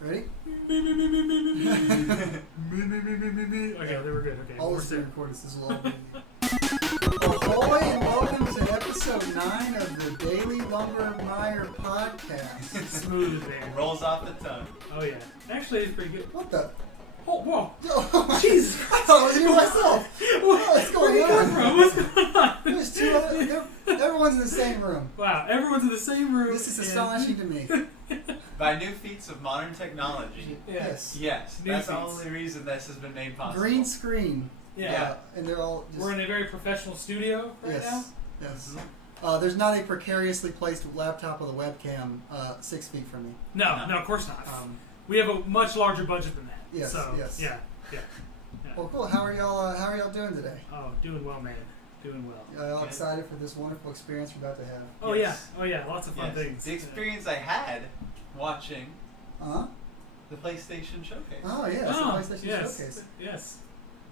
Ready? Okay, they were good. Okay, all more this being serious. recorded. This is all. Ahoy and welcome to episode 9 of the Dailey-Lumber Meyer podcast. Smooth man. Rolls off the tongue. Oh yeah. Actually, it's pretty good. What the? Oh whoa. Oh, Jesus. I thought I was here myself. What's going Where you come on? from? What's going on? There's two other. Everyone's in the same room. Wow, everyone's in the same room. This is astonishing to me. By new feats of modern technology. Yes. Yes, New that's the feats. only reason this has been made possible. Green screen. Yeah. And they're all just. We're in a very professional studio right Yes. Yes. There's not a precariously placed laptop with a webcam 6 feet from me. now. No, of course not. We have a much larger budget than that. Yes, So, yes. Yeah. Well, cool. How are y'all doing today? Oh, doing well, man. Doing well. Y'all excited for this wonderful experience we're about to have? Oh Yes. yeah. Oh yeah. Lots of fun Yes. things. The experience I had watching Uh-huh. the PlayStation Showcase. Oh, yeah. It's Oh, the PlayStation yes. Showcase. Yes.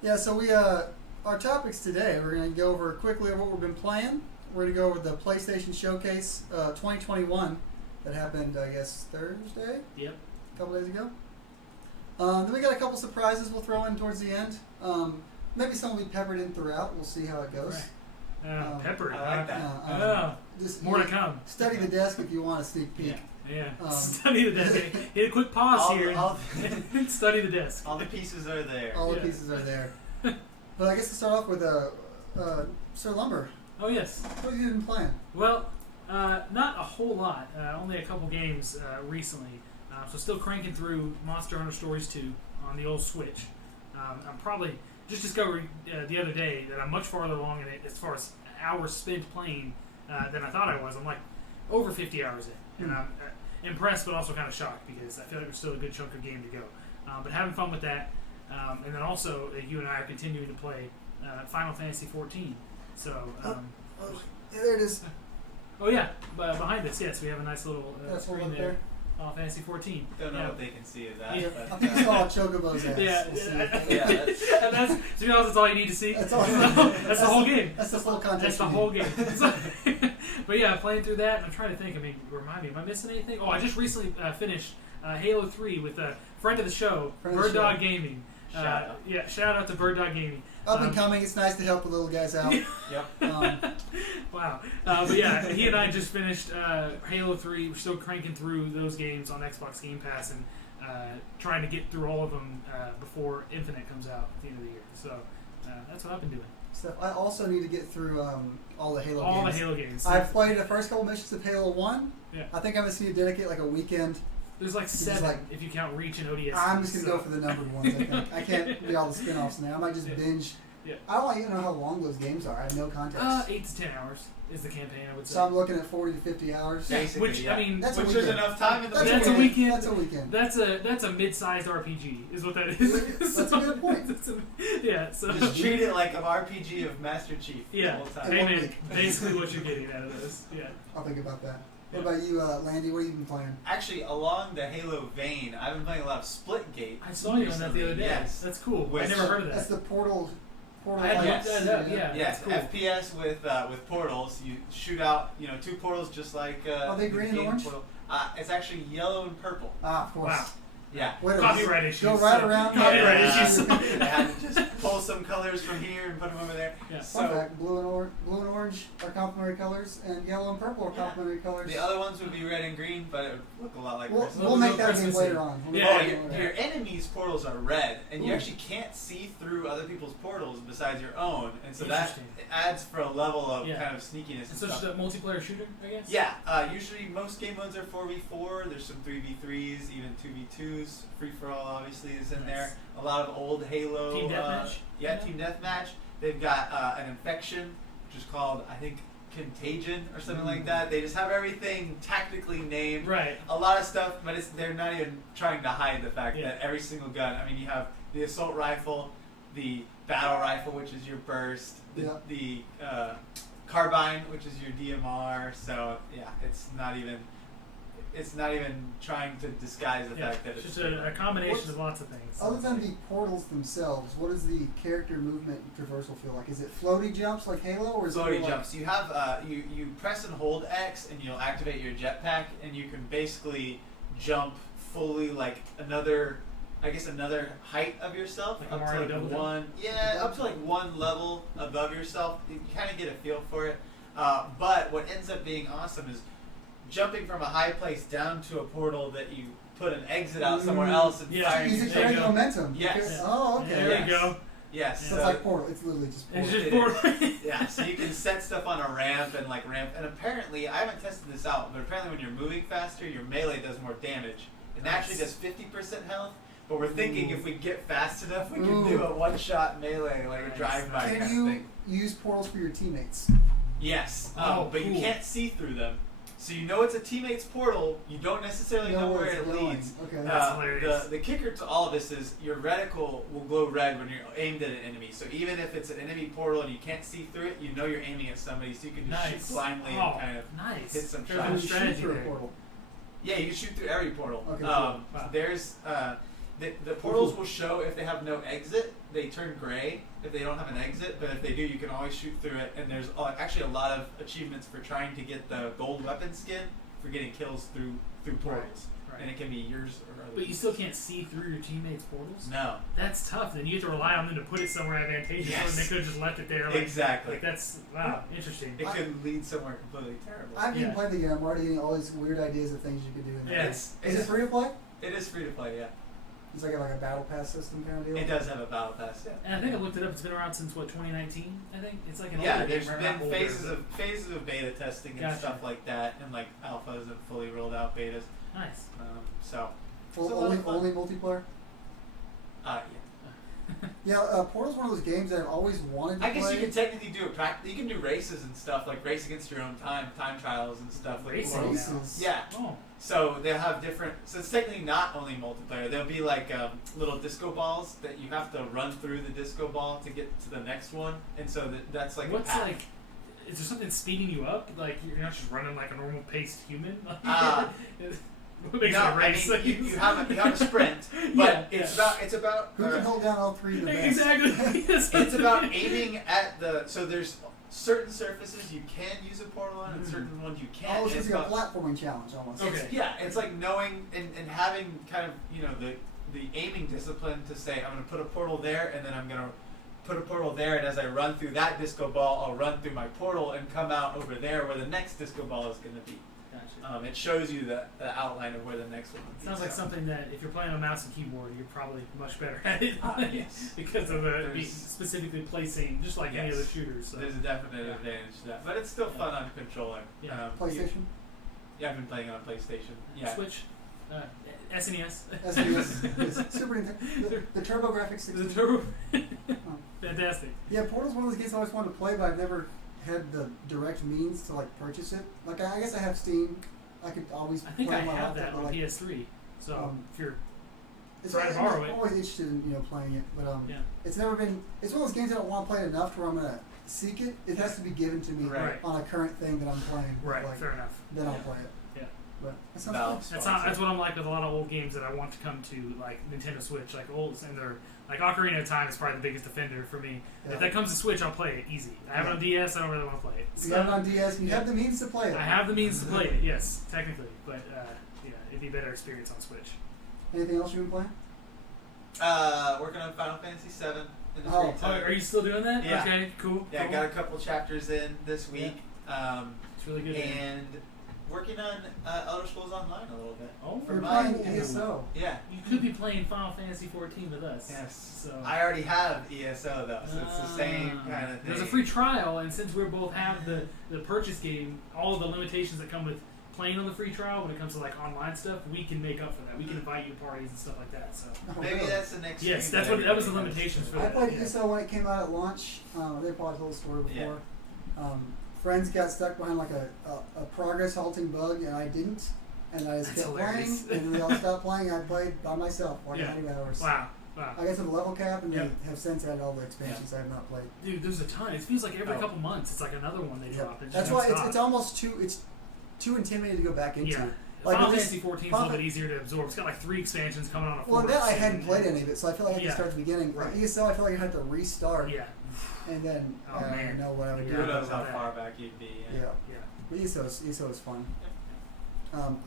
Yeah, so our topics today, we're going to go over quickly what we've been playing. We're going to go over the PlayStation Showcase 2021 that happened, I guess, Thursday? Yep. A couple days ago. Then we got a couple surprises we'll throw in towards the end. Maybe some will be peppered in throughout. We'll see how it goes. Right. Peppered. I like that. Oh, Just more to come. Study the desk if you want a sneak peek. Yeah. Um, Study the desk. Hit a quick pause All- here. all- and study the desk. All the pieces are there. All the Yeah. pieces are there. But I guess to start off with Sir Lumber. Oh yes. What have you been playing? Well, not a whole lot. Only a couple games recently. So still cranking through Monster Hunter Stories 2 on the old Switch. I'm probably just discovered the other day that I'm much farther along in it as far as hours spent playing than I thought I was. I'm like over 50 hours in, and I'm impressed but also kind of shocked because I feel like there's still a good chunk of game to go. But having fun with that, and then also you and I are continuing to play Final Fantasy 14. So. There it is. Oh yeah, behind us, yes, we have a nice little That's one screen up there. there. Final Fantasy 14. Don't know Yeah. what they can see of that. Yeah. But, I think it's called Chocobo's ass. Yeah, We'll see. Yeah, that's- and that's to be honest, that's all you need to see. That's all. That's the whole game. That's the full context. That's the you whole need. game. But yeah, playing through that, I'm trying to think. I mean, remind me, am I missing anything? Oh, I just recently finished Halo 3 with a friend of the show, Friend of the Bird show. Dog Gaming. Shout out. Yeah, shout out to Bird Dog Gaming. Up and coming. It's nice to help the little guys out. Yep. Wow. But yeah, he and I just finished Halo 3. We're still cranking through those games on Xbox Game Pass and trying to get through all of them before Infinite comes out at the end of the year. So that's what I've been doing. Stuff. I also need to get through all the Halo All games. the Halo games. I've played the first couple missions of Halo 1. Yeah. I think I'm going to need to dedicate like a weekend. There's like just 7 like- if you count Reach and ODS. I'm just going to go for the numbered ones, I think. I can't do all the spin-offs now. I might just Yeah. binge. Yeah. I don't even know how long those games are. I have no context. 8 to 10 hours is the campaign, I would say. So I'm looking at 40 to 50 hours. Yeah, Basically, which, yeah. I mean, That's a Which there's weekend. enough time in the That's a weekend. That's a weekend. that's a mid-sized RPG, is what that is. That's a good point. Yeah, so Just treat it like an RPG of Master Chief yeah, the whole time. Hey, hey one man, week. basically what you're getting out of this. Yeah. I'll think about that. What about you, Landy? What have you been playing? Actually, along the Halo vein, I've been playing a lot of Splitgate. I saw you on that the other day. Yes. That's cool. I Which- never heard of That's that. the Portal. I had Yes. looked that up. Yeah, Yes, that's cool. FPS with portals. You shoot out, 2 portals just like. Are they the green and game orange? Portal. It's actually yellow and purple. Ah, of course. Wow. Yeah. Wait a Copyright minute. issues. Go right around. Copyright Yeah. issues. I had to just pull some colors from here and put them over there. Yeah. Fun So fact: blue and orange are complementary colors, and yellow and purple are Yeah. complementary colors. the other ones would be red and green, but it would look a lot like We'll, Christmas. we'll make that game Christmassy. later on. We'll Yeah, make Oh, that your, game later your enemies' portals are red, and you Ooh. actually can't see through other people's portals besides your own, and so that Interesting. adds for a level of Yeah. kind of sneakiness. It's And such stuff. a multiplayer shooter, I guess. Yeah, usually most game modes are 4v4. There's some 3v3s, even 2v2s. Free for all obviously is in Nice. there. A lot of old Halo. Team deathmatch? Yeah, Yeah. team deathmatch. They've got an infection, which is called I think Contagion or something like that. They just have everything tactically named. Right. A lot of stuff, but they're not even trying to hide the fact Yeah. that every single gun. I mean, you have the assault rifle, the battle rifle, which is your burst, the carbine, which is your DMR. So yeah, it's not even trying to disguise the Yeah. fact that It's it's just a combination of lots of things. Other than the portals themselves, what does the character movement traversal feel like? Is it floaty jumps like Halo, or is it floaty more jumps. You have you press and hold X, and you'll activate your jetpack, and you can basically jump fully like another height of yourself, Like up a to Mario like Double one, up to like one level above yourself. You kind of get a feel for it. But what ends up being awesome is jumping from a high place down to a portal that you put an exit out somewhere else and firing Using your creating thing. momentum. Yes. Oh, okay. There you go. Yes. So it's like Portal. It's literally just Portal. It's just Portal. Yeah, so you can set stuff on a ramp. And apparently, I haven't tested this out, but apparently when you're moving faster, your melee does more damage. It naturally does 50% health, but we're thinking if we get fast enough, we can do a one-shot melee, like a drive-by kind of thing. Can you use portals for your teammates? Yes, Oh, but cool. you can't see through them. So you know it's a teammate's portal, you don't necessarily know where it leads. Okay. That's hilarious. The kicker to all of this is your reticle will glow red when you're aimed at an enemy. So even if it's an enemy portal and you can't see through it, you know you're aiming at somebody, so you can just shoot blindly and kind of hit some There's shots. no Shoot strategy through a there. portal. Yeah, you can shoot through every portal. Okay, cool. Wow. There's the portals will show if they have no exit, they turn gray if they don't have an exit. But if they do, you can always shoot through it. And there's actually a lot of achievements for trying to get the gold weapon skin for getting kills through portals. Right. And it can be yours or other. But you still can't see through your teammates' portals? No. That's tough. Then you have to rely on them to put it somewhere advantageous. Yes. And they could have just left it there. Like, Exactly. Like that's, wow, interesting. It could lead somewhere completely terrible. I haven't even played the game. I'm already getting all these weird ideas of things you could do in there. Yeah. Is it free to play? It is free to play, yeah. It's like a battle pass system kind of deal? It does have a battle pass, yeah. And I think I looked it up. It's been around since, 2019? I think? It's like an Yeah, older there's game, been not older, phases of beta testing and stuff like that, and like alphas and fully rolled out betas. Nice. So Only multiplayer? yeah. Yeah, Portal's one of those games that I've always wanted to I guess play. you can technically do it. You can do races and stuff, like race against your own time trials and stuff. Like Racing Portal. now. Yeah. Oh. So they'll have different. So it's technically not only multiplayer. There'll be like little disco balls that you have to run through the disco ball to get to the next one, and so that's like What's a path. like? Is there something speeding you up? Like you're not just running like a normal paced human? What makes it a race? I mean, you have a sprint, but Yeah, it's about Who can hold down all three of the best? Exactly. it's about aiming at so there's certain surfaces you can use a portal on, and certain ones you can't. Oh, it's like a platforming challenge almost. Okay. It's like knowing and having kind of the aiming discipline to say I'm going to put a portal there, and then I'm going to put a portal there, and as I run through that disco ball, I'll run through my portal and come out over there where the next disco ball is going to be. Gotcha. It shows you the outline of where the next one will be. Sounds like something that if you're playing on mouse and keyboard, you're probably much better at it. Yes. Because of specifically placing, just like any other shooters. So. There's a definite advantage to that, but it's still fun on controller. Yeah. PlayStation? Yeah, I've been playing it on PlayStation. Yeah. Switch, SNES. SNES. Super Nintendo. The TurboGrafx 16. The turbo. Fantastic. Yeah, Portal's one of those games I always wanted to play, but I've never had the direct means to like purchase it. Like I guess I have Steam. I could always. I think play I on my have laptop, that on but, like, PS3. So if you're try to borrow it. I'm always interested in playing it, but yeah. it's never been. It's one of those games I don't want to play it enough to where I'm gonna seek it. It has to be given to me Right. on a current thing that I'm playing. Right. Like, Fair enough. then I'll Yeah. play it. Yeah. But that sounds good. That's what I'm like with a lot of old games that I want to come to, like Nintendo Switch, like old, and they're like Ocarina of Time is probably the biggest offender for me. Yeah. If that comes to Switch, I'll play it easy. I have it on DS. I don't really want to play it. You have it on DS. You have the means to play it. I have the means to play it. Yes, technically, but it'd be a better experience on Switch. Anything else you've been playing? Working on Final Fantasy VII in the Oh, free time. Are you still doing that? Yeah. Okay, cool. Yeah, I cool. got a couple chapters in this week. It's really good. And working on Elder Scrolls Online a little bit. Oh, You're mine. playing ESO. Yeah. You could be playing Final Fantasy 14 with us. Yes. So I already have ESO though, so it's the same kind of thing. There's a free trial, and since we both have the purchase game, all of the limitations that come with playing on the free trial when it comes to like online stuff, we can make up for that. We can invite you to parties and stuff like that. So Oh, Maybe really? that's the next. yes, stream that was the everybody limitations for I that. played yeah. ESO when it came out at launch. They probably told the story before. Friends got stuck behind like a progress halting bug, and I didn't. And I just That's kept hilarious. playing, and they all stopped playing. I played by myself, like Yeah. 90 hours. Wow. I got to the level cap, and Yep. they have since added all the expansions I have not played. Dude, there's a ton. It feels like every couple months it's like another one they Yeah. drop. It That's just why don't it's stop. almost too intimidating to go back into. Yeah. Like Final at least- Fantasy 14 is a little bit easier to absorb. It's got like 3 expansions coming on a 4th. Well, that I hadn't played any of it, so I feel like I had Yeah. to start at the beginning. Right. Like ESO, I feel like I had to restart, Yeah. and then Oh, I don't man. even know what I would Yeah. do. Who knows how that. far back you'd be? Yeah. Yeah. But ESO is fun.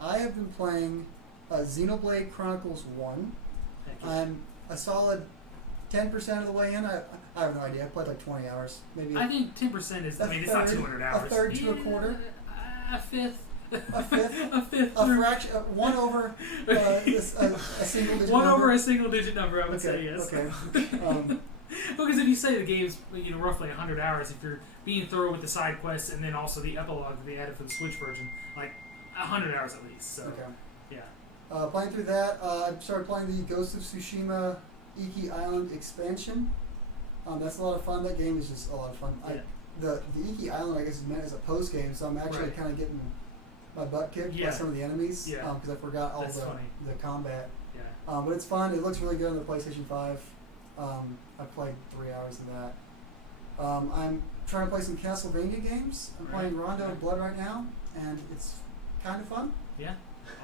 I have been playing Xenoblade Chronicles 1. I'm a solid 10% of the way in. I have no idea. I played like 20 hours, maybe. I think 10% is. I mean, it's not 200 hours. A third to a quarter. A fifth. A fifth. A fifth. A fraction. One over a single digit. One number. over a single digit number. I would say yes. Okay. Because if you say the game's roughly 100 hours, if you're being thorough with the side quests and then also the epilogue that they added for the Switch version, like 100 hours at least. So yeah. Playing through that, I started playing the Ghost of Tsushima Iki Island expansion. That's a lot of fun. That game is just a lot of fun. Yeah. The Iki Island, I guess, is meant as a post game, so I'm actually kind of getting my butt kicked by some of the enemies because I forgot all the combat. Yeah. But it's fun. It looks really good on the PlayStation 5. I played 3 hours of that. I'm trying to play some Castlevania games. I'm playing Rondo of Blood right now, and it's kind of fun. Yeah.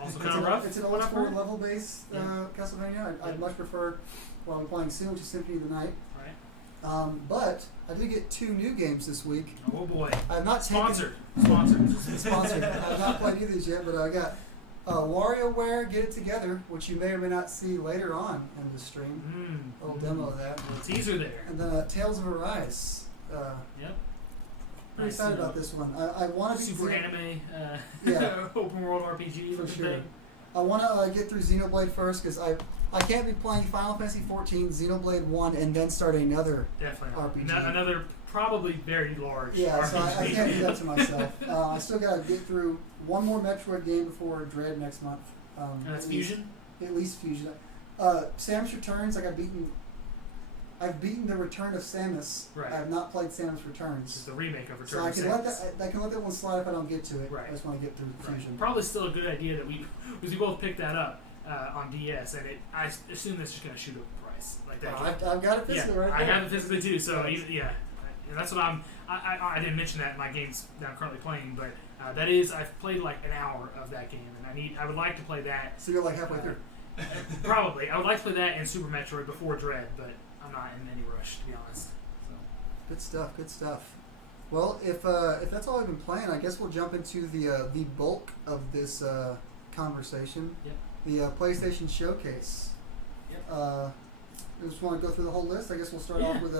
Also kind of rough. It's an old school level-based Castlevania. I'd much prefer what I'm playing soon, which is Symphony of the Night. Right. But I did get 2 new games this week. Oh boy. I've not Sponsored. Sponsored. I've not played either of these yet, but I got WarioWare Get It Together, which you may or may not see later on in the stream. A little demo of that. A teaser there. And then Tales of Arise. Yep. Pretty excited about this one. I want to super anime, open world RPG for sure. thing. I want to get through Xenoblade first because I can't be playing Final Fantasy 14, Xenoblade 1, and then start another RPG. Another probably very large RPG. So I can't do that to myself. I still got to get through one more Metroid game before Dread next month. And that's Fusion? At least Fusion. Samus Returns, I've beaten the Return of Samus. Right. I have not played Samus Returns. Which is the remake of Return so of Samus. I can let that one slide if I don't get to it. Right. I just want to get through Fusion. Probably still a good idea that because we both picked that up on DS, and I assume that's just going to shoot up the price. Like that. I've got it physically right there. I got it physically too, so that's what I didn't mention that in my games that I'm currently playing, but that is, I've played like an hour of that game, and I would like to play that. So you're like halfway through? Probably. I would like to play that and Super Metroid before Dread, but I'm not in any rush, to be honest. So. Good stuff. Well, if that's all I've been playing, I guess we'll jump into the bulk of this conversation. Yep. The PlayStation Showcase. Yep. I just want to go through the whole list. I guess we'll start off with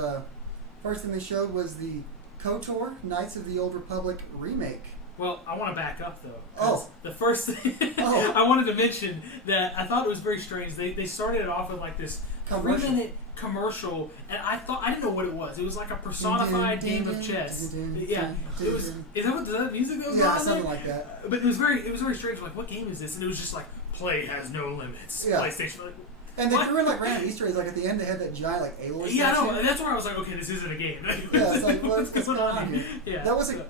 first thing they showed was the KOTOR Knights of the Old Republic remake. Well, I want to back up though. Oh. The first thing I wanted to mention that I thought it was very strange. They started it off with like this 3-minute commercial, and I didn't know what it was. It was like a personified game of chess. Yeah, it was. Is that music that was on? Yeah, something like that. But it was very strange. Like, what game is this? And it was just like, play has no limits. Yeah. PlayStation. Like, and they threw in like random Easter eggs. Like at the end, they had that giant like Aloy. Yeah, I know. That's where I was like, okay, this isn't a game. It's like, what's going on here? Yeah, that was an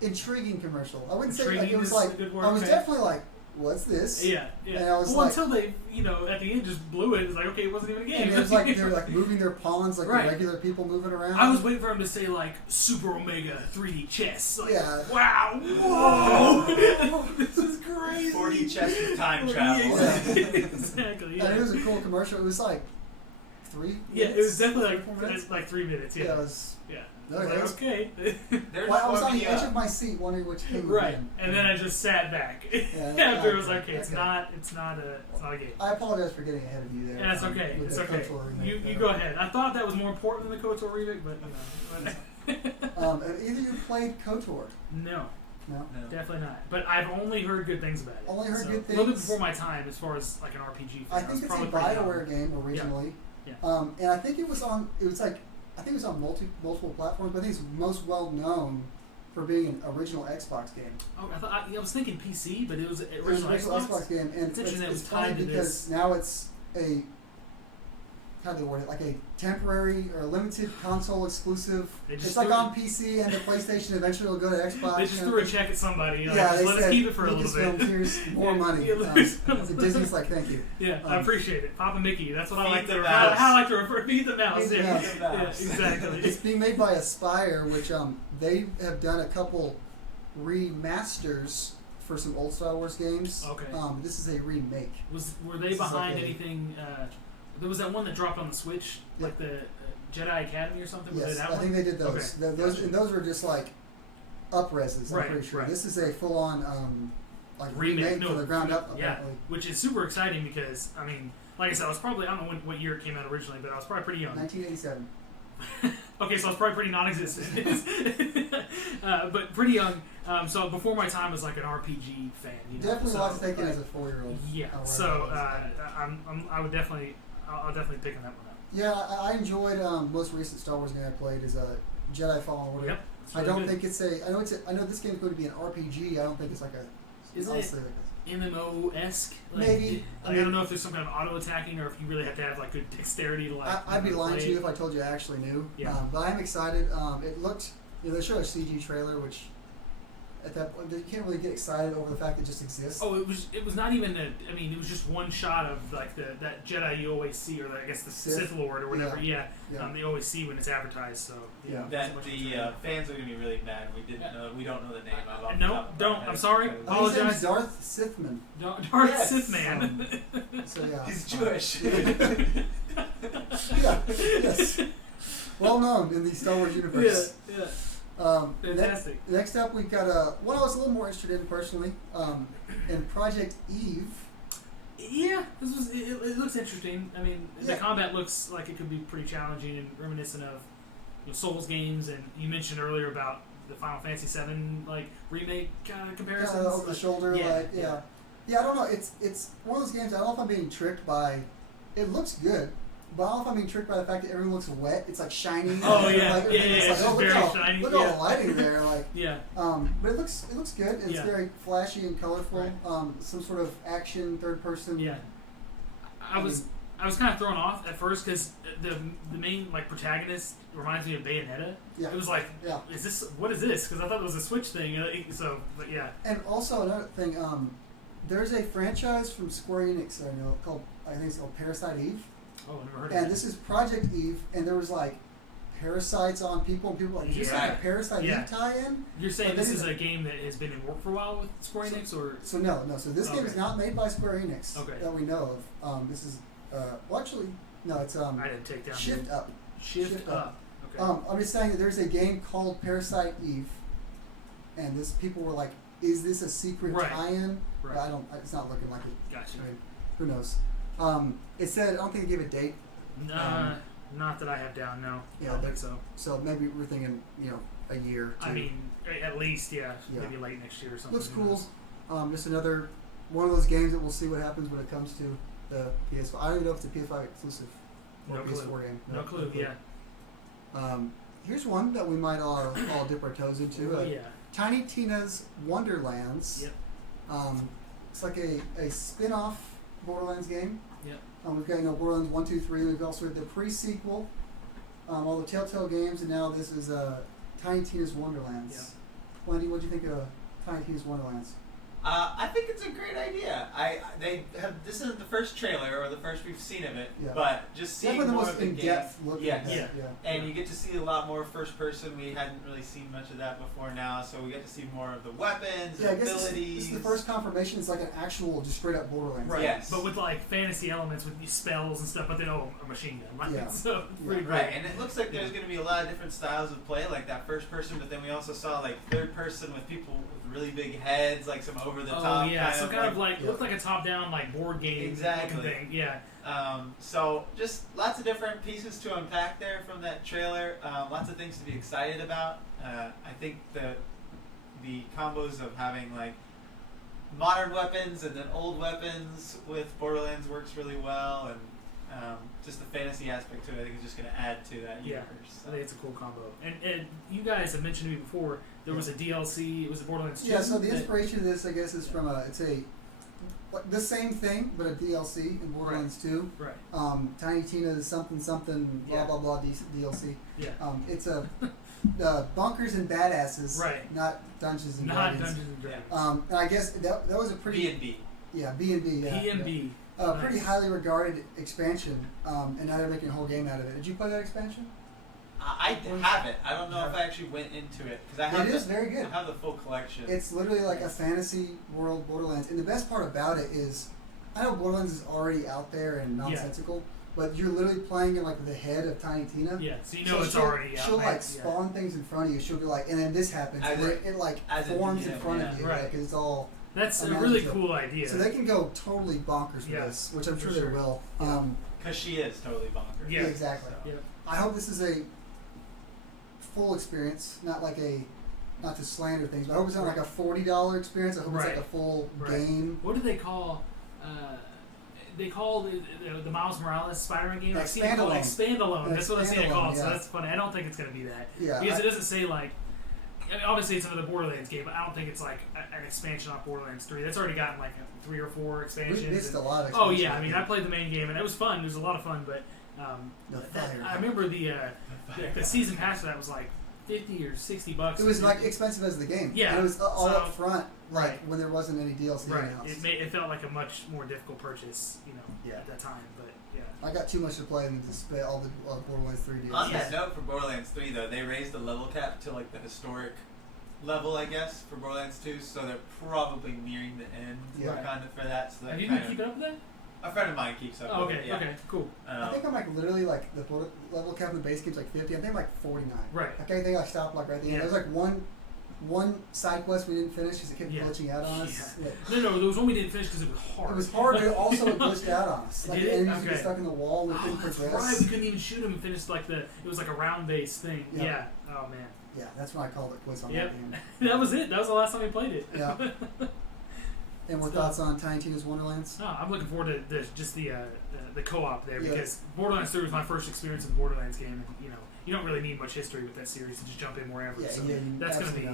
intriguing commercial. I wouldn't say like it was like. I was definitely like, what's this? Yeah. And I was until they, at the end just blew it. It's like, okay, it wasn't even a game. And it was like they were like moving their pawns like the regular people moving around. I was waiting for them to say like Super Omega 3D chess. Like, yeah. Wow. Whoa. This is crazy. 4D chess with time travel. Exactly. Yeah. And it was a cool commercial. It was like 3 minutes. Yeah, it was definitely like 3 minutes. Yeah. Yeah. It was, yeah. Okay. I was on the edge of my seat wondering which game. Right, and then I just sat back after it was like, okay, it's not a game. I apologize for getting ahead of you there. Yeah, that's okay. It's okay. You go ahead. I thought that was more important than the KOTOR remake, but Have either you played KOTOR? No. No, definitely not. But I've only heard good things about it. Only heard good things. A little bit before my time, as far as like an RPG. I think it's a WarioWare game originally. Yeah. And I think it was on. I think it was on multiple platforms, but I think it's most well known for being an original Xbox game. Oh, I was thinking PC, but it was an original Xbox game, and it's funny because now it's a how do they word it, like a temporary or limited console exclusive. It's like on PC, and the PlayStation eventually will go to Xbox. They just threw a check at somebody. Let us keep it for a little bit. Here's more money. Disney's like, thank you. Yeah, I appreciate it. Papa Mickey. That's what I like to. How I like to refer. Feed the mouse. Yeah, exactly. It's being made by Aspire, which they have done a couple remasters for some old Star Wars games. Okay. This is a remake. Were they behind anything? There was that one that dropped on the Switch, like the Jedi Academy or something. Yes, was it that I think they did those. Okay. Those were just like up-reses. I'm pretty sure. Right. This is a full-on like remade from the ground up. Yeah, Apparently. which is super exciting because I mean, like I said, I was probably I don't know what year it came out originally, but I was probably pretty young. 1987. Okay, so I was probably pretty non-existent, but pretty young. So before my time as like an RPG fan, you know. Definitely so, lots to take in as a 4-year-old. Yeah. So I'll definitely pick that one up. Yeah, I enjoyed most recent Star Wars game I played is Jedi Fallen Order. Yep. I don't think it's a. I know this game is going to be an RPG. I don't think it's like a. Is it MMO-esque? Like, maybe. I don't know if there's some kind of auto attacking or if you really have to have like good dexterity to like. I'd be lying to you if I told you I actually knew. Yeah. But I'm excited. It looked. They showed a CG trailer, which at that point you can't really get excited over the fact it just exists. Oh, it was not even it was just one shot of like that Jedi you always see, or I guess the Sith Lord or whatever. Yeah. They always see when it's advertised. So yeah. That the fans are gonna be really mad. We don't know the name of it. No, don't. I'm sorry. His name's Darth Sithman. Darth Sithman. So yeah. He's Jewish. Yeah. Yes. Well known in the Star Wars universe. Yeah. Fantastic. Next up, we've got one I was a little more interested in personally, in Project Eve. Yeah, it looks interesting. I mean, the combat looks like it could be pretty challenging and reminiscent of Souls games. And you mentioned earlier about the Final Fantasy VII like remake kind of comparisons. Over the shoulder, yeah. I don't know. It's one of those games. I don't know if I'm being tricked by. It looks good. But I don't know if I'm being tricked by the fact that everything looks wet. It's like shiny. Oh yeah, it's like, very shiny. Look at all the lighting there, like. Yeah. But it looks good. It's very flashy and colorful. Right. Some sort of action, third person. Yeah. I was kind of thrown off at first because the main like protagonist reminds me of Bayonetta. Yeah. It was like, what is this? Because I thought it was a Switch thing. So, but yeah. And also another thing, there's a franchise from Square Enix called Parasite Eve. Oh, I never heard of And it. this is Project Eve, and there was like parasites on people, and people were like, is this like a Parasite Eve tie-in? You're saying this is a game that has been in work for a while with Square Enix, or? So no. So this game is not made by Square Enix that we know of. This is, it's I didn't take down Shift Up. Shift Up. Okay. I'm just saying that there's a game called Parasite Eve, and people were like, is this a secret tie-in? Right. But it's not looking like it. Gotcha. I mean, who knows? It said, I don't think it gave a date. Not that I have down, no. Yeah, I don't think so. So maybe we're thinking, a year or two. I mean, at least, maybe late next year or something. Looks cool. Just another one of those games that we'll see what happens when it comes to the PS5. I don't even know if it's a PS5 exclusive or PS4 game. No clue, yeah. Here's one that we might all dip our toes into. Tiny Tina's Wonderlands. Yep. It's like a spin-off Borderlands game. Yep. We've got Borderlands 1, 2, 3. We've also the pre-sequel, all the Telltale games, and now this is Tiny Tina's Wonderlands. Yep. Wendy, what do you think of Tiny Tina's Wonderlands? I think it's a great idea. This isn't the first trailer or the first we've seen of it, but just seeing more of the in-depth look at that. And you get to see a lot more first person. We hadn't really seen much of that before now, so we get to see more of the weapons, and abilities. This is the first confirmation. It's like an actual, just straight up Borderlands. Right. Yes. But with like fantasy elements, with these spells and stuff. But then a machine gun. Like, so pretty great. Right, and it looks like there's going to be a lot of different styles of play, like that first person. But then we also saw like third person with people with really big heads, like some over the top. Oh yeah, so kind of like looked like a top down like board game thing. Yeah. So just lots of different pieces to unpack there from that trailer. Lots of things to be excited about. I think the combos of having like modern weapons and then old weapons with Borderlands works really well, and just the fantasy aspect to it, I think is just going to add to that universe. So. I think it's a cool combo. And you guys have mentioned to me before there was a DLC. It was a Borderlands 2. Yeah. So the inspiration of this, I guess, is from the same thing, but a DLC in Borderlands 2. Right. Tiny Tina's something blah blah blah DLC. Yeah. It's a bunkers and badasses. Right. Not Dungeons and Not Dragons. Dungeons and Dragons. And I guess that was a pretty B&B. Yeah, B&B. Yeah. B&B. Nice. Pretty highly regarded expansion, and now they're making a whole game out of it. Did you play that expansion? I have it. I don't know if I actually went into it because It is very good. I have the full collection. It's literally like a fantasy world Borderlands, and the best part about it is, I know Borderlands is already out there and nonsensical, but you're literally playing in like the head of Tiny Tina. Yeah, so you know it's already out. She'll like spawn things in front of you. She'll be like, and then this happens, and then it like forms in front of you. Right. Like it's all. That's a really cool idea. So they can go totally bonkers with this, which I'm sure they will. Because she is totally bonkers. Yeah, exactly. So. Yep. I hope this is a full experience, not to slander things, but I hope it's not like a $40 experience. I hope it's like a full game. What do they call? They call the Miles Morales Spider-Man game Expandalone. That's what I've seen it called. So that's funny. I don't think it's going to be that. Yeah, because it doesn't say like. I mean, obviously, it's another Borderlands game, but I don't think it's like an expansion off Borderlands 3. That's already gotten like 3 or 4 expansions. We missed a lot of expansions. Oh yeah, I mean, I played the main game and it was fun. It was a lot of fun, but I remember the season pass for that was like $50 or $60. It was like expensive as the game. Yeah, and it was all up front, when there wasn't any DLC announced. It felt like a much more difficult purchase, at that time. But yeah, I got too much to play and just play all the Borderlands 3 DLC. On that note, for Borderlands 3 though, they raised the level cap to like the historic level, I guess, for Borderlands 2, so they're probably nearing the end, kind of for that. So have you been keeping up with that? A friend of mine keeps up. Okay, with it, yeah. okay, cool. I think I'm like literally like the level cap in the base game's like 50. I think I'm like 49. Right. I think I stopped like right at the end. There was like one side quest we didn't finish because it kept glitching out on us. Yeah. No, there was one we didn't finish because it was hard. It was hard, but also it glitched out on us. Like Did the it? enemies would get stuck in the wall and we couldn't progress. Right, we couldn't even shoot them and finish like it was like a round base thing. Yep. Yeah. Oh man. Yeah, that's when I called it quits on that game. That was it. That was the last time we played it. Yeah. And what thoughts on Tiny Tina's Wonderlands? No, I'm looking forward to just the co-op there because Borderlands 3 was my first experience with the Borderlands game, and you don't really need much history with that series to just jump in wherever. Yeah, so that's gonna be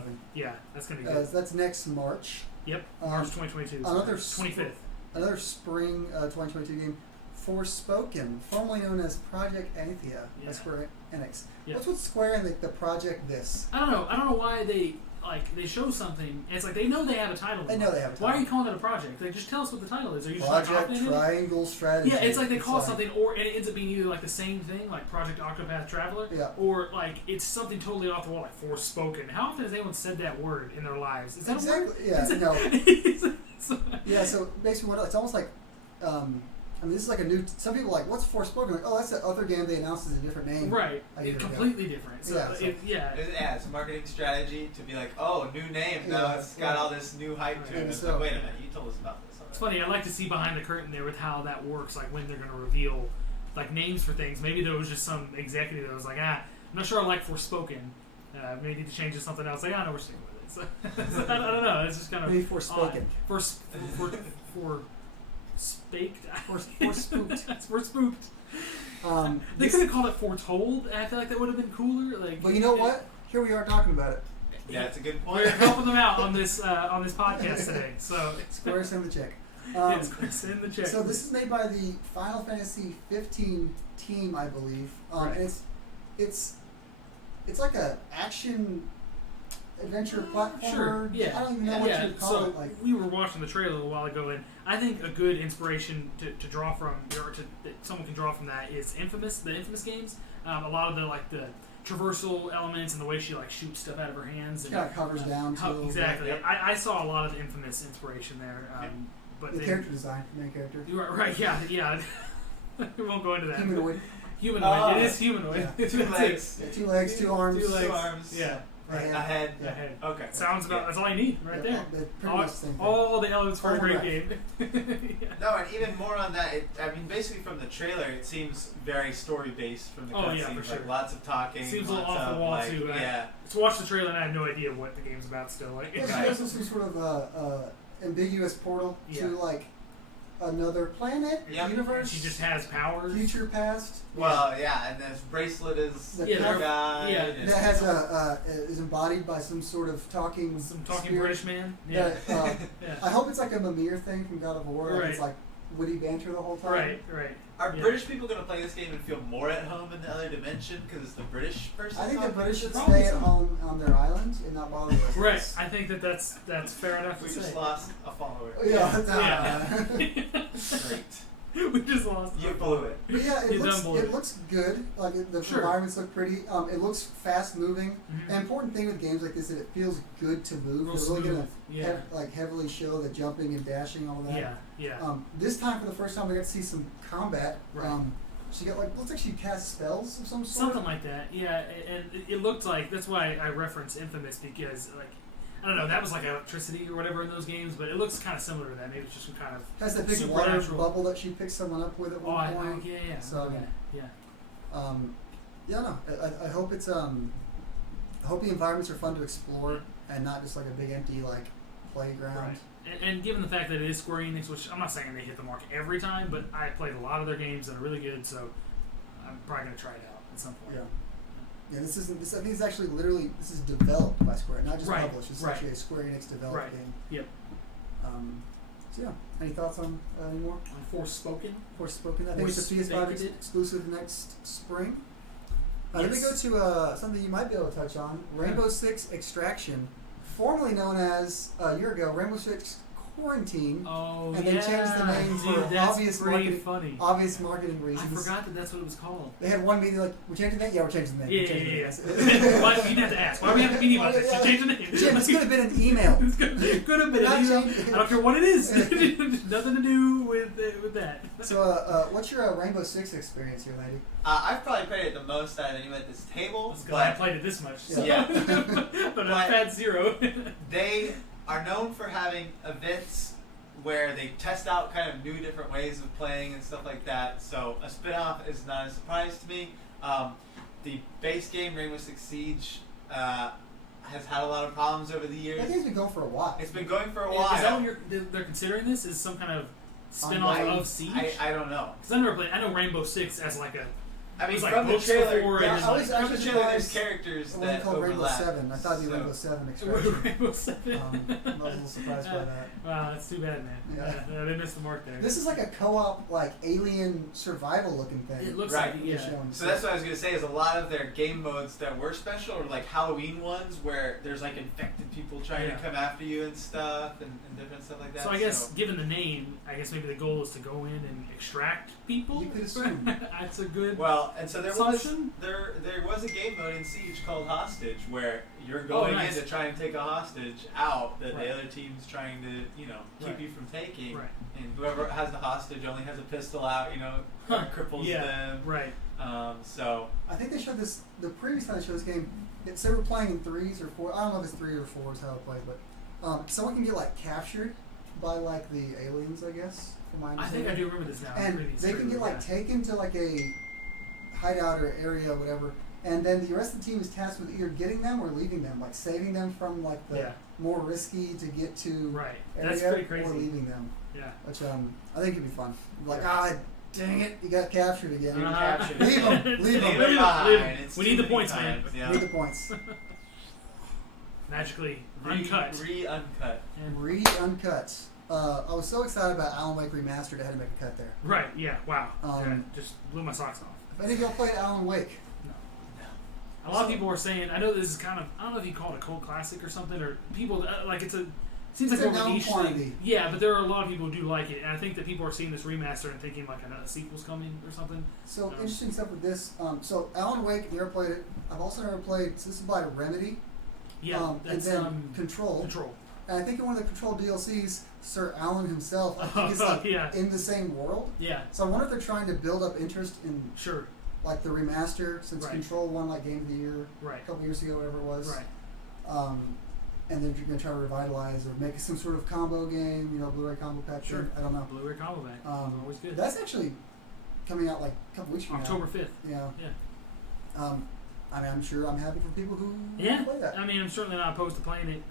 that's gonna be good. That's next March. Yep, March 2022. Another 25th. Another spring 2022 game, Forspoken, formerly known as Project Anthea by Square Enix. Yep. What's with Square and the project this? I don't know why they show something and it's like they know they have a title. They know they have a title. Why are you calling it a project? Like just tell us what the title is. Are you Project just Triangle Strategy? Yeah, it's like they call it something, and it ends up being either like the same thing, like Project Octopath Traveler, or like it's something totally off the wall, like Forspoken. How often has anyone said that word in their lives? Is that a word? Yeah, no. Yeah, so basically, it's almost like. I mean, this is like a new. Some people are like, what's Forspoken? Like, oh, that's that other game they announced as a different name. Right. It's completely different. So it's a marketing strategy to be like, oh, new name. Now it's got all this new hype to it. It's like, wait a minute, you told us about this already. It's funny. I like to see behind the curtain there with how that works. Like when they're going to reveal like names for things. Maybe there was just some executive that was like, I'm not sure I like Forspoken. Maybe need to change it to something else. Like, no, we're sticking with it. So, I don't know. It's just kind of maybe Forspoken. For Spaked. We're spooked. We're spooked. They could have called it Foretold, and I feel like that would have been cooler. Like, but you know what? Here we are talking about it. Yeah, it's a good point. We're helping them out on this podcast today. So Square send the check. Send the check. So this is made by the Final Fantasy 15 team, I believe. And it's like a action adventure platformer. Sure. Yeah. I don't even know what you would call it. Like, we were watching the trailer a little while ago, and I think a good inspiration to draw from, or that someone can draw from that, is Infamous. The Infamous games. A lot of the traversal elements and the way she shoots stuff out of her hands. Kind of covers down too. Exactly. Yep. I saw a lot of Infamous inspiration there. But the character design, main character. You are right. Yeah. We won't go into that. Humanoid. It is humanoid. Yeah. 2 legs. 2 legs, 2 arms. 2 arms. Yeah. Right. A head. Okay. Sounds about. That's all you need right there. All the elements for a great game. No, and even more on that. Basically from the trailer, it seems very story based from the cutscenes. Yeah, for sure. Like lots of talking. Seems a little off the wall too. To watch the trailer, and I have no idea what the game's about still. There's some sort of ambiguous portal to another planet, universe. She just has powers. Future, past. Well, and this bracelet is the guy. Yeah, that has is embodied by some sort of talking spirit. British man. I hope it's like a Mimir thing from God of War. Like it's like witty banter the whole time. Right. Are British people going to play this game and feel more at home in the other dimension because it's the British person? I think the British should stay at home on their island and not bother with us. Right. I think that's fair enough to say. We just lost a follower. Great. We just lost. You blew it. But yeah, it looks good. Like the environments look pretty. It looks fast moving. Mm-hmm. An important thing with games like this is that it feels good to move. They're really gonna heavily show the jumping and dashing, all that. Yeah. This time for the first time we got to see some combat. Right. She got looks like she cast spells of some sort. Something like that. Yeah, and it looked like that's why I reference Infamous because I don't know. That was like electricity or whatever in those games, but it looks kind of similar to that. Maybe it's just some kind of has that big water bubble that she picks someone up with at one point. Yeah. So okay. No. I hope it's I hope the environments are fun to explore and not just like a big empty like playground. Right. And given the fact that it is Square Enix, which I'm not saying they hit the mark every time, but I played a lot of their games that are really good, so I'm probably gonna try it out at some point. Yeah, this isn't. I think it's actually literally this is developed by Square, not just right. published. It's actually a Square Enix developed game. Yep. So yeah, any thoughts on any more? Forspoken. Forspoken. I think it's a PS5 exclusive next spring. Let me go to something you might be able to touch on. Rainbow Six Extraction, formerly known as a year ago Rainbow Six Quarantine. Oh, and they changed the name for obvious marketing reasons. I forgot that that's what it was called. They had one meeting like, we're changing the name? Yeah, we're changing the name. Yeah. Why, you didn't have to ask. Why do we have to meet about this? Just change the name. Jim, this could have been an email. Could have been an email. I don't care what it is. Nothing to do with that. So, what's your Rainbow Six experience here, lady? I've probably played it the most out of anyone at this table. Because I played it this much. So. Yeah. But I've had 0. They are known for having events where they test out kind of new different ways of playing and stuff like that. So a spin-off is not a surprise to me. The base game, Rainbow Six Siege, has had a lot of problems over the years. That game's been going for a while. It's been going for a while. Is that what they're considering this? Is some kind of spin-off of Siege? I don't know. Because I've never played. I know Rainbow Six as like a... I mean, like from the trailer, from the trailer, there's characters that called overlap. Rainbow 7. I thought it'd be Rainbow 7 Extraction. Rainbow 7. I was a little surprised by that. Wow, that's too bad, man. Yeah. They missed the mark there. This is like a co-op, like alien survival looking thing. It looks right. like it, yeah. So that's what I was gonna say. Is a lot of their game modes that were special are like Halloween ones where there's like infected people trying to come after you and stuff and different stuff like that. So I guess, given the name, I guess maybe the goal is to go in and extract people. You could assume. That's a good. Well, and so there assumption? was a game mode in Siege called Hostage where you're going in to try and take a hostage out that the other team's trying to keep you from taking. Right. And whoever has the hostage only has a pistol out. Cripples them. Right. So I think they showed this the previous time they showed this game. They were playing in 3s or 4. I don't know if it's 3 or 4 is how it played, but someone can get like captured by like the aliens, I guess. From my understanding. I think I do remember this now. And they can get like taken to like a hideout or area or whatever, and then the rest of the team is tasked with either getting them or leaving them, like saving them from like the more risky to get to area. That's pretty crazy. Or leaving them. Yeah. Which I think it'd be fun. Like, dang it, you got captured again. Captured. Leave them. Leave them. We need the points, man. Yeah. We need the points. Magically uncut. Re-uncut. Re-uncut. I was so excited about Alan Wake Remastered, I had to make a cut there. Right, yeah, wow. Just blew my socks off. If any of y'all played Alan Wake? No. A lot of people are saying, I know this is kind of, I don't know if you call it a cult classic or something, or people, like seems like more of a niche thing. Yeah, but there are a lot of people who do like it, and I think that people are seeing this remaster and thinking like a sequel's coming or something. So interesting stuff with this. So Alan Wake, never played it. I've also never played, so this is by Remedy. Yeah, that's and then Control. And I think in one of the Control DLCs, Sir Alan himself, I think is like in the same world. Yeah. So I wonder if they're trying to build up interest in like the remaster, since Control won like Game of the Year a couple years ago, whatever it was. Right. And then you're going to try to revitalize or make some sort of combo game, Blu-ray combo pack. Sure. I don't know. Blu-ray combo pack. Always good. That's actually coming out like a couple weeks from October 5th. Yeah. I mean, I'm sure I'm happy for people who play that. I mean, I'm certainly not opposed to playing it,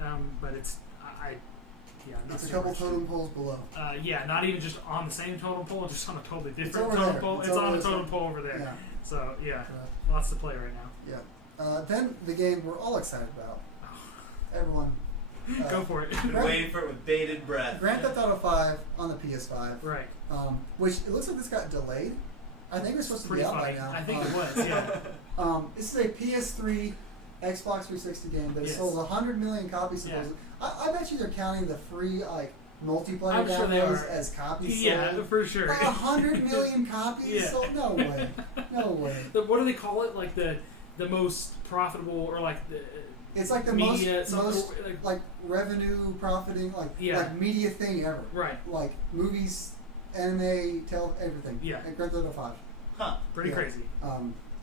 but it's it's a couple totem poles below. Not even just on the same totem pole, just on a totally different totem pole. It's on a totem pole over there. Yeah. So lots to play right now. Yeah. Then the game we're all excited about. Everyone. Go for it. Been waiting for it with bated breath. Grand Theft Auto 5 on the PS5. Right. Which it looks like this got delayed. I think it's supposed to be out by now. I think it was. Yeah. This is a PS3, Xbox 360 game that has sold 100 million copies. Supposedly. I bet you they're counting the free multiplayer downloads as copies sold. Yeah, for sure. 100 million copies sold? No way. No way. What do they call it? Like the most profitable, or like the it's like the media, most like revenue profiting like media thing ever. Right. Like movies, anime, everything. Yeah. And Grand Theft Auto 5. Huh. Pretty crazy.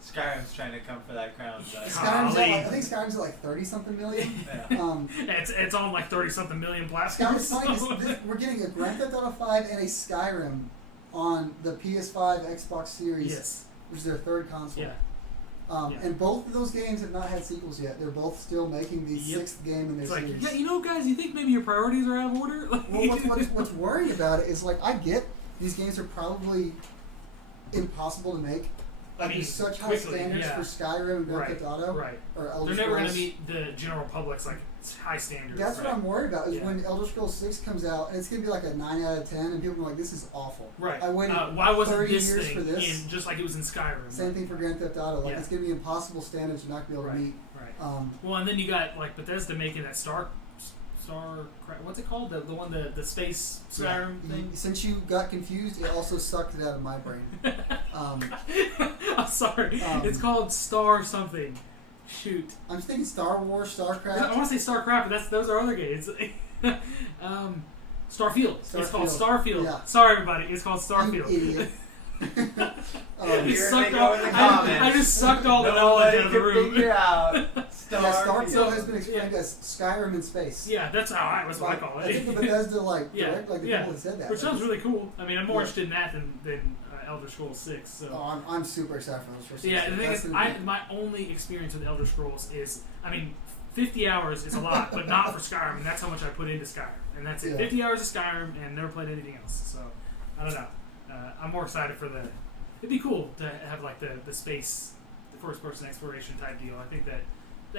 Skyrim's trying to come for that crown. But Skyrim's at I think Skyrim's at like 30-something million. yeah. It's on like 30-something million Skyrim's platforms. funny 'cause we're getting a Grand Theft Auto 5 and a Skyrim on the PS5, Xbox Series, Yes. which is their third console. Yeah. And both of those games have not had sequels yet. They're both still making the Yep. 6th game in their It's like, series. yeah, you know, guys, you think maybe your priorities are out of order? Well, what's worrying about it is, like, I get these games are probably impossible to make. I mean, there's such high quickly, standards yeah. for Skyrim and Grand Theft Auto Right. or Elder They're never going Scrolls. to meet the general public's like high standards. That's right? what I'm worried about is Yeah. when Elder Scrolls 6 comes out and it's going to be like a 9 out of 10 and people are like, this is awful. Right. I waited why wasn't 30 this years thing for this. in just like it was in Skyrim? Same thing for Grand Theft Auto. Like, Yeah. it's going to be impossible standards you're not going to be able to meet. Right. Well, and then you got like Bethesda making that what's it called? The one the space Skyrim thing. Since you got confused, it also sucked it out of my brain. I'm sorry. Um, It's called Star something. Shoot. I'm thinking Star Wars, StarCraft. I want to say StarCraft, but those are other games. Starfield. It's called Starfield. Yeah. Sorry, everybody. It's called You Starfield. idiot. I just sucked all the knowledge out of the room. Figure out Starfield has been explained as Skyrim in space. Yeah, that's how I call it. I think the Bethesda direct, the yeah. people that said that. Which sounds really cool. I mean, I'm more Yeah. interested in that than Elder Scrolls 6. So. Oh, I'm super excited for Elder Scrolls 6. Yeah, the thing is, my only experience with Elder Scrolls is, 50 hours is a lot, but not for Skyrim, and that's how much I put into Skyrim. And that's it. Yeah. 50 hours of Skyrim, and never played anything else. So, I don't know. I'm more excited for it'd be cool to have like the space, the first-person exploration type deal. I think that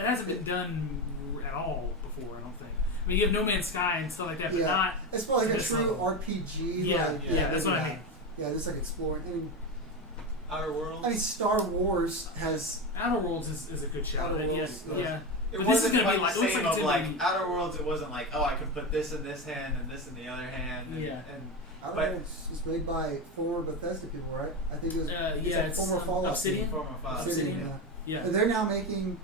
hasn't been done at all before, I don't think. I mean, you have No Man's Sky and stuff like that, but not... It's probably like a this true level. RPG. Yeah, that's what I mean. Yeah, just like exploring. Outer Worlds. I mean, Star Wars has... Outer Worlds is a good shout. Outer Worlds, yeah. It But wasn't this is gonna quite be like, the looks same like it's of gonna like be- Outer Worlds. It wasn't like, oh, I can put this in this hand and this in the other hand. And, Yeah. and Outer But- Worlds was made by former Bethesda people, right? I think it was it's former Fallout Obsidian. people. former files. Obsidian. Yeah. And they're now making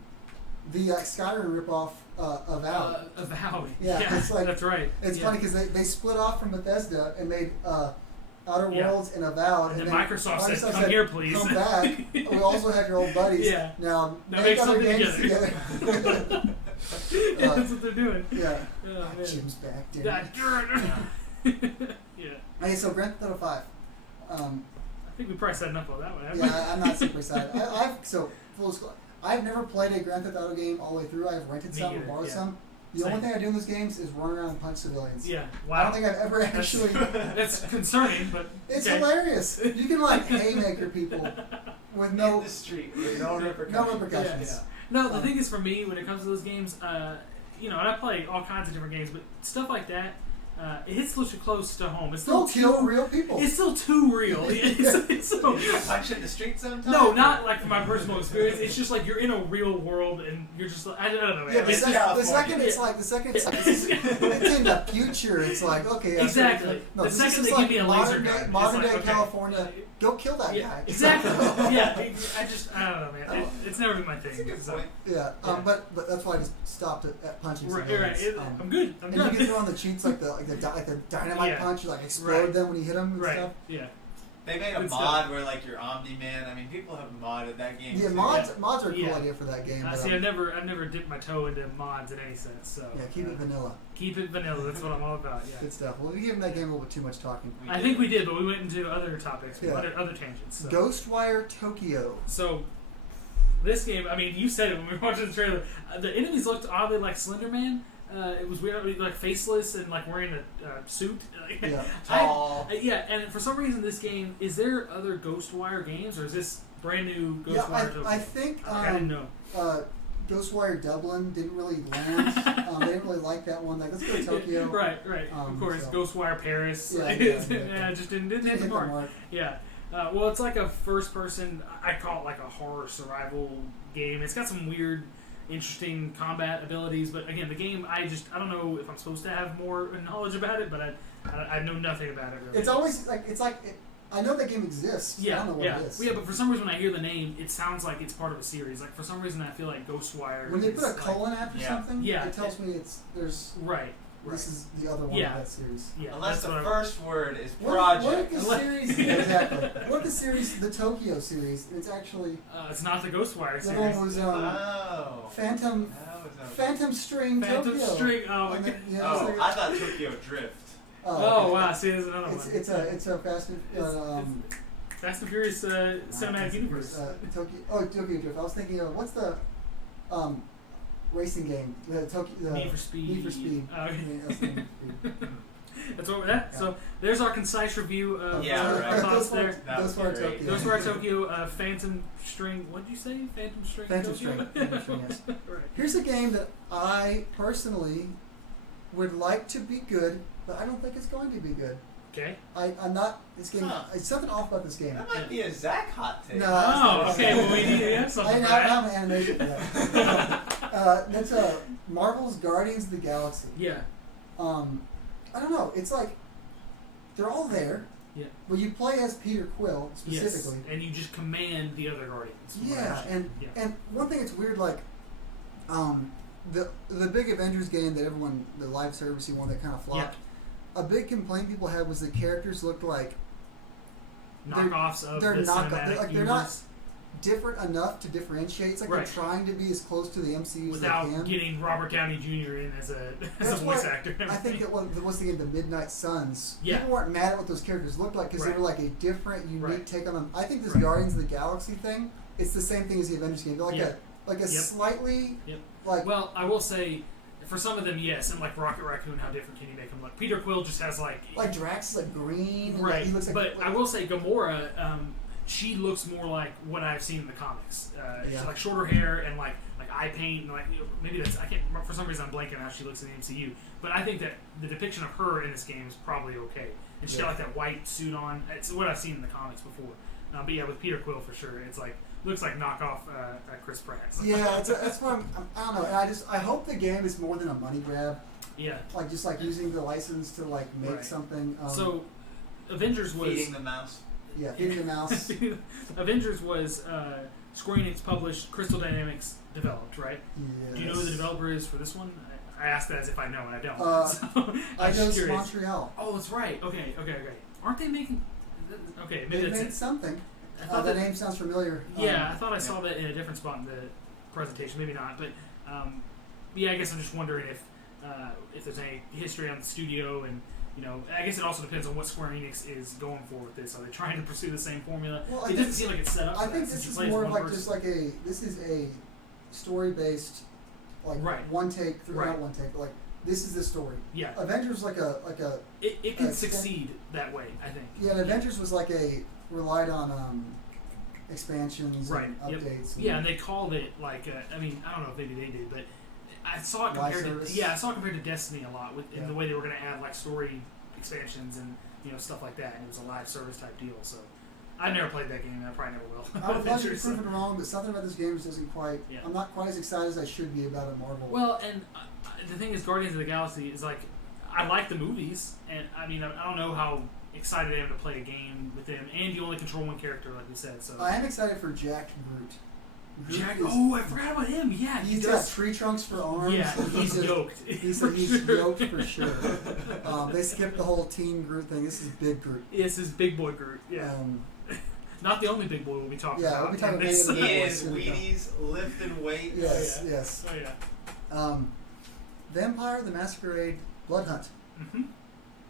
the Skyrim ripoff of Avowed. Avowed. Yeah, it's like- that's right. It's funny because they split off from Bethesda and made Outer Yeah. Worlds and Avowed. And then Microsoft said, "Come here, please." Come back. We also have your old buddies. Yeah. Now Now make make other something games together. together. Yeah, that's what they're doing. Yeah. Oh, man. Jim's back, damn God, it. yeah. Okay, so Grand Theft Auto 5. I think we probably set enough on that one. haven't Yeah, I'm not super excited. Full disclosure, I've never played a Grand Theft Auto game all the way through. I've rented Me some either, and borrowed yeah. some. The Same. only thing I do in those games is run around and punch civilians. we? Yeah. I Wow. don't think I've ever actually. That's concerning, but It's okay. hilarious. You can like haymaker people with In no the street with no repercussions. no repercussions. Yeah. No, the thing is, for me, when it comes to those games, and I play all kinds of different games, but stuff like that, it hits too close to home. It's still Don't kill real people. It's still too real. It's so, You punch it in the street sometimes? no, not like from my personal experience. It's just like you're in a real world and you're just like, I don't know. Man. Yeah, It's the just- second it's like it's in the future. It's like okay, exactly. No, the this second is they like give me a laser modern gun, day, it's modern like, day okay. California. Go kill that Yeah, guy. exactly. Yeah, I don't know, man. It's never been my thing. That's a good so. point. Yeah, Yeah. but that's why I just stopped at punching Right, civilians. right. I'm good. I'm And you good. can throw on the cheats like the dynamite Yeah. punch, you like explode Right. them when you hit them and Right. stuff. Yeah. They made a Good mod stuff. where like you're Omni-Man. I mean, people have modded that game. Yeah, too. mods are a cool Yeah. idea for that game. But, See, I've never dipped my toe into mods in any sense. So yeah, keep it vanilla. Keep it vanilla. That's what I'm all about. Yeah. Good stuff. Well, we gave that game a little bit too much talking. I think we did, but we went into other topics, Yeah. other tangents. So. Ghostwire Tokyo. So, this game, I mean, you said it when we were watching the trailer. The enemies looked oddly like Slender Man. It was weird, like faceless and like wearing a suit. Yeah. Tall. Yeah, and for some reason, this game, is there other Ghostwire games, or is this brand new Yeah, Ghostwire Tokyo? I think I didn't know. Ghostwire Dublin didn't really land. They didn't really like that one. Like, let's go to Tokyo. Right. Of course, so- Ghostwire Paris. Yeah, Like, yeah, it just didn't hit Hit the the mark. mark. Yeah. Well, it's like a first-person. I call it like a horror survival game. It's got some weird, interesting combat abilities, but again, the game, I don't know if I'm supposed to have more knowledge about it, but I know nothing about it really. It's always like I know that game exists. I don't know what it is. Yeah, but for some reason when I hear the name, it sounds like it's part of a series. Like for some reason I feel like Ghostwire. When they put a is, colon after Yeah. something, Yeah. it tells me there's right. This is the other one of that series. Yeah, unless the first word is What project. if the series exactly? What if the series, the Tokyo series? It's actually it's not the Ghostwire the series. one was Phantom String Phantom Tokyo. String. Oh my god. I thought Tokyo Drift. Oh wow! See, there's another one. It's a Fast and Fast and Furious cinematic universe. Tokyo Drift. I was thinking of what's the racing game? The Tokyo. Need for Speed. Need for Speed. That's what we're at. Yeah. So there's our concise review of our thoughts there. Ghostwire Tokyo, Phantom String. What did you say? Phantom String. Phantom String. Yes. Right. Here's a game that I personally would like to be good, but I don't think it's going to be good. Okay. I'm not. This game. It's something off about this game. That might be a Zach hot take. No. Oh, okay. Well, we need to have something. I have an animation for that. That's Marvel's Guardians of the Galaxy. Yeah. I don't know. It's like they're all there. Yeah. But you play as Peter Quill specifically. Yes. And you just command the other Guardians. Yeah. And one thing that's weird, like, the big Avengers game that the live servicey one that kind of flopped. Yeah. A big complaint people had was the characters looked like knockoffs of the cinematic they're not different enough to differentiate. It's like they're trying to be as close to the MCU without as they can. Getting Robert Downey Jr. in as a voice actor. I think that was the game, the Midnight Suns. Yeah. People weren't mad at what those characters looked like because they were like a different, unique take on them. I think this Guardians of the Galaxy thing, it's the same thing as the Avengers game. They're like a slightly like. Well, I will say, for some of them, yes, and like Rocket Raccoon, how different can you make him look? Peter Quill just has like Drax is like green, right? He looks but I will say Gamora. She looks more like what I've seen in the comics. She's like shorter hair and like eye paint and maybe that's I can't for some reason I'm blanking how she looks in the MCU. But I think that the depiction of her in this game is probably okay. And she's got like that white suit on. It's what I've seen in the comics before. But yeah, with Peter Quill for sure, it's like looks like knockoff Chris Pratt. Yeah, that's what I don't know. And I hope the game is more than a money grab. Yeah. Like just like using the license to like make something. So Avengers was feeding the mouse. Yeah, feeding the mouse. Avengers was Square Enix published, Crystal Dynamics developed, right? Yes. Do you know who the developer is for this one? I asked that as if I know, and I don't. I know Montreal. Oh, that's right. Okay. Aren't they making? Okay, maybe they that's made something. The name sounds familiar. Yeah, I thought I saw that in a different spot in the presentation. Maybe not, but yeah, I guess I'm just wondering if there's any history on the studio and. I guess it also depends on what Square Enix is going for with this. Are they trying to pursue the same formula? Well, it doesn't seem like it's set up. I think this is more of like just like this is a story based, like one take, not one take, but like this is the story. Yeah. Avengers like a. It can succeed that way, I think. Yeah, and Avengers was like relied on expansions and updates. And they called it like I don't know if maybe they did, but. I saw it compared to Destiny a lot in the way they were going to add like story expansions and stuff like that, and it was a live service type deal. So I've never played that game, and I probably never will. I would love to be proven wrong, but something about this game just isn't quite. Yeah. I'm not quite as excited as I should be about a Marvel. Well, and the thing is, Guardians of the Galaxy is like I like the movies, and I don't know how excited I am to play a game with them, and you only control one character, like we said. So I am excited for Jack Groot. I forgot about him. Yeah, he's got tree trunks for arms. Yeah, he's yoked. He's yoked for sure. They skipped the whole Teen Groot thing. This is Big Groot. This is Big Boy Groot. Yeah. Not the only big boy we'll be talking about. Yeah, we'll be talking about this. Is Wheaties lifting weights. Yes. Oh yeah. Vampire the Masquerade Blood Hunt. Mm-hmm.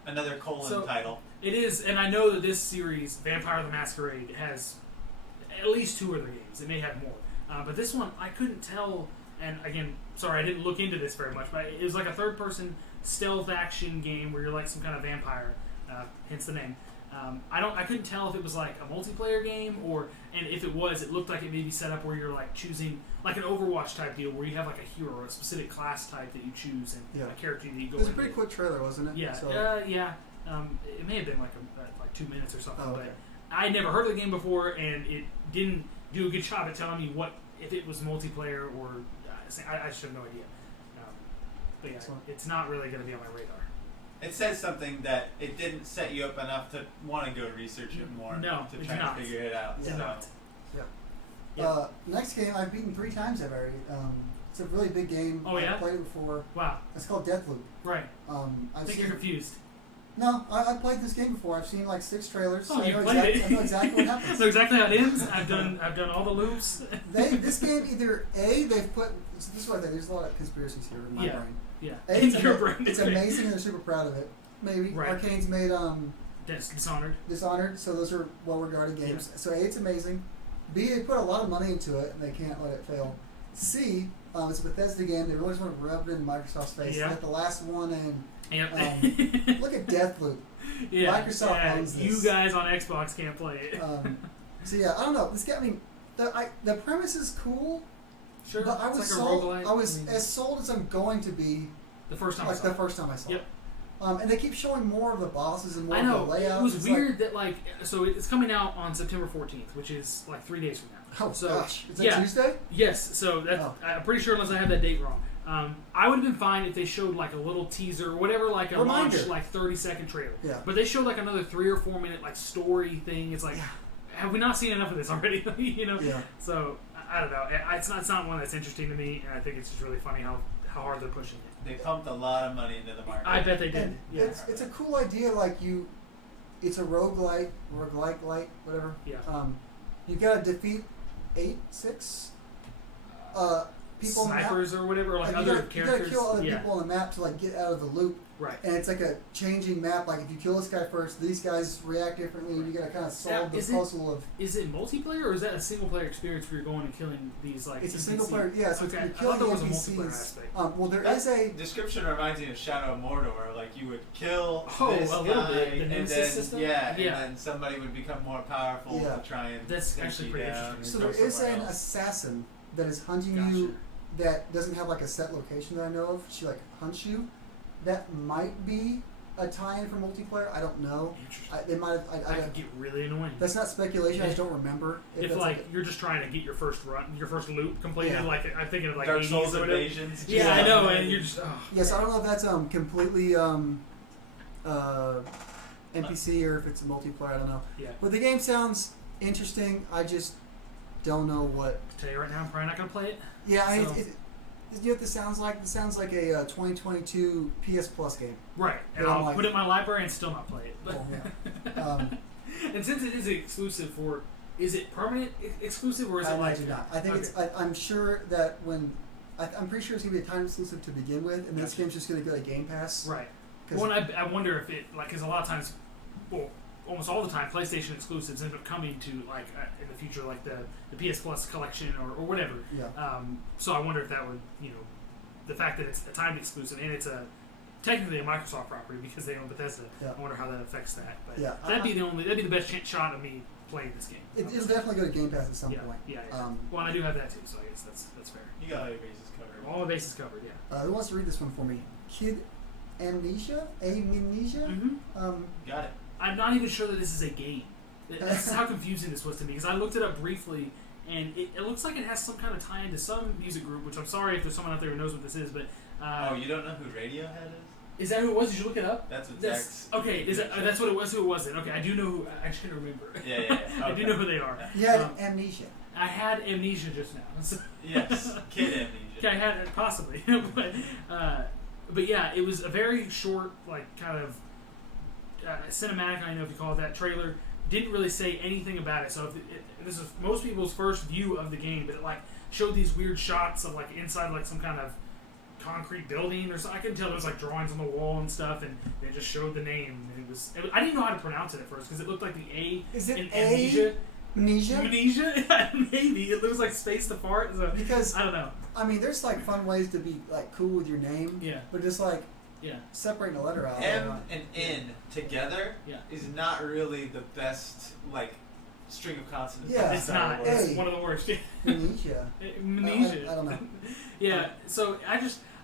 Another title. It is, and I know that this series, Vampire the Masquerade, has at least 2 other games. It may have more. But this one, I couldn't tell, and again, sorry, I didn't look into this very much, but it was like a third-person stealth action game where you're like some kind of vampire, hence the name. I couldn't tell if it was like a multiplayer game, and if it was, it looked like it may be set up where you're like choosing, like an Overwatch type deal, where you have like a hero or a specific class type that you choose, and a character that you go It was a pretty quick trailer, wasn't it? Yeah, so. It may have been like 2 minutes or something, okay. but I never heard of the game before, and it didn't do a good job at telling me if it was multiplayer or I just have no idea. But yeah, it's not really going to be on my radar. It says something that it didn't set you up enough to want to go research it more. No, to try to figure it out. Yeah. Next game I've beaten 3 times already. It's a really big game. Oh, yeah? I've played it before. Wow. It's called Deathloop. Right. I think you're confused. No, I've played this game before. I've seen like 6 trailers. Oh, I know played it. I know exactly what happens. I know exactly how it ends. I've done all the loops. This game they've put. This is what I think. There's a lot of conspiracies here in my brain. Yeah. It's Your brain. It's amazing, and they're super proud of it. Maybe Right. Arcane's made Dishonored. So those are well-regarded games. Yeah. So A, it's amazing. B, they put a lot of money into it, and they can't let it fail. C, it's a Bethesda game. They really just want to rub it in Microsoft's face. Yeah. They got the last one, and Yep. look at Deathloop. Yeah. Microsoft owns this. You guys on Xbox can't play it. So yeah, I don't know. This game. I mean, the premise is cool. Sure. But I was it's like sold. a roguelike. I was as sold as I'm going to be. The first time I saw Yep. it. And they keep showing more of the bosses and more I know. of the layout. It was It's weird that so it's coming out on September 14th, which is like 3 days from now. Oh so, gosh, is that Tuesday? Yes. So that's I'm pretty sure unless I have that date wrong. I would have been fine if they showed like a little teaser or whatever, like a reminder. launch like 30-second trailer. Yeah. But they showed like another 3 or 4 minute like story thing. It's like, have we not seen enough of this already? You know. Yeah. So I don't know. It's not one that's interesting to me, and I think it's just really funny how hard they're pushing it. They pumped a lot of money into the market. I bet they did. And Yeah. it's a cool idea. Like it's a roguelike, whatever. Yeah. You gotta defeat 6 people snipers in the map. or whatever, or like other characters. You gotta kill other people on the map to like get out of the loop. Right. And it's like a changing map. Like if you kill this guy first, these guys react differently, and you gotta kind of solve the puzzle of. Is it multiplayer or is that a single player experience where you're going and killing these like? It's a NPC? single player. Yeah. So Okay. you're I thought killing there was a NPCs. multiplayer aspect. Well, there That is a description reminds me of Shadow of Mordor. Like you would kill this a guy, little bit. The and nemesis then system? yeah, Yeah. and then somebody would become more powerful Yeah. to try and That's take actually you pretty down interesting. and So go there is somewhere an else. assassin that is hunting Gotcha. you that doesn't have like a set location that I know of. She like hunts you. That might be a tie-in for multiplayer. I don't know. Interesting. They might have. That could get really annoying. That's not speculation. I just don't remember. If that's like you're just trying to get your first loop completed, Yeah. like I'm thinking of like Dark 80s Souls or whatever. invasions. Yeah, I know, and you're just. Yes, I don't know if that's completely NPC or if it's a multiplayer. I don't know. Yeah. But the game sounds interesting. I just don't know what. To tell you right now, I'm probably not gonna play it. Yeah, I So- mean, you know what this sounds like? This sounds like a 2022 PS Plus game. Right, and Yeah, I'm I'll like- put it in my library and still not play it. But Oh, yeah. and since it is exclusive is it permanent exclusive or is it I like? imagine not. I think okay. it's. I'm sure that I'm pretty sure it's gonna be a time exclusive to begin with, and this Gotcha. game's just gonna go to Game Pass. Right. 'Cause- Well, and I wonder if it because a lot of times, well, almost all the time, PlayStation exclusives end up coming to like in the future, like the PS Plus collection or whatever. Yeah. So I wonder if that would the fact that it's a timed exclusive and it's technically a Microsoft property because they own Bethesda. Yeah. I wonder how that affects that. But Yeah. that'd be the best shot of me playing this game. It'll definitely go to Game Pass at some yeah, point. Yeah. Well, and I do have that too, so I guess that's fair. You got all your bases covered. All the bases covered. Yeah. who wants to read this one for me? Kid Amnesia? Mm-hmm. Got it. I'm not even sure that this is a game. That's how confusing this was to me because I looked it up briefly and it looks like it has some kind of tie into some music group. Which I'm sorry if there's someone out there who knows what this is, but You don't know who Radiohead is? Is that who it was? Did you look it up? That's what Zach's. Okay. That's what it was? Who it was? Then okay, I do know who. I just can't remember. Yeah. Okay. I do know who they are. You had Amnesia. I had amnesia just now. So Yes, kid amnesia. okay, I had it possibly, but yeah, it was a very short, like kind of cinematic. I don't know if you call it that trailer. Didn't really say anything about it. So this is most people's first view of the game, but it like showed these weird shots of like inside like some kind of concrete building or something. I couldn't tell there was like drawings on the wall and stuff, and they just showed the name. And it was I didn't know how to pronounce it at first because it looked like the A Is it in A? amnesia. Amnesia? Amnesia? Yeah, maybe. It looks like space to fart. So Because I don't know. I mean, there's like fun ways to be like cool with your name. Yeah. But just like Yeah. separating a letter out. M and N together Yeah. is not really the best like string of consonants. Yeah. It's not. Hey. It's one of the worst. Amnesia. Amnesia. I don't know. Yeah. So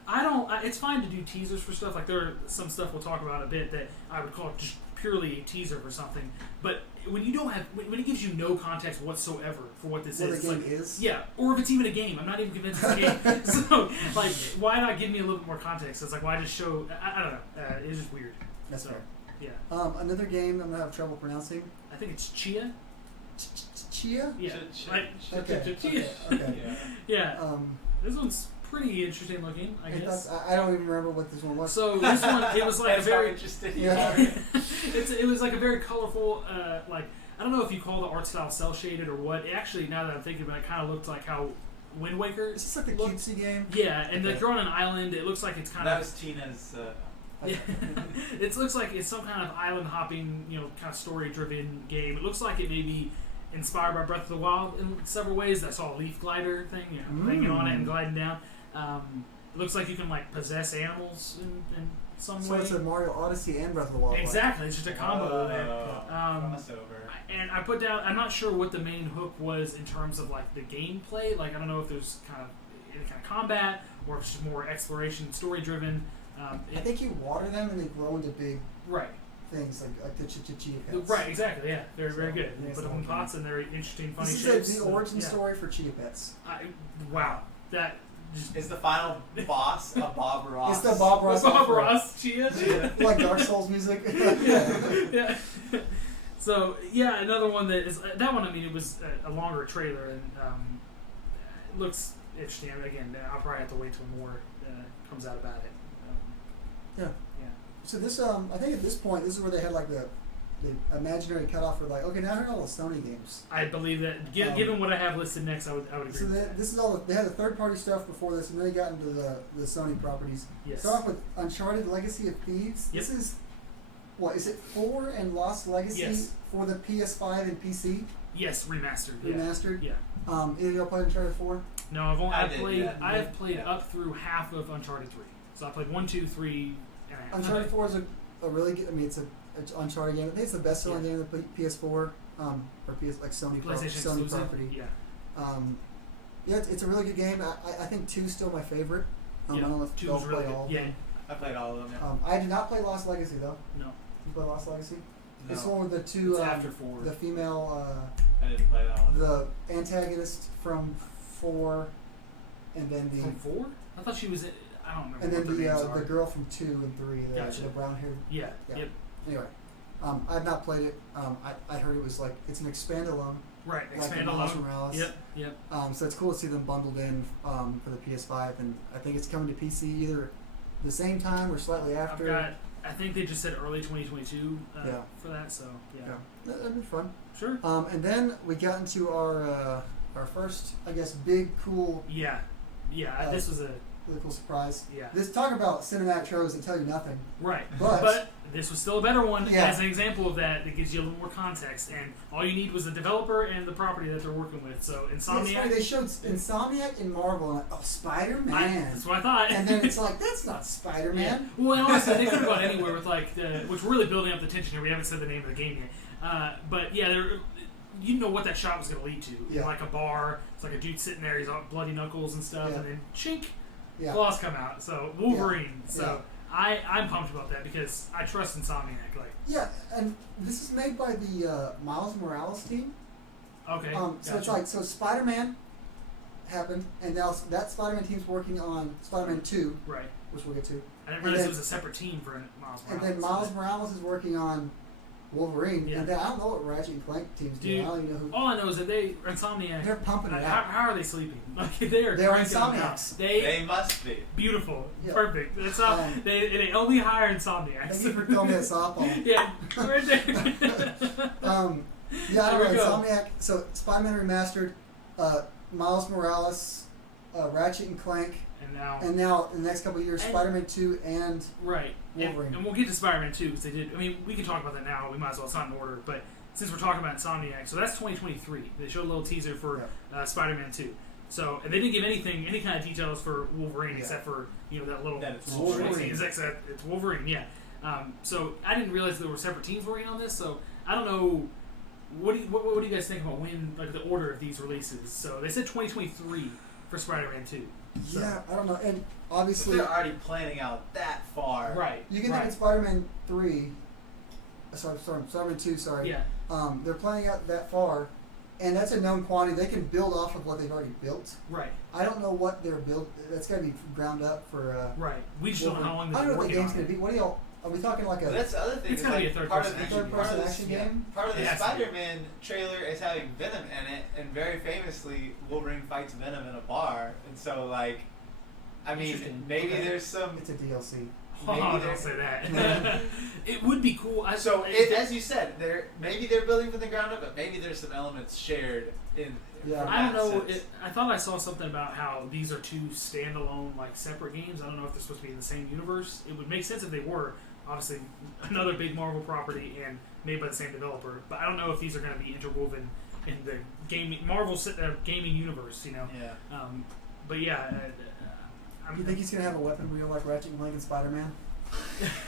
I don't. It's fine to do teasers for stuff. Like there are some stuff we'll talk about a bit that I would call just purely a teaser for something. But when you don't have, when it gives you no context whatsoever for what this What is, the game like, is? yeah, or if it's even a game, I'm not even convinced it's a game. So like, why not give me a little bit more context? It's like why just show? I don't know. It's just weird. That's So, fair. Yeah. Another game I'm gonna have trouble pronouncing. I think it's Chia. Chia? Yeah. Ch- Like, Okay. Chia. Okay. Yeah. Yeah. Um, This one's pretty interesting looking, I guess. I don't even remember what this one was. So this one, it was like a very interesting. Yeah. it was like a very colorful, like I don't know if you call the art style cel shaded or what. It actually, now that I'm thinking about it, kind of looked like how Wind Waker. Is this like the cutesy game? Yeah, and they're on an island. It looks like it's kind that of. was Tina's. Yeah, it looks like it's some kind of island hopping, kind of story driven game. It looks like it may be inspired by Breath of the Wild in several ways. I saw a leaf glider thing, hanging on it and gliding down. It looks like you can like possess animals in some way. So it's a Mario Odyssey and Breath of the Wild. Exactly, it's just a combo of it. Crossover. And I put down. I'm not sure what the main hook was in terms of like the gameplay. Like I don't know if there's kind of any kind of combat or if it's just more exploration, story driven. I think you water them and they grow into big right things like the chia pets. Right, exactly. Yeah, very good. Nice Put them in pots and they're interesting, funny this shapes. is the origin story for chia pets. Wow, that. Is the final boss a Bob Ross? It's the Bob Ross. Bob Ross chia. Like Dark Souls music. Yeah. So yeah, another one that is that one. I mean, it was a longer trailer and it looks interesting. Again, I'll probably have to wait till more comes out about it. Yeah. Yeah. So this, I think at this point, this is where they had like the imaginary cutoff for like, okay, now here are all the Sony games. I believe that. Given what I have listed next, I would agree. So with that. this is all. They had the third-party stuff before this, and then they got into the Sony properties. Yes. Start off with Uncharted: Legacy of Thieves. Yep. This is what is it? 4 and Lost Legacy Yes. for the PS5 and PC. Yes, remastered. Remastered. Yeah. Either y'all played Uncharted 4? No, I have played up through half of Uncharted 3. So I played 1, 2, 3, and a half. Uncharted 4 is a really good. I mean, it's Uncharted game. I think it's the best-selling game on the PS4 or PS like Sony PlayStation property. Yeah. Yeah, it's a really good game. I think 2 is still my favorite. I don't know if 2 y'all was really play good. all of Yeah. them. I played all of them. Yeah. I did not play Lost Legacy though. No. You play Lost Legacy? No. This one with the two It's after 4. the female I didn't play that one. the antagonist from 4 and then the From 4? I thought she was. I don't remember. and then what their names the are. girl from 2 and 3, Gotcha. the brown haired. Yeah. Yeah. Yep. Anyway, I've not played it. I heard it was like it's an expandalone. Right. Like Expand Miles alone. Morales. Yep. So it's cool to see them bundled in for the PS5, and I think it's coming to PC either the same time or slightly after. I think they just said early 2022 Yeah. for that. So yeah. That'd be fun. Sure. And then we got into our first, I guess, big cool, Yeah. This was a really cool surprise. yeah. This talk about cinematic trailers that tell you nothing. Right. But this was still a better one Yeah. as an example of that gives you a little more context. And all you need was the developer and the property that they're working with. So it's funny, Insomniac. they showed Insomniac and Marvel, and like, oh, Spider-Man. That's what I thought. And then it's like, that's not Spider-Man. Yeah. Well, and honestly, they could have gone anywhere with like which we're really building up the tension here. We haven't said the name of the game yet. But yeah, you know what that shot was going to lead to. Yeah. Like a bar. It's like a dude sitting there. He's all bloody knuckles and stuff. Yeah. And then chink, Yeah. claws come out. So Wolverine. Yeah. So I'm pumped about that because I trust Insomniac. Like Yeah, and this is made by the Miles Morales team. okay. So it's gotcha. like, so Spider-Man happened, and now that Spider-Man team's working on Spider-Man 2, right. which we'll get to. I didn't And realize then- it was a separate team for Miles Morales. And then Miles Morales is working on Wolverine, Yeah. and then I don't know what Ratchet and Clank team's doing. Dude, I don't even know who. all I know is that Insomniac. They're pumping it How, out. how are they sleeping? Like they're They're cranking them out. Insomniacs. They must be. Beautiful, Yeah. perfect. That's how they only hire Insomniacs. Thank you for telling me that softball. Yeah, right there. Yeah, I don't There we know. go. Insomniac. So Spider-Man remastered, Miles Morales, Ratchet and Clank, and now in the next couple of years, And- Spider-Man 2 and right, Wolverine. and we'll get to Spider-Man 2 because they did. I mean, we can talk about that now. We might as well. It's not in order, but since we're talking about Insomniac, so that's 2023. They showed a little teaser for Spider-Man 2. So, and they didn't give any kind of details for Wolverine except for that little. That it's Wolverine. It's Wolverine, yeah. So I didn't realize there were separate teams working on this. So I don't know. What do you guys think about when the order of these releases? So they said 2023 for Spider-Man 2. So. Yeah, I don't know. And But obviously, they're already planning out that far. Right. you can right. think in Spider-Man 3. Spider-Man 2. Sorry. Yeah. They're planning out that far, and that's a known quantity. They can build off of what they've already built. Right. I don't know what they're built. That's got to be ground up for. Right. We just don't know how long I they're don't know what the working game's on going to it. be. What do y'all? Are we talking like a? But that's the other thing. It's is gotta be like a part third-person of the action game. part of Action the game? part of It the has to be. Spider-Man trailer is having Venom in it, and very famously, Wolverine fights Venom in a bar, and so like, I mean, maybe there's some. It's a DLC. Oh, don't say that. It would be cool. So, as you said, maybe they're building from the ground up, but maybe there's some elements shared in. Yeah. I don't know. I thought I saw something about how these are two standalone, like separate games. I don't know if they're supposed to be in the same universe. It would make sense if they were. Obviously, another big Marvel property and made by the same developer. But I don't know if these are going to be interwoven in the Marvel gaming universe. You know. Yeah. But yeah. You think he's going to have a weapon wheel like Ratchet and Clank and Spider-Man?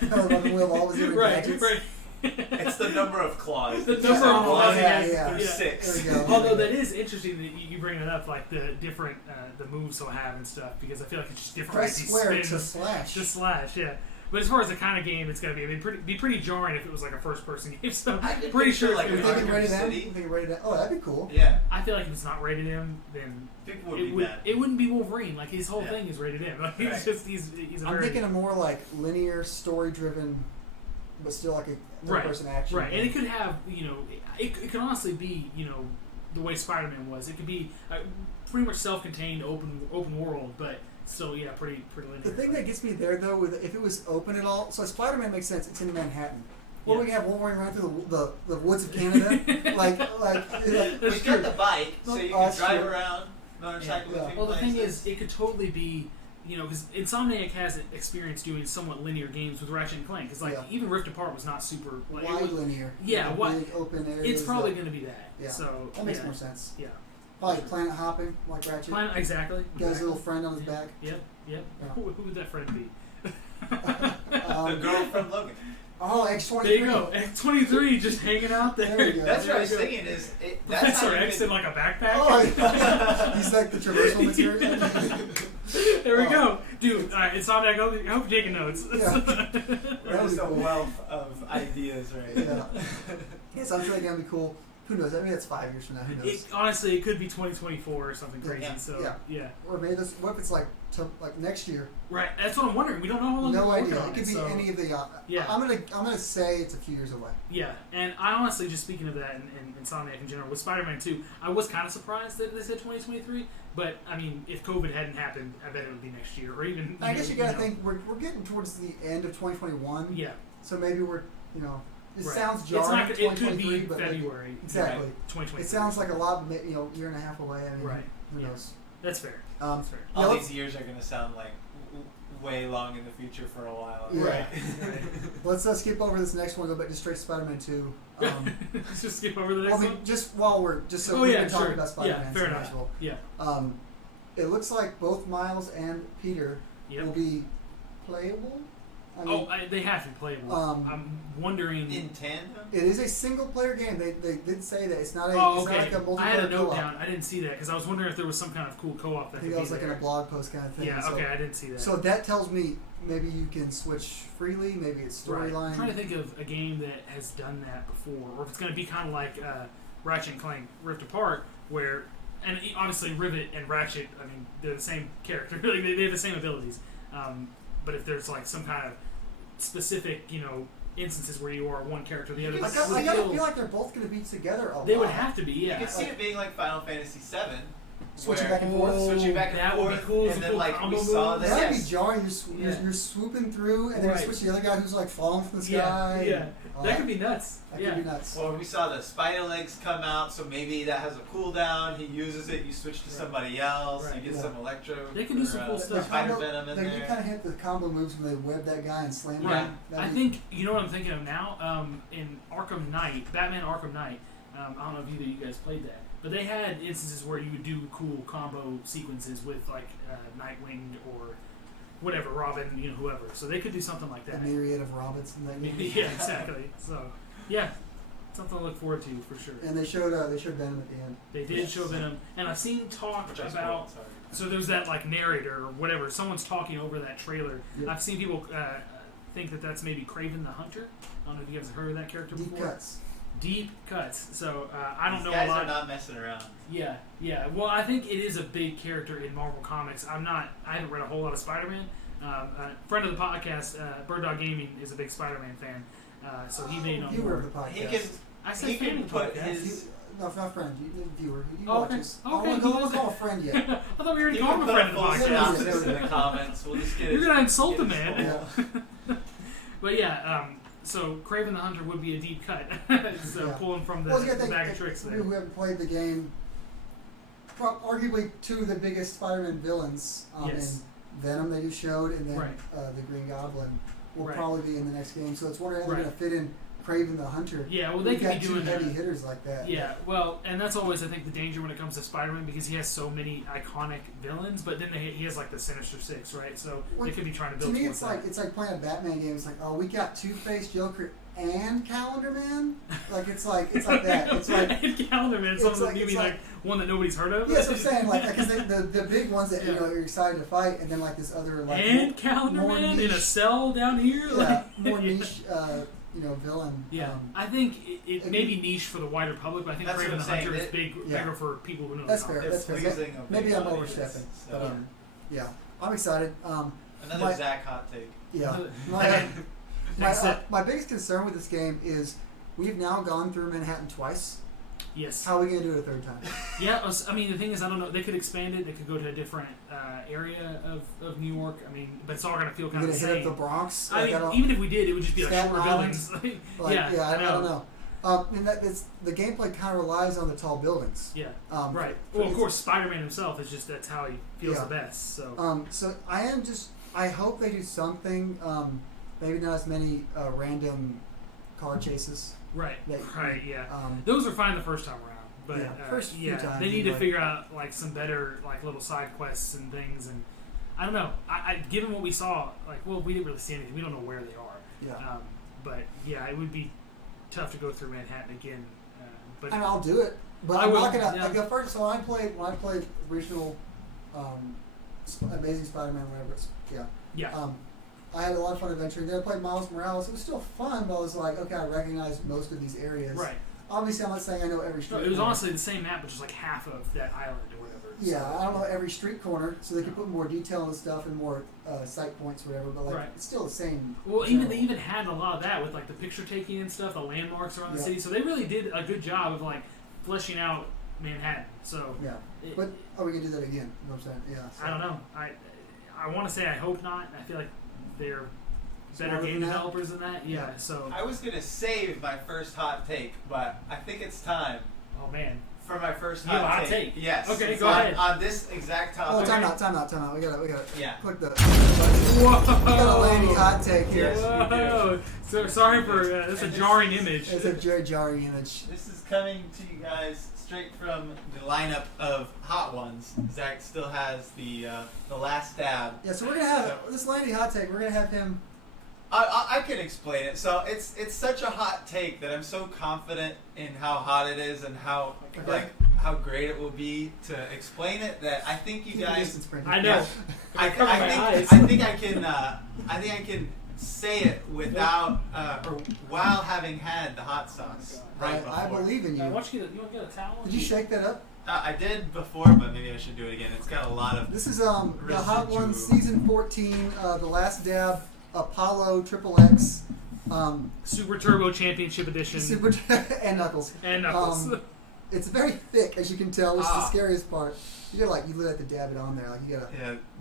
A weapon wheel of all his different gadgets? Right. It's the number of claws. The number of claws. Yeah. 6. There we go. Although that is interesting that you bring it up, like the different the moves he'll have and stuff, because I feel like it's just different Press ways he square spins. to slash. To slash, yeah. But as far as the kind of game it's going to be pretty jarring if it was like a first-person game. So I did pretty picture, sure like, If they can Arkham rated M, City. if they can rated M. Oh, that'd be cool. Yeah. I feel like if it's not rated M, then People would be mad. it wouldn't be Wolverine. Like his whole Yeah. thing is rated M. Like Right. he's a I'm very thinking of more like linear, story-driven, but still like a third-person action. right, and it could have it could honestly be the way Spider-Man was. It could be pretty much self-contained, open world, but still pretty linear. The thing that gets me there though, if it was open at all, so Spider-Man makes sense. It's in Manhattan. Or we can have Wolverine run through the woods of Canada, like We've got the bike, so you can drive true. around motorcycle. Yeah. between Well, the thing places. is, it could totally be, because Insomniac has experience doing somewhat linear games with Ratchet and Clank. Because even Rift Apart was not super wide linear. Yeah, big open areas. It's probably going to be that. Yeah. So That makes more sense. Yeah. Probably planet hopping like Ratchet. Exactly. Got his little friend on his back. Yep. Yeah. Who would that friend be? The girl from Logan. Oh, X-23. There you go. X-23 just hanging out there. There we go. That's what I was thinking. That's how Professor you X in can- like a backpack. Oh, he's like the traversal material. There we go. Dude, all right, Insomniac, I hope you're taking notes. Yeah. We're just a wealth of ideas right now. Yes, I'm sure that's gonna be cool. Who knows? I mean, that's 5 years from now. Who knows? Honestly, it could be 2024 or something crazy. Yeah. So yeah. Or maybe what if it's like next year? Right. That's what I'm wondering. We don't know how long No we're working idea. on It could be so. any of the. Yeah. I'm gonna say it's a few years away. Yeah, and I honestly, just speaking of that and Insomniac in general, with Spider-Man 2, I was kind of surprised that they said 2023. But I mean, if COVID hadn't happened, I bet it would be next year, or even. I guess you gotta think we're getting towards the end of 2021. Yeah. So maybe we're It Right. sounds jarring. It's not. It could be but February. Exactly. 2023. It sounds like a lot, year and a half away. I mean, Right. Who Yeah. knows? That's fair. That's fair. All these years are going to sound like way long in the future for a while. Yeah. Right. Let's skip over this next one. Go back to straight Spider-Man 2. Let's just skip over the next one. Just while we can talk about Spider-Man. Yeah, fair enough. Well. Yeah. It looks like both Miles and Peter will be playable. They have to be playable. I'm wondering. In tandem? It is a single-player game. They did say that it's not a. Oh, it's okay. not like a multiplayer I had a note co-op. down. I didn't see that because I was wondering if there was some kind of cool co-op that I think could that was be like in a blog post kind of thing. Yeah. Okay. I didn't see that. So that tells me maybe you can switch freely. Maybe it's storyline. Right. I'm trying to think of a game that has done that before, or if it's going to be kind of like Ratchet and Clank Rift Apart, where, and obviously Rivet and Ratchet, I mean, they're the same character. They have the same abilities. But if there's like some kind of specific, instances where you are one character or the other, I gotta feel like they're both going to be together a lot. They would have to be. Yeah. You can see it being like Final Fantasy VII. Switching back and forth. Switching back and that forth. would be cool. And then like we saw that. That'd be Yes. jarring. You're swooping through, and then you switch to the other guy who's like falling from the sky. Yeah. That could be nuts. That could be nuts. Well, we saw the spider legs come out, so maybe that has a cooldown. He uses it. You switch to somebody else. Right. You get some electro. They can do some cool stuff. Spider venom in They there. kind of hit the combo moves when they web that guy and slam Right. him. I think you know what I'm thinking of now. In Arkham Knight, Batman Arkham Knight. I don't know if either of you guys played that, but they had instances where you would do cool combo sequences with like Nightwing or whatever, Robin, whoever. So they could do something like that. A myriad of Robins and that. Yeah, exactly. So, yeah, something to look forward to for sure. And they showed Venom at the end. They did show Venom, and I've seen talk Which I about. spoiled, sorry. So there's that like narrator or whatever. Someone's talking over that trailer. Yep. I've seen people think that that's maybe Kraven the Hunter. I don't know if you guys have heard of that character Deep before. cuts. Deep cuts. So I don't These know guys a lot. are not messing around. Yeah. Well, I think it is a big character in Marvel Comics. I haven't read a whole lot of Spider-Man. A friend of the podcast, Bird Dog Gaming, is a big Spider-Man fan. So he may know Viewer more. of the podcast. He can. I said He fan can of the put podcast. his No, not friend. You viewer. You Oh, watch okay. us. Okay. I don't want to call him a friend yet. I thought we already You called him can a put friend a of the full podcast. synopsis in the comments. We'll just get You're his- gonna insult get the his man. full- But yeah, so Kraven the Hunter would be a deep cut. So Yeah. pulling from the, Well, you gotta the think, bag of tricks people there. who haven't played the game, arguably two of the biggest Spider-Man villains Yes. in Venom that you showed, and then Right. The Green Goblin will Right. probably be in the next game. So it's wondering how they're Right. going to fit in Kraven the Hunter. Yeah, well, they We've could got be two doing heavy that. hitters like that. Yeah, well, and that's always, I think, the danger when it comes to Spider-Man because he has so many iconic villains, but then he has like the Sinister Six, right? So Well, they could be trying to To build me, towards that. it's like playing a Batman game. It's like, oh, we got Two-Face, Joker, and Calendar Man. Like it's like that. It's like and Calendar Man, some of them, you it's mean like one that nobody's heard of? yes, I'm saying like because the big ones that Yeah. you're excited to fight, and then like this other like and Calendar more Man in a niche- cell down here? yeah, Like, more niche villain. Yeah, I think it may be niche for the wider public, but I think That's what Kraven I'm the saying. Hunter is bigger for people who know That's the fair. comics. That's It's fair. pleasing of Maybe big I'm audience, overstepping, so. but yeah, I'm excited. Another my- Zach hot take. Yeah, Next my biggest concern with this game is we've now gone through Manhattan twice. Yes. How are we gonna do it a third time? Yeah, I mean, the thing is, I don't know. They could expand it. They could go to a different area of New York. I mean, but it's all going to feel We're kind gonna of the hit same. up the Bronx. I Like, mean, don't- even if we did, it would just be like Staten shorter Island. buildings. like, yeah, I don't know. And the gameplay kind of relies on the tall buildings. Yeah, for- right. for Well, of its- course, Spider-Man himself is just that's how he feels Yeah. the best. So So I hope they do something. Maybe not as many random car chases. right, that- yeah. Um, Those were fine the first time around, but Yeah, first few times they need you to figure out like some better like little side quests and things. And I don't know. I given what we saw, like, well, we didn't really see anything. We don't know where they are. yeah. But yeah, it would be tough to go through Manhattan again. But And I'll do it, but I I'm will, not gonna. yeah. Like the first, so when I played original, Amazing Spider-Man, whatever it's yeah, I had a lot of fun adventuring. Then I played Miles Morales. It was still fun, but I was like, okay, I recognize most of these areas. right. Obviously, I'm not saying I know every street. No, it was corner. honestly the same map, but just like half of that island or whatever. Yeah, So- I don't know every street corner, so they can No. put more detail into stuff and more sight points, or whatever. But like, Right. it's still the same. Well, even general. they even had a lot of that with like the picture taking and stuff, the landmarks around the Yeah. city. So they really did a good job of like fleshing out Manhattan. So Yeah, it- but are we gonna do that again? You know what I'm saying? Yeah. So. I don't know. I want to say I hope not. I feel like they're better Smarter game than that? developers than that. Yeah. Yeah. So I was gonna save my first hot take, but I think it's time oh man. for my first You have a hot hot take? Yes. Okay, It's go on, ahead. On this exact topic. Oh, time out. We gotta Yeah. click the. Whoa. We got a lady hot take here. Yes, we do. Whoa. So sorry for that's a And this jarring is- image. It's a very jarring image. This is coming to you guys straight from the lineup of hot ones. Zach still has the last stab. Yeah, so we're gonna have this lady hot take. We're gonna have him. I can explain it. So it's such a hot take that I'm so confident in how hot it is and how Okay. like how great it will be to explain it that I think you Keep the guys. distance, Brendan. I know. Yeah. I Cover my eyes. think I can say it without or while having had the hot sauce right before. I believe in Why you. don't you want to get a towel? Did you shake that up? I did before, but maybe I should do it again. It's got a lot of. This is the Hot Residual. Ones season 14, the last dab, Apollo XXX, Super Turbo Championship Edition Super and Knuckles. and Knuckles. It's very thick, as you can tell, which is the Ah. scariest part. You gotta you literally have to dab it on there, like you gotta.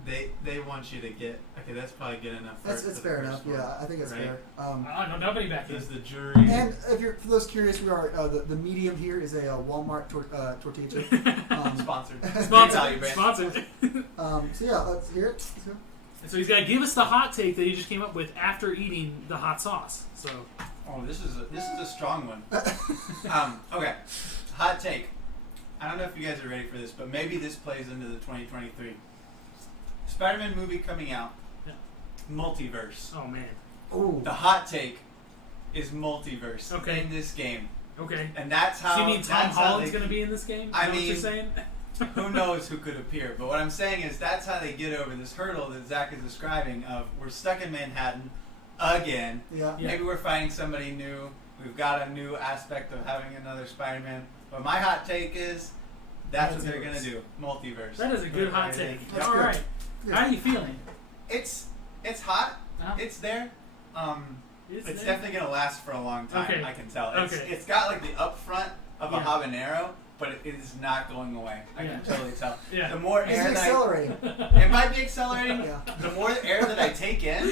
Yeah, they want you to get. Okay, that's probably good enough. That's for it's the fair first enough. one, Yeah, I think that's right? fair. I know nobody back in. Does the jury? And if you're for those curious, we are the medium here is a Walmart tortilla chip. Sponsored. Sponsored. Value brand. Sponsored. So yeah, let's hear it. Let's go. So he's got to give us the hot take that he just came up with after eating the hot sauce. So Oh, this is a strong one. Okay, hot take. I don't know if you guys are ready for this, but maybe this plays into the 2023 Spider-Man movie coming out. Yeah. Multiverse. oh man. Ooh. The hot take is multiverse Okay. in this game, Okay. and that's how. So you mean Tom that's how Holland's they- going to be in this game? I Is that what you're mean- saying? Who knows who could appear? But what I'm saying is that's how they get over this hurdle that Zach is describing of we're stuck in Manhattan again. Yeah. Yeah. Maybe we're fighting somebody new. We've got a new aspect of having another Spider-Man. But my hot take is that's what they're going to do. Multiverse. That is a good hot Right. take. That's All good. right. Yeah. How are you feeling? It's hot. Uh-huh. It's there. It's there? definitely going to last for a long time. Okay. I can tell. Okay. It's got like the up front of a habanero, but it is not going away. I can totally tell. Yeah. The more air It's accelerating. it might be accelerating. Yeah. The more air that I take in,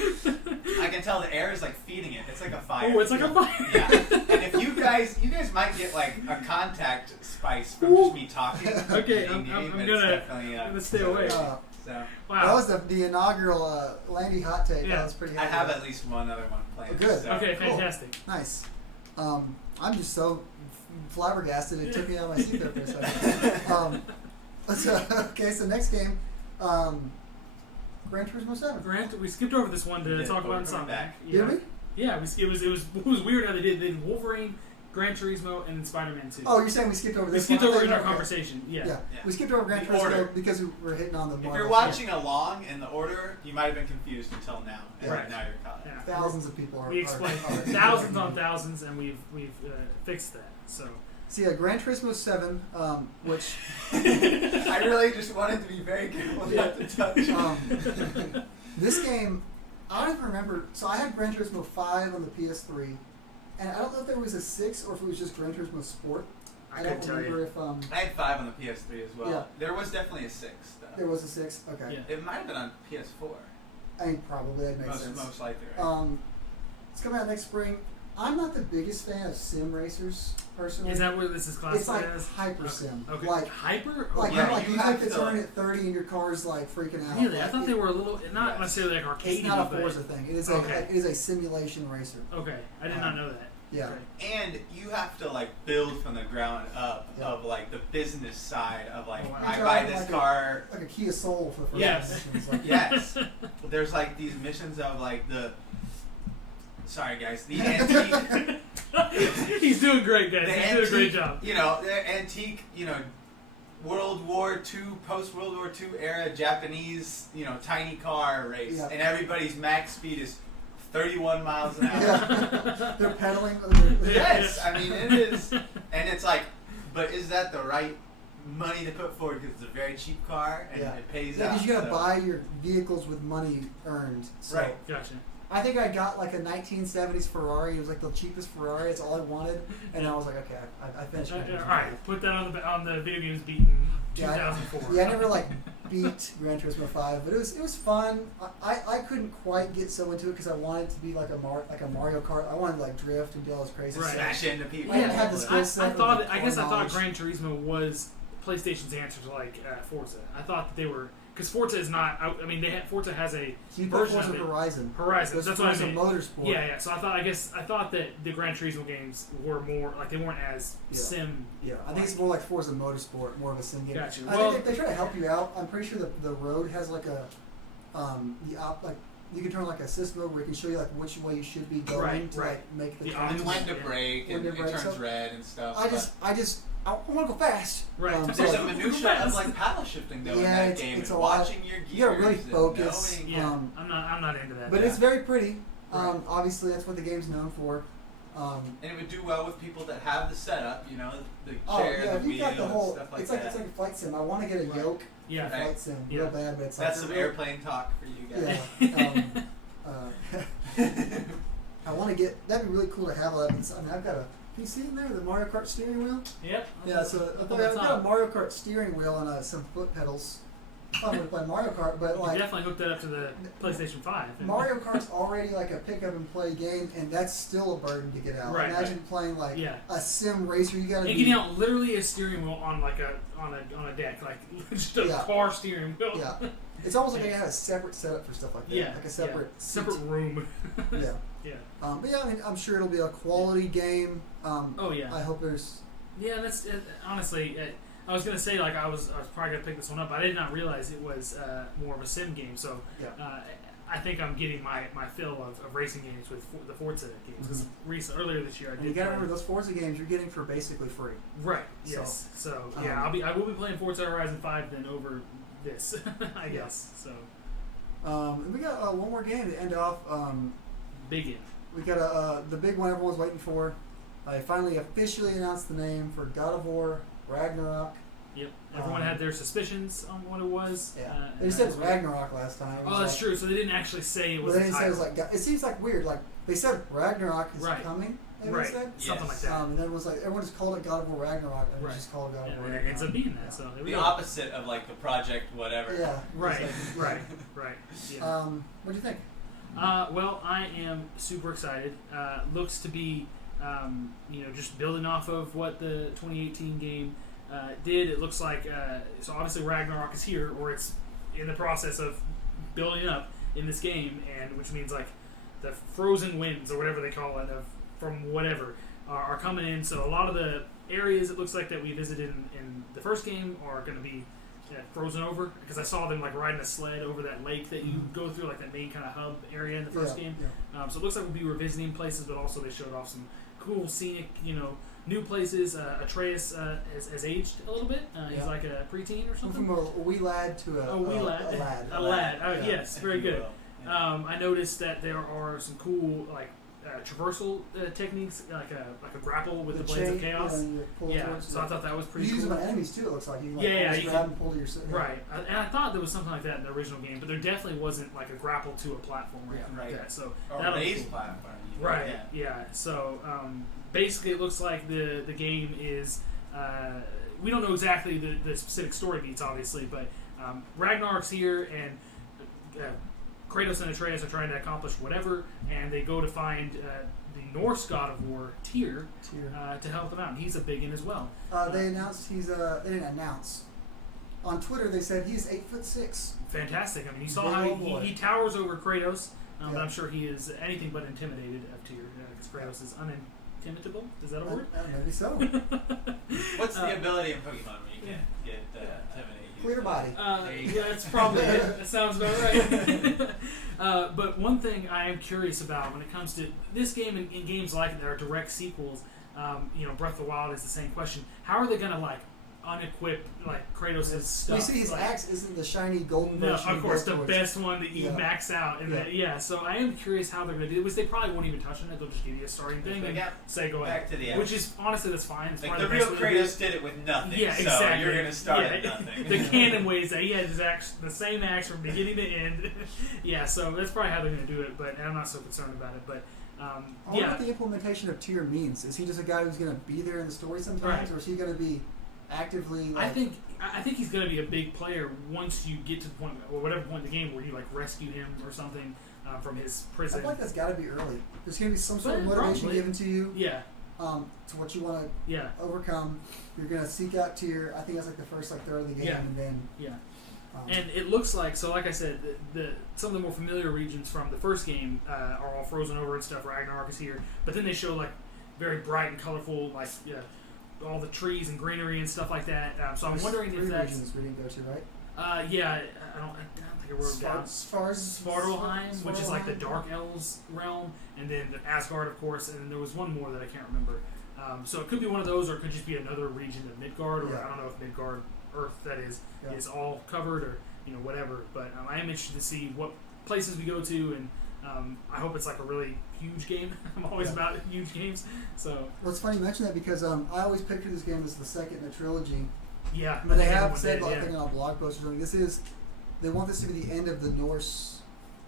I can tell the air is like feeding it. It's like a fire. Oh, it's like a fire. Yeah. And if you guys might get like a contact spice from just me talking. Okay, I'm gonna stay away. So. Wow. That was the inaugural Landy hot take. Yeah. That was pretty. I have at least one other one planned. Good. So. Okay, fantastic. Cool. Nice. I'm just so flabbergasted. It took me out of my seat there for a second. Okay, so next game, Gran Turismo 7. We skipped over this one to talk about in something. Did we? Yeah, it was weird how they did Wolverine, Gran Turismo, and then Spider-Man 2. Oh, you're saying we skipped over We this skipped one? over in our Okay. conversation. Yeah. We skipped over Gran The order. Turismo because we were hitting on the If Marvel. you're watching along in the order, you might have been confused until now, and Right. now you're caught. Yeah. Thousands of people are. We explained are thousands on thousands, and we've fixed that. So So yeah, Gran Turismo 7, which I really just wanted to be very careful not to touch. this game, I don't even remember. So I had Gran Turismo 5 on the PS3, and I don't know if there was a 6 or if it was just Gran Turismo Sport. I don't remember if I had 5 on the PS3 as well. Yeah. There was definitely a 6 though. there was a 6. Okay, Yeah. It might have been on PS4. I think probably that makes sense. Most likely. Right? It's coming out next spring. I'm not the biggest fan of sim racers personally. is that what this is classified It's like as? hyper sim. Okay. Like Hyper? Like, Yeah, like you you have take the to- turn at 30 and your car's like freaking out. Really? I Like, thought they were a little, not Yes. necessarily like arcade. It's not a Forza thing. It is Okay. it is a simulation racer. Okay, I did not know that. Yeah. Okay. And you have to like build from the ground up Yeah. of like the business side of like Oh, wow. I You're buy driving this like car. Like a Kia Soul for the first Yes. missions. Like, Yes. There's like these missions of like the. Sorry guys, the antique. He's doing great, guys. The He's doing a great antique, job. You know, the antique, World War II, post World War II era Japanese, tiny car race, Yeah. and everybody's max speed is 31 miles an hour. Yeah. They're pedaling. Yes, I mean it is, and it's like, but is that the right money to put forward? Because it's a very cheap car and Yeah. it pays Yeah, out. because you gotta so. buy your vehicles with money earned. So Right. Gotcha. I think I got like a 1970s Ferrari. It was like the cheapest Ferrari. It's all I wanted, and I was like, okay, I finished. All Gran Turismo. right, put that on the video games beaten Yeah, 2004. Yeah, I never like beat Gran Turismo 5, but it was fun. I couldn't quite get so into it because I wanted it to be like a Mario Kart. I wanted to like drift and do all this crazy Right. stuff. Smash into people. I didn't have the I, skill set. I or thought. the I guess I core thought knowledge. Gran Turismo was PlayStation's answer to like Forza. I thought that they were because Forza is not. I mean, Forza has a You put version Forza of it. Horizon. Horizon. There's That's what I Forza mean. Motorsport. Yeah. So I thought that the Gran Turismo games were more like they weren't as Yeah. sim. Yeah, I think it's more like Forza Motorsport, more of a sim game. Gotcha. I Well- think they try to help you out. I'm pretty sure the road has like a like you can turn like a system mode where it can show you like which way you should be going Right, to right. like make the The turn. And when to Yeah. brake, and When it to brake, turns so- red and stuff. I want to go fast. Right. but So there's a like, minutia of like paddle shifting though in Yeah, that game. it's and a lot. watching your gears. You gotta really and focus. knowing- Yeah. Um, I'm not into that. but Yeah. it's very pretty. Right. Obviously, that's what the game's known for. And it would do well with people that have the setup, the Oh chair, yeah, the if you've wheel, got the whole, and stuff like it's like that. it's like a flight sim. I want to get a yoke Yeah. for flight sim Yeah. real bad, but it's That's like some airplane talk for you guys. Yeah. I want to get. That'd be really cool to have. I mean, I've got a PC in there, the Mario Kart steering wheel. Yep. Yeah, so I've got a Mario Kart steering wheel and some foot pedals. Fun to play Mario Kart, but You like definitely hooked that up to the PlayStation 5. Mario Kart's already like a pick up and play game, and that's still a burden to get out. Right, Imagine playing like Yeah. a sim racer. You gotta And be. getting out literally a steering wheel on like on a deck, like just a Yeah. car steering wheel. Yeah, it's almost like they had a separate setup for stuff like that. Yeah. Like a separate separate room. Yeah. Yeah. But yeah, I mean, I'm sure it'll be a quality game. Oh yeah. I hope there's. Yeah, that's honestly. I was gonna say like I was probably gonna pick this one up, but I did not realize it was more of a sim game. So Yeah. I think I'm getting my fill of racing games with the Forza games. Because earlier this year I And did. you gotta play- remember those Forza games you're getting for basically free. Right. So, Yes. So yeah, I will be playing Forza Horizon 5 then over this. I Yeah. guess. So And we got one more game to end off. big in. We got the big one everyone's waiting for. I finally officially announced the name for God of War Ragnarok. Yep. Everyone had their suspicions on what it was. Yeah, and they said that was- Ragnarok last time. It was Oh, that's like- true. So they didn't actually say it Well, was. they a didn't say it was title. like. It seems like weird. Like they said Ragnarok is Right. coming, maybe right, instead. something like that. And then it was like everyone just called it God of War Ragnarok, and it was just called God of War. And it ends up being that. So the opposite of like the project whatever. Yeah. Right. Right. Yeah. What do you think? Well, I am super excited. Looks to be, just building off of what the 2018 game did. It looks like so obviously Ragnarok is here, or it's in the process of building up in this game, and which means like the frozen winds or whatever they call it from whatever are coming in. So a lot of the areas it looks like that we visited in the first game are going to be frozen over, because I saw them like riding a sled over that lake that you go through, like that main kind of hub area in the first game. Yeah. So it looks like we'll be revisiting places, but also they showed off some cool scenic, new places. Atreus has aged a little bit. He's like a preteen or something. From a wee lad to a lad. A lad. Oh, yeah. Yes, very good. I noticed that there are some cool traversal techniques, like a grapple with the Blades of Chaos. So I thought that was pretty cool. You use them on enemies too, it looks like. You you grab and pull to your Right. And I thought there was something like that in the original game, but there definitely wasn't like a grapple to a platform or anything like that. So or a raised platform. Right. Yeah. So basically it looks like the game is we don't know exactly the specific story beats, obviously, but Ragnarok's here, and Kratos and Atreus are trying to accomplish whatever, and they go to find the Norse god of war, Tyr, to help them out. And he's a big one as well. They announced they didn't announce. On Twitter, they said he's 8'6". Fantastic. I mean, you saw how he towers over Kratos, but I'm sure he is anything but intimidated of Tyr, because Kratos is unintimidatable. Is that a word? Maybe so. What's the ability in Pokemon where you can't get intimidated? Clear body. That's probably it. That sounds about right. But one thing I am curious about when it comes to this game and in games like it that are direct sequels, Breath of the Wild is the same question. How are they going to unequip Kratos' stuff? You see, his axe isn't the shiny golden version. No, of course, the best one that you max out. And so I am curious how they're going to do it, which they probably won't even touch on it. They'll just give you a starting thing and say go ahead. Back to the axe. Which is, honestly, that's fine. It's the real Kratos did it with nothing. Yeah, exactly. So you're going to start at nothing. The canon way is that he had his axe, the same axe from beginning to end. So that's probably how they're going to do it, but I'm not so concerned about it. But I wonder what the implementation of Tyr means. Is he just a guy who's going to be there in the story sometimes, or is he going to be actively? I think he's going to be a big player once you get to the point, or whatever point in the game where you rescue him or something from his prison. I feel like that's got to be early. There's going to be some sort of motivation given to you. Yeah. To what you want to overcome. You're going to seek out Tyr. I think that's the first third of the game, and then and it looks like, so like I said, some of the more familiar regions from the first game are all frozen over and stuff. Ragnarok is here, but then they show very bright and colorful, all the trees and greenery and stuff like that. So I'm wondering if that's regions we didn't go to, right? I don't think I wrote down. Svartalfheim, which is the Dark Elves realm, and then the Asgard, of course, and then there was one more that I can't remember. So it could be one of those, or it could just be another region of Midgard, or I don't know if Midgard, Earth, that is all covered, or whatever. But I am interested to see what places we go to, and I hope it's a really huge game. I'm always about huge games. So it's funny you mention that, because I always picture this game as the second in a trilogy. Yeah, but they have said on a blog post or something. They want this to be the end of the Norse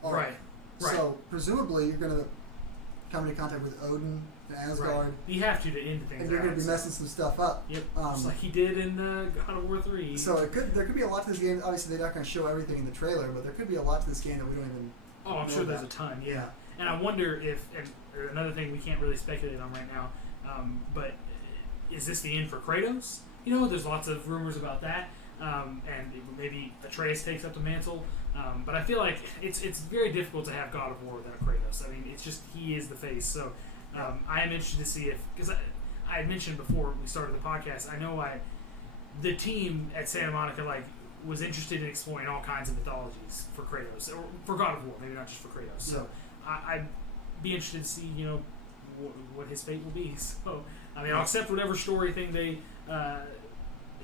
arc. Right. So presumably you're going to come into contact with Odin and Asgard. Right. You have to end things. And you're going to be messing some stuff up. Yep. Just like he did in God of War 3. So there could be a lot to this game. Obviously they're not going to show everything in the trailer, but there could be a lot to this game that we don't even. Oh, I'm sure there's a ton. Yeah. And I wonder if, and another thing we can't really speculate on right now, but is this the end for Kratos? There's lots of rumors about that, and maybe Atreus takes up the mantle. But I feel like it's very difficult to have God of War without Kratos. I mean, it's just he is the face. So I am interested to see because I had mentioned before we started the podcast. I know the team at Santa Monica was interested in exploring all kinds of mythologies for Kratos, or for God of War, maybe not just for Kratos. So I'd be interested to see, what his fate will be. So I mean, I'll accept whatever story thing they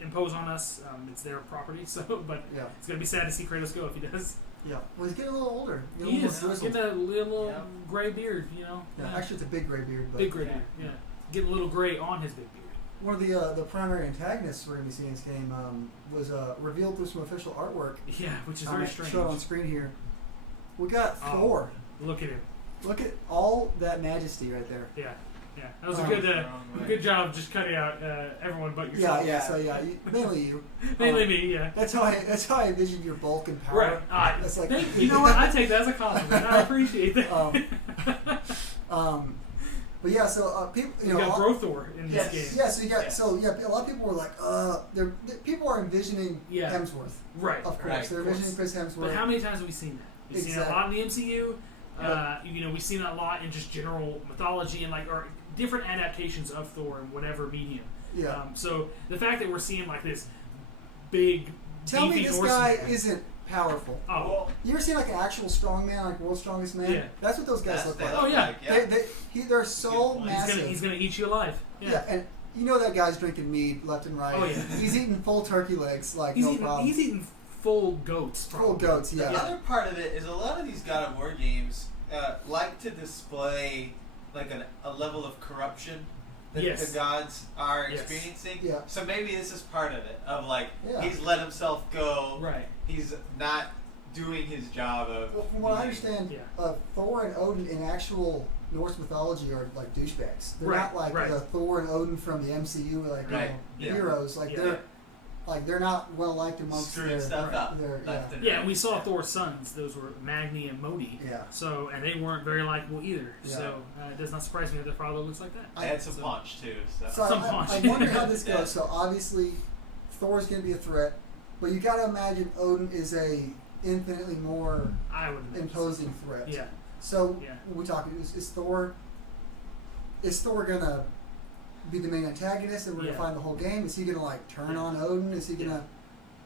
impose on us. It's their property. So, but it's gonna be sad to see Kratos go if he does. Yeah, well, he's getting a little older. He is getting a little gray beard. Yeah, actually, it's a big gray beard. But big gray beard. Yeah, getting a little gray on his big beard. One of the primary antagonists we're going to be seeing in this game was revealed through some official artwork. Yeah, which is very strange. Shown on screen here. We got Thor. Look at him. Look at all that majesty right there. Yeah. Yeah, that was a good job of just cutting out everyone but yourself. Yeah. So mainly you. Mainly me. Yeah. That's how I envision your bulk and power. Right. That's like you know what? I take that as a compliment. I appreciate that. But yeah, so people, you got Brothor in this game. Yeah, so you got a lot of people were like, people are envisioning Hemsworth. Right. Of course, they're envisioning Chris Hemsworth. But how many times have we seen that? We've seen it a lot in the MCU. We've seen that a lot in just general mythology and or different adaptations of Thor in whatever medium. Yeah. So the fact that we're seeing like this big, tell me this guy isn't powerful. Oh, well, you ever seen like an actual strong man, like World's Strongest Man? Yeah. That's what those guys look like. Oh yeah. They're so massive. He's gonna eat you alive. Yeah, and you know that guy's drinking mead left and right. Oh yeah. He's eating full turkey legs, problem. He's eating full goats. Probably. Full goats. Yeah. The other part of it is a lot of these God of War games like to display like a level of corruption that the gods are experiencing. Yeah. So maybe this is part of it. Of he's let himself go. Right. He's not doing his job of. Well, from what I understand, Thor and Odin in actual Norse mythology are like douchebags. They're not like the Thor and Odin from the MCU, heroes. They're not well liked amongst screwing stuff up. And we saw Thor's sons; those were Magni and Modi. Yeah. So, and they weren't very likable either. Yeah. So, it does not surprise me that their father looks like that. They had some punch too. I wonder how this goes. So obviously, Thor's going to be a threat, but you got to imagine Odin is a infinitely more imposing threat. Yeah. So we're talking. Is Thor gonna be the main antagonist, and we're gonna find the whole game? Is he gonna turn on Odin? Is he gonna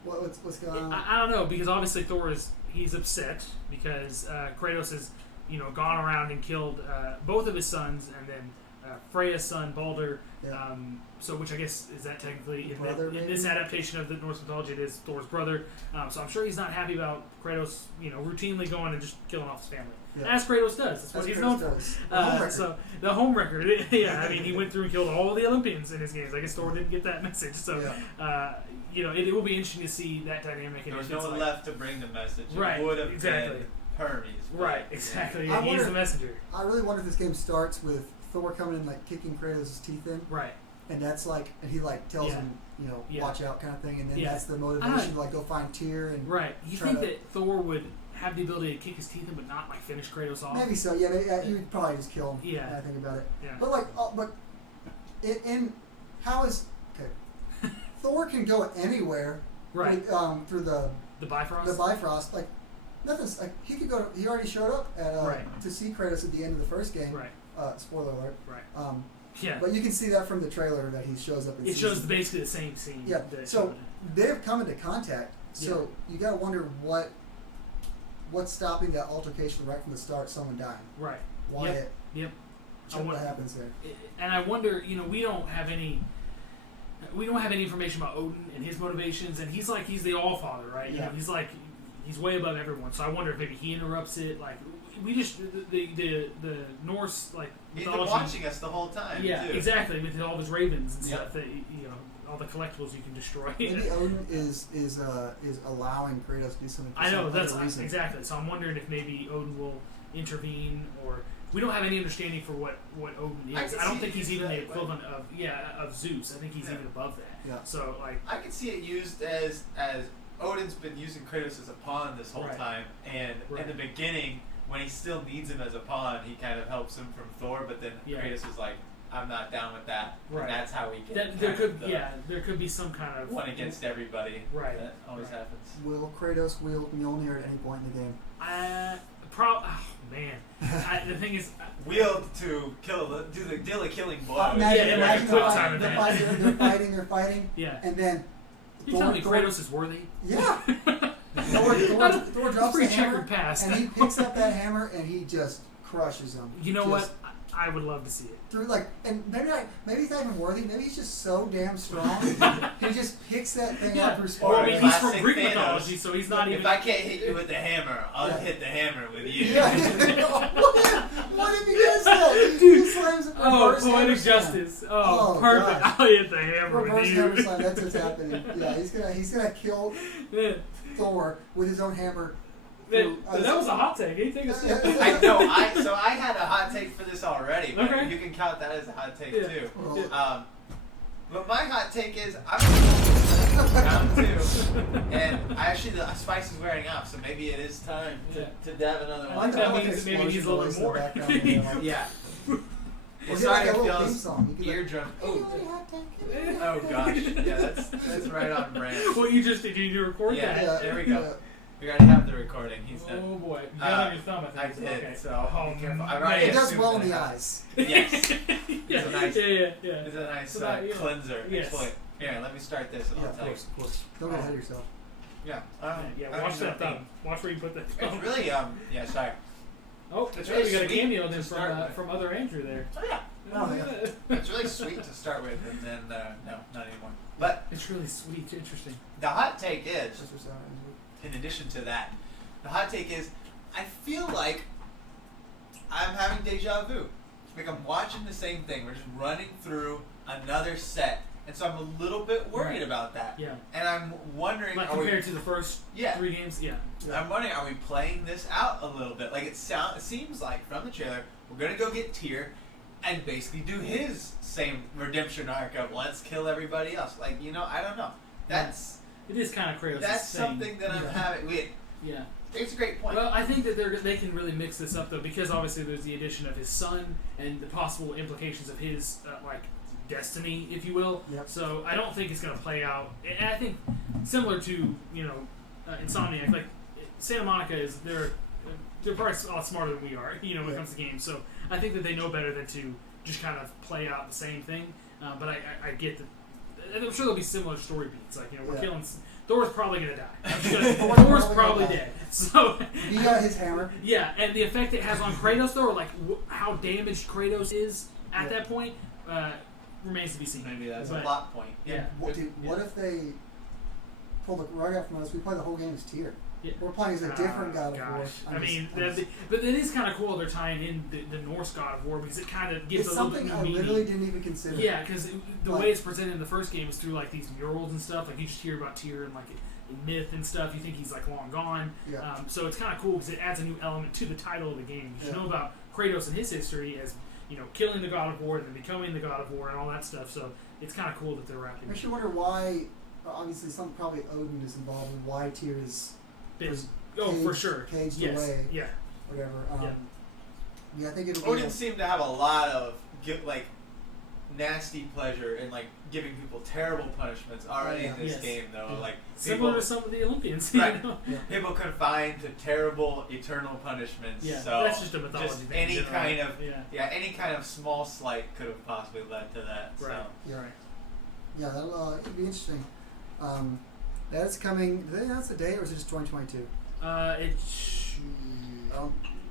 what's going on? I don't know, because obviously Thor he's upset because Kratos has gone around and killed both of his sons, and then Freya's son Balder. So which I guess is that technically in this adaptation of the Norse mythology, it is Thor's brother. So I'm sure he's not happy about Kratos, routinely going and just killing off his family. Yeah. As Kratos does. That's what he's known for. So the home record. He went through and killed all the Olympians in his games. I guess Thor didn't get that message. So it will be interesting to see that dynamic. There was no one left to bring the message. Right. It would have been Hermes. Right. Exactly. Yeah, he's the messenger. I really wonder if this game starts with Thor coming in kicking Kratos' teeth in. Right. And that's and he tells him, watch out kind of thing, and then that's the motivation to go find Tyr and You think that Thor would have the ability to kick his teeth in, but not finish Kratos off? Maybe so. Yeah, he would probably just kill him. Yeah. When I think about it. Yeah. But how is Thor can go anywhere. Right. With, through the Bifrost. The Bifrost, nothing's he could go. He already showed up to see Kratos at the end of the first game. Right. Spoiler alert. Right. Yeah. But you can see that from the trailer that he shows up in It shows basically the same scene. Yeah. So they've come into contact. So you got to wonder what's stopping that altercation right from the start, someone dying. Right. Why Yep. What happens there? And I wonder, we don't have any information about Odin and his motivations, and he's the All-Father, right? Yeah. He's way above everyone. So I wonder if maybe he interrupts it. We just the Norse he's been mythology, watching us the whole time. Yeah, too. Exactly, with all of his ravens and stuff that all the collectibles you can destroy. Maybe Odin is allowing Kratos to do something. I know that's exactly. So I'm wondering if maybe Odin will intervene, or we don't have any understanding for what Odin is. I don't think he's even the equivalent of Zeus. I think he's even above that. Yeah. So I could see it used as Odin's been using Kratos as a pawn this whole time, and in the beginning, when he still needs him as a pawn, he kind of helps him from Thor, but then Kratos is like, I'm not down with that. Right. And that's how we get there could be some kind of one against everybody. Right. That always happens. Will Kratos wield Mjolnir at any point in the game? The thing is, wield to do the daily killing blow. Imagine they're fighting. Yeah. And then you're telling me Kratos is worthy? Yeah. Thor drops the hammer, and he picks up that hammer and he just crushes him. You know what? I would love to see it. Through and maybe he's not even worthy. Maybe he's just so damn strong. He just picks that thing up through spark. Well, I mean, he's from Greek mythology, so he's not even. If I can't hit you with the hammer, I'll hit the hammer with you. Yeah. What if he does that? Dude, he slams it. Poetic justice. Oh, perfect. Gosh. I'll hit the hammer with Reverse you. hammer slam. That's what's happening. Yeah, he's gonna kill Thor with his own hammer That was a hot take. You think I know. I had a hot take for this already. But Okay. you can count that as a hot take too. Well, But my hot take is I'm round 2, and the spice is wearing off, so maybe it is time to dab another I one. think that means maybe he's a little bit more. Yeah. Or It's get like starting a to little feel theme song. You could eardrum. like, Oh gosh, yeah, that's right on brand. What you just did? Did you record Yeah. that? There we go. We gotta have the recording. He's done. Oh boy, you got it on your thumb. I I think. did. Okay. So Oh, be careful. I've man. already It does assumed well in that the I have. eyes. Yes. yeah, It's a nice. yeah. It's a nice So that, cleanser. yes. Exfoliant. Here, let me start this, and Yeah, I'll of tell you. course. Don't get ahead of yourself. Yeah. Yeah, watch that thumb. Watch where you put that It's thumb. really yeah. Sorry. Oh, that's it's right. really We got a sweet cameo to then start with. from other Andrew there. Oh yeah. Oh, yeah. It's really sweet to start with, and then no, not anymore. But It's really sweet. Interesting. the hot take is, That's what's happening. in addition to that, the hot take is, I feel like I'm having deja vu. Like I'm watching the same thing. We're just running through another set, and so I'm a little bit worried Right. about that. Yeah. And I'm wondering, Like are we, compared to the first Yeah. 3 games. Yeah. I'm wondering, are we playing this out a little bit? Like it seems like from the trailer, we're gonna go get Tyr and basically do his same redemption arc of let's kill everybody else. Like I don't know. That's It is kind of Kratos. that's something that I'm Yeah. having. Yeah. It's a great point. Well, I think that they can really mix this up though, because obviously there's the addition of his son and the possible implications of his like destiny, if you will. Yep. So I don't think it's going to play out. And I think similar to Insomniac, like Santa Monica is they're probably a lot smarter than we are, when it comes to games. So I think that they know better than to just kind of play out the same thing. But I get that. And I'm sure there'll be similar story beats. Like we're killing. Thor's probably gonna die. Thor's probably dead. So He got his hammer. yeah, and the effect it has on Kratos, though, or like how damaged Kratos is at that point, remains to be seen. Maybe that's a But- plot point. Yeah. What if they pull the rug out from us? We play the whole game as Tyr. Yeah. We're playing as a different God of War. Gosh. But it is kind of cool they're tying in the Norse God of War because it kind of gives It's a little bit something more I meaning. literally didn't even consider. Yeah, because the Like- way it's presented in the first game is through like these murals and stuff. Like you just hear about Tyr and like in myth and stuff. You think he's like long gone. Yeah. So it's kind of cool because it adds a new element to the title of the game. You should know about Kratos and his history as killing the God of War and then becoming the God of War and all that stuff. So it's kind of cool that they're wrapping. Makes you wonder why. Obviously, probably Odin is involved in why Tyr is Oh, for caged- sure. caged Yes. away. Yeah. Whatever. Yeah. Yeah, I think it'll Odin be. seemed to have a lot of nasty pleasure in giving people terrible punishments already in this Yes. game, though. Yeah. Like Similar people, to some of the Olympians. Right. Yeah. people confined to terrible eternal punishments. Yeah, so that's just a mythology just thing. in any general. kind of any kind of small slight could have possibly led to that. Right. So. Yeah. Right. Yeah, that'll it'll be interesting. That's coming. Did they announce the date, or is it just 2022?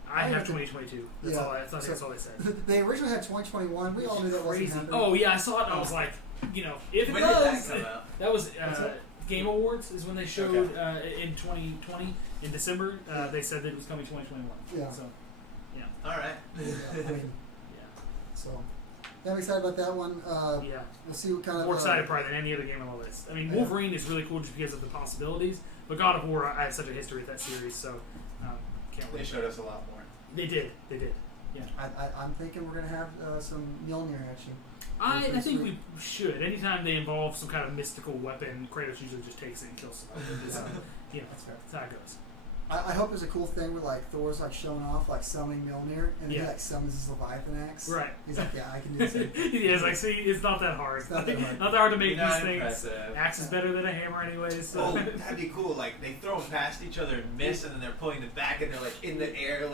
I have 2022. That's Yeah. all. That's all they said. They originally had 2021. We all knew that wasn't Crazy. happening. Oh yeah, I saw it and I was like, if it When does, did that come out? that was What's that? Game Awards is when they showed in 2020 in December. They said that it was coming 2021. Yeah. So All right. Yeah, I mean, yeah. so I'm excited about that one. Yeah. We'll see what kind of. More excited probably than any other game on the list. I mean, Yeah. Wolverine is really cool just because of the possibilities. But God of War, I have such a history with that series, so can't They wait. showed us a lot more. They did. Yeah. I'm thinking we're gonna have some Mjolnir action. I think we should. Anytime they involve some kind of mystical weapon, Kratos usually just takes it and kills somebody. That's fair. That's how it goes. I hope there's a cool thing where Thor's showing off summoning Mjolnir and Yeah. he summons his Leviathan axe. Right. He's like, yeah, I can do the same. Yeah, it's see, it's not that hard. It's not that hard. Not that hard to make Not these things. impressive. Axe is better than a hammer, anyways. So. Oh, that'd be cool. They throw them past each other and miss, and then they're pulling them back, and they're in the air,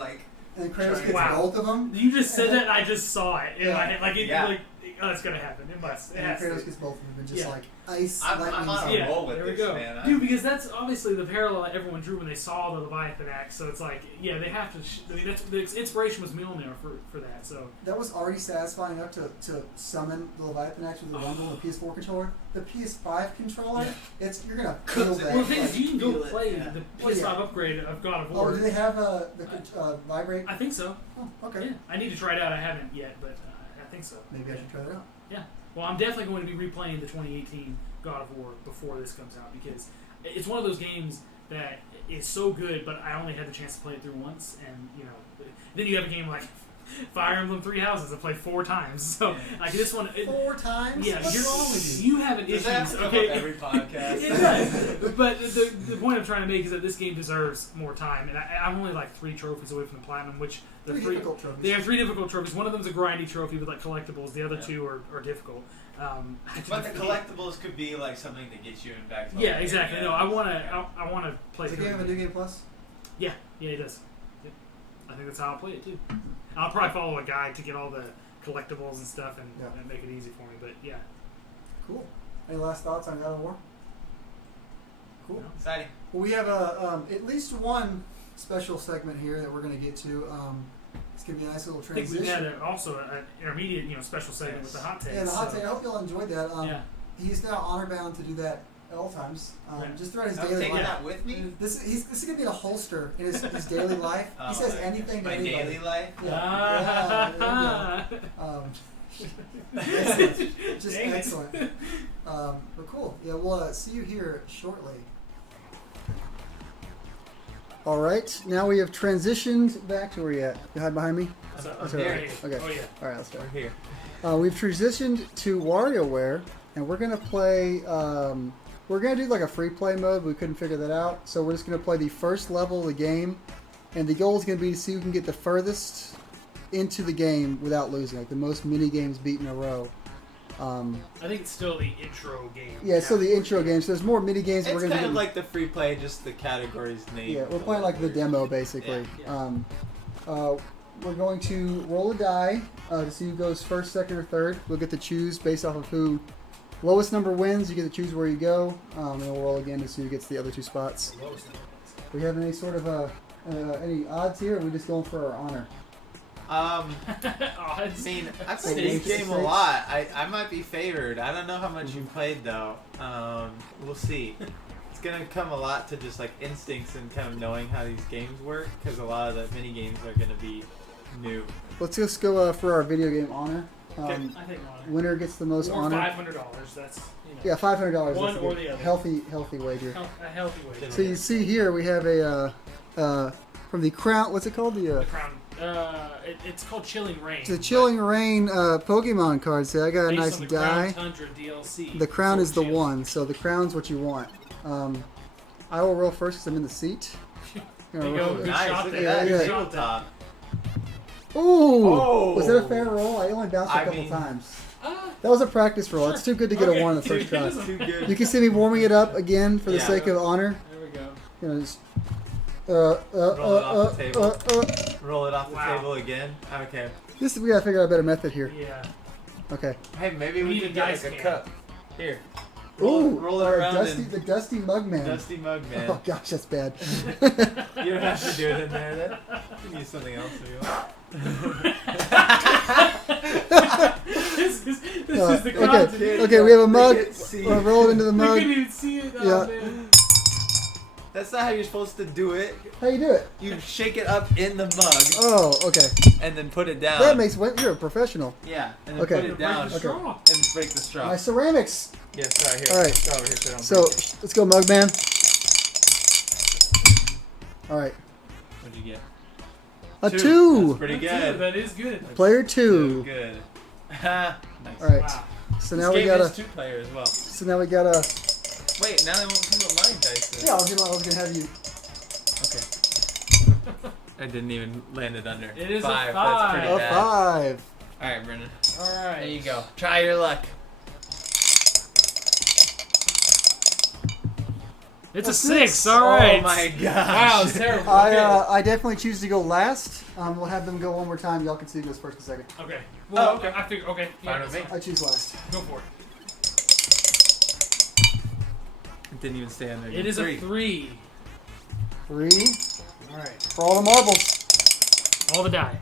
And then Kratos gets Wow. both of them. You just said And that, and I just saw it. In Yeah. my head. Yeah. It's gonna happen. It must. It And has Kratos to. gets both of them and just Yeah. ice I'm lightning. on a Yeah, roll with there we this, go. man. Dude, because that's obviously the parallel that everyone drew when they saw the Leviathan axe. So it's they have to. I mean, that's the inspiration was Mjolnir for that. So That was already satisfying enough to summon the Leviathan axe with the Rumble and the PS4 controller. The PS5 controller, you're gonna feel that. well, the thing is, you can go feel it, play yeah. the PS5 upgrade of God of War. Oh, do they have the vibrate? I think so. Oh, okay. Yeah, I need to try it out. I haven't yet, but I think so. Maybe I should try that out. Yeah. Well, I'm definitely going to be replaying the 2018 God of War before this comes out because it's one of those games that is so good, but I only had the chance to play it through once, and then you have a game like Fire Emblem Three Houses I played 4 times. So like this one, 4 times. Yeah, What's wrong with you? You have an Does that have issues. to come Okay, up every podcast? it does. But the point I'm trying to make is that this game deserves more time, and I'm only like 3 trophies away from the platinum, which the 3 difficult trophies. They have 3 difficult trophies. One of them's a grindy trophy with like collectibles. The other 2 are difficult. But the collectibles could be like something that gets you in back. To Yeah, exactly. No, I want to play. Does the through game have a New Game Plus? Yeah, it does. Yep. I think that's how I'll play it too. I'll probably follow a guide to get all the collectibles and stuff and make it easy for me. But yeah. Cool. Any last thoughts on God of War? Cool. No. Exciting. Well, we have at least one special segment here that we're going to get to. It's going to be a nice little I think transition. we had also an intermediate, special segment with the hot takes. Yeah, the hot take. I hope y'all enjoyed that. Yeah. He's now honor bound to do that at all times. Right. Just throughout his I'm daily taking life. that with me. This is going to be a holster in his daily life. He says anything to My anybody. daily life. Yeah, there you go. Just Dang it. excellent. But cool. Yeah, we'll see you here shortly. All right, now we have transitioned back to where you at. You hide behind me? So, That's there all right. it is. Okay. Oh yeah. All right, let's go. We're here. We've transitioned to WarioWare, and we're gonna play. We're gonna do like a free play mode. We couldn't figure that out, so we're just gonna play the first level of the game, and the goal is gonna be to see who can get the furthest into the game without losing, like the most mini games beat in a row. I think it's still the intro game. Yeah, it's still the intro game. So there's more mini games. It's We're gonna kind do. of like the free play, just the categories name. Yeah, we're playing like the demo basically. Yeah. We're going to roll a die to see who goes first, second, or third. We'll get to choose based off of who lowest number wins. You get to choose where you go, and then we'll roll again to see who gets the other 2 spots. Do we have any sort of any odds here? Or are we just going for our honor? I Odds. mean, I Stakes. played this game a Stakes. lot. I might be favored. I don't know how much you played though. We'll see. It's gonna come a lot to just like instincts and kind of knowing how these games work, because a lot of the mini games are gonna be new. Let's just go for our video game honor. I think honor. Winner gets the most Or honor. $500. That's Yeah, $500. One That's or a the other. healthy wager. A healthy way. So you see here we have a from the Crown. What's it called? The crown. It's called Chilling Reign. It's a Chilling Reign Pokemon card. So I got a Based nice on the die. Crown Tundra DLC. The crown So is the chill. one. So the crown's what you want. I will roll first because I'm in the seat. There you go. Good Nice, shot look there. at that. Yeah, Good yeah. shot there. Tabletop. Ooh! Oh. Was that a fair roll? I only bounced it a I couple mean- times. That was a practice roll. Sure. It's too good to get Okay. a 1 on the first It try. is. Too good. You can see me warming it up again for the Yeah. sake of honor. There we go. You know, just, Roll it off the table. uh. Roll it off the Wow. table again. Okay. We gotta figure out a better method here. Yeah. Okay. Hey, maybe We we need could a get dice like a can. cup. Here. Ooh, Roll it our around Dusty, and the Dusty Mug Man. Dusty Mug Man. Oh gosh, that's bad. You don't have to do it in there then. You can use something else if you want. This is the okay, content. okay, we have a mug. can't see. We'll roll it into the We mug. couldn't even see it. Oh, Yeah. man. That's not how you're supposed to do it. How you do it? You shake it up in the mug Oh, okay. and then put it down. That makes you're a professional. Yeah, and then Okay. put it down Break the straw. and break the straw. My ceramics. Yeah, sorry, here. All right. Straw over here so I don't So break it. let's go, Mug Man. All right, What'd you get? a That's 2. pretty That's good. it. That is good. Player Too 2. good. Nice. All right. Wow. So This now we game got is a. 2-player as well. So now we got a. Wait, now they won't come with my dice. Yeah, I was gonna have you. Okay. I didn't even land it under. It is a 5. That's five. pretty A bad. 5. All right, Brendan. All right. There you go. Try your luck. It's a A 6. six. All right. Oh my gosh. Wow, it's terrible. I definitely choose to go last. We'll have them go one more time. Y'all can see who goes first and second. Okay. Well, Oh, okay. I figure. Okay. Yeah, Fine with me. that's I choose last. fine. Go for it. It didn't even stay under. It is a 3. 3 All right. for all the marbles. All the die.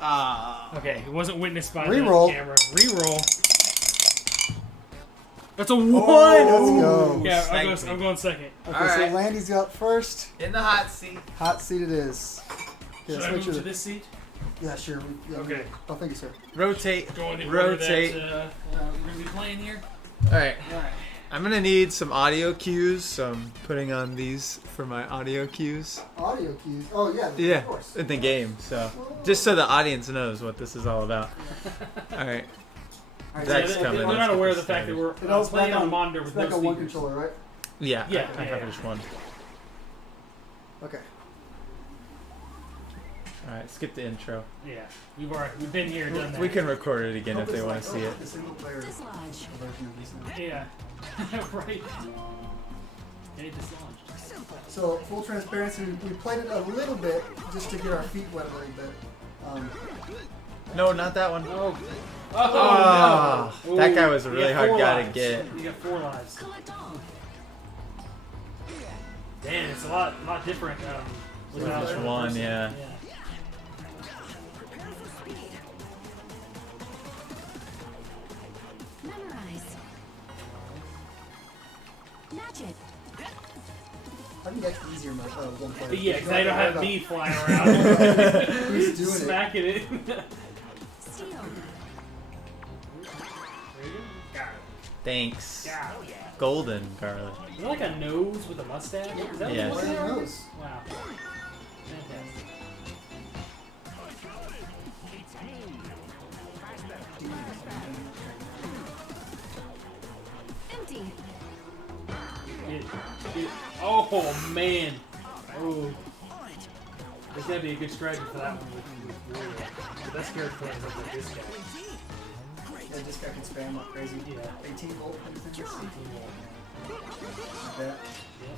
Ah. Okay. It wasn't witnessed by Reroll. the camera. Reroll. That's a 1. Let's go. Yeah, Sniped me. I'm going second. Okay, All so right. Landy's up first. In the hot seat. Hot seat it is. Should I move to this seat? Yeah, sure. Yeah, Okay. Oh, thank you, sir. Rotate. Going in order Rotate. that we're going to be playing here? All right. All right. I'm gonna need some audio cues, so I'm putting on these for my audio cues. Audio cues. Oh yeah. Yeah, Of course. in the game. So just so the audience knows what this is all about. All right. All right, Zach's so coming. They're Let's not get aware of this the fact that started. we're it's playing back on a monitor with it's no back on one speakers. controller, right? Yeah, Yeah, I have yeah. just one. Okay. All right, skip the intro. Yeah, we've been here, done that. We can record it again if they want to see it. The single player version of this now. Yeah, right. They dislodged. So full transparency, we played it a little bit just to get our feet wet a little bit. No, not that one. Oh. Oh, No. that guy Ooh, was a you really got hard 4 guy to lives. get. You got 4 lives. Damn, it's a lot different. Without Just the one, person. yeah. Memorize. Match it. I think that's easier mode. One player. But yeah, because they don't have me flying around. Who's doing it? Smacking it. Steal. Thanks. Yeah. Golden garlic. Is that like a nose with a mustache? Is that Yes. what What it are is? those? Wow. Fantastic. Empty. Oh man. Oh. There's gotta be a good strategy for that one with WarioWare. The best character is like this guy. Yeah, this guy can spam like crazy. Yeah. 18 gold. Like that. Yeah.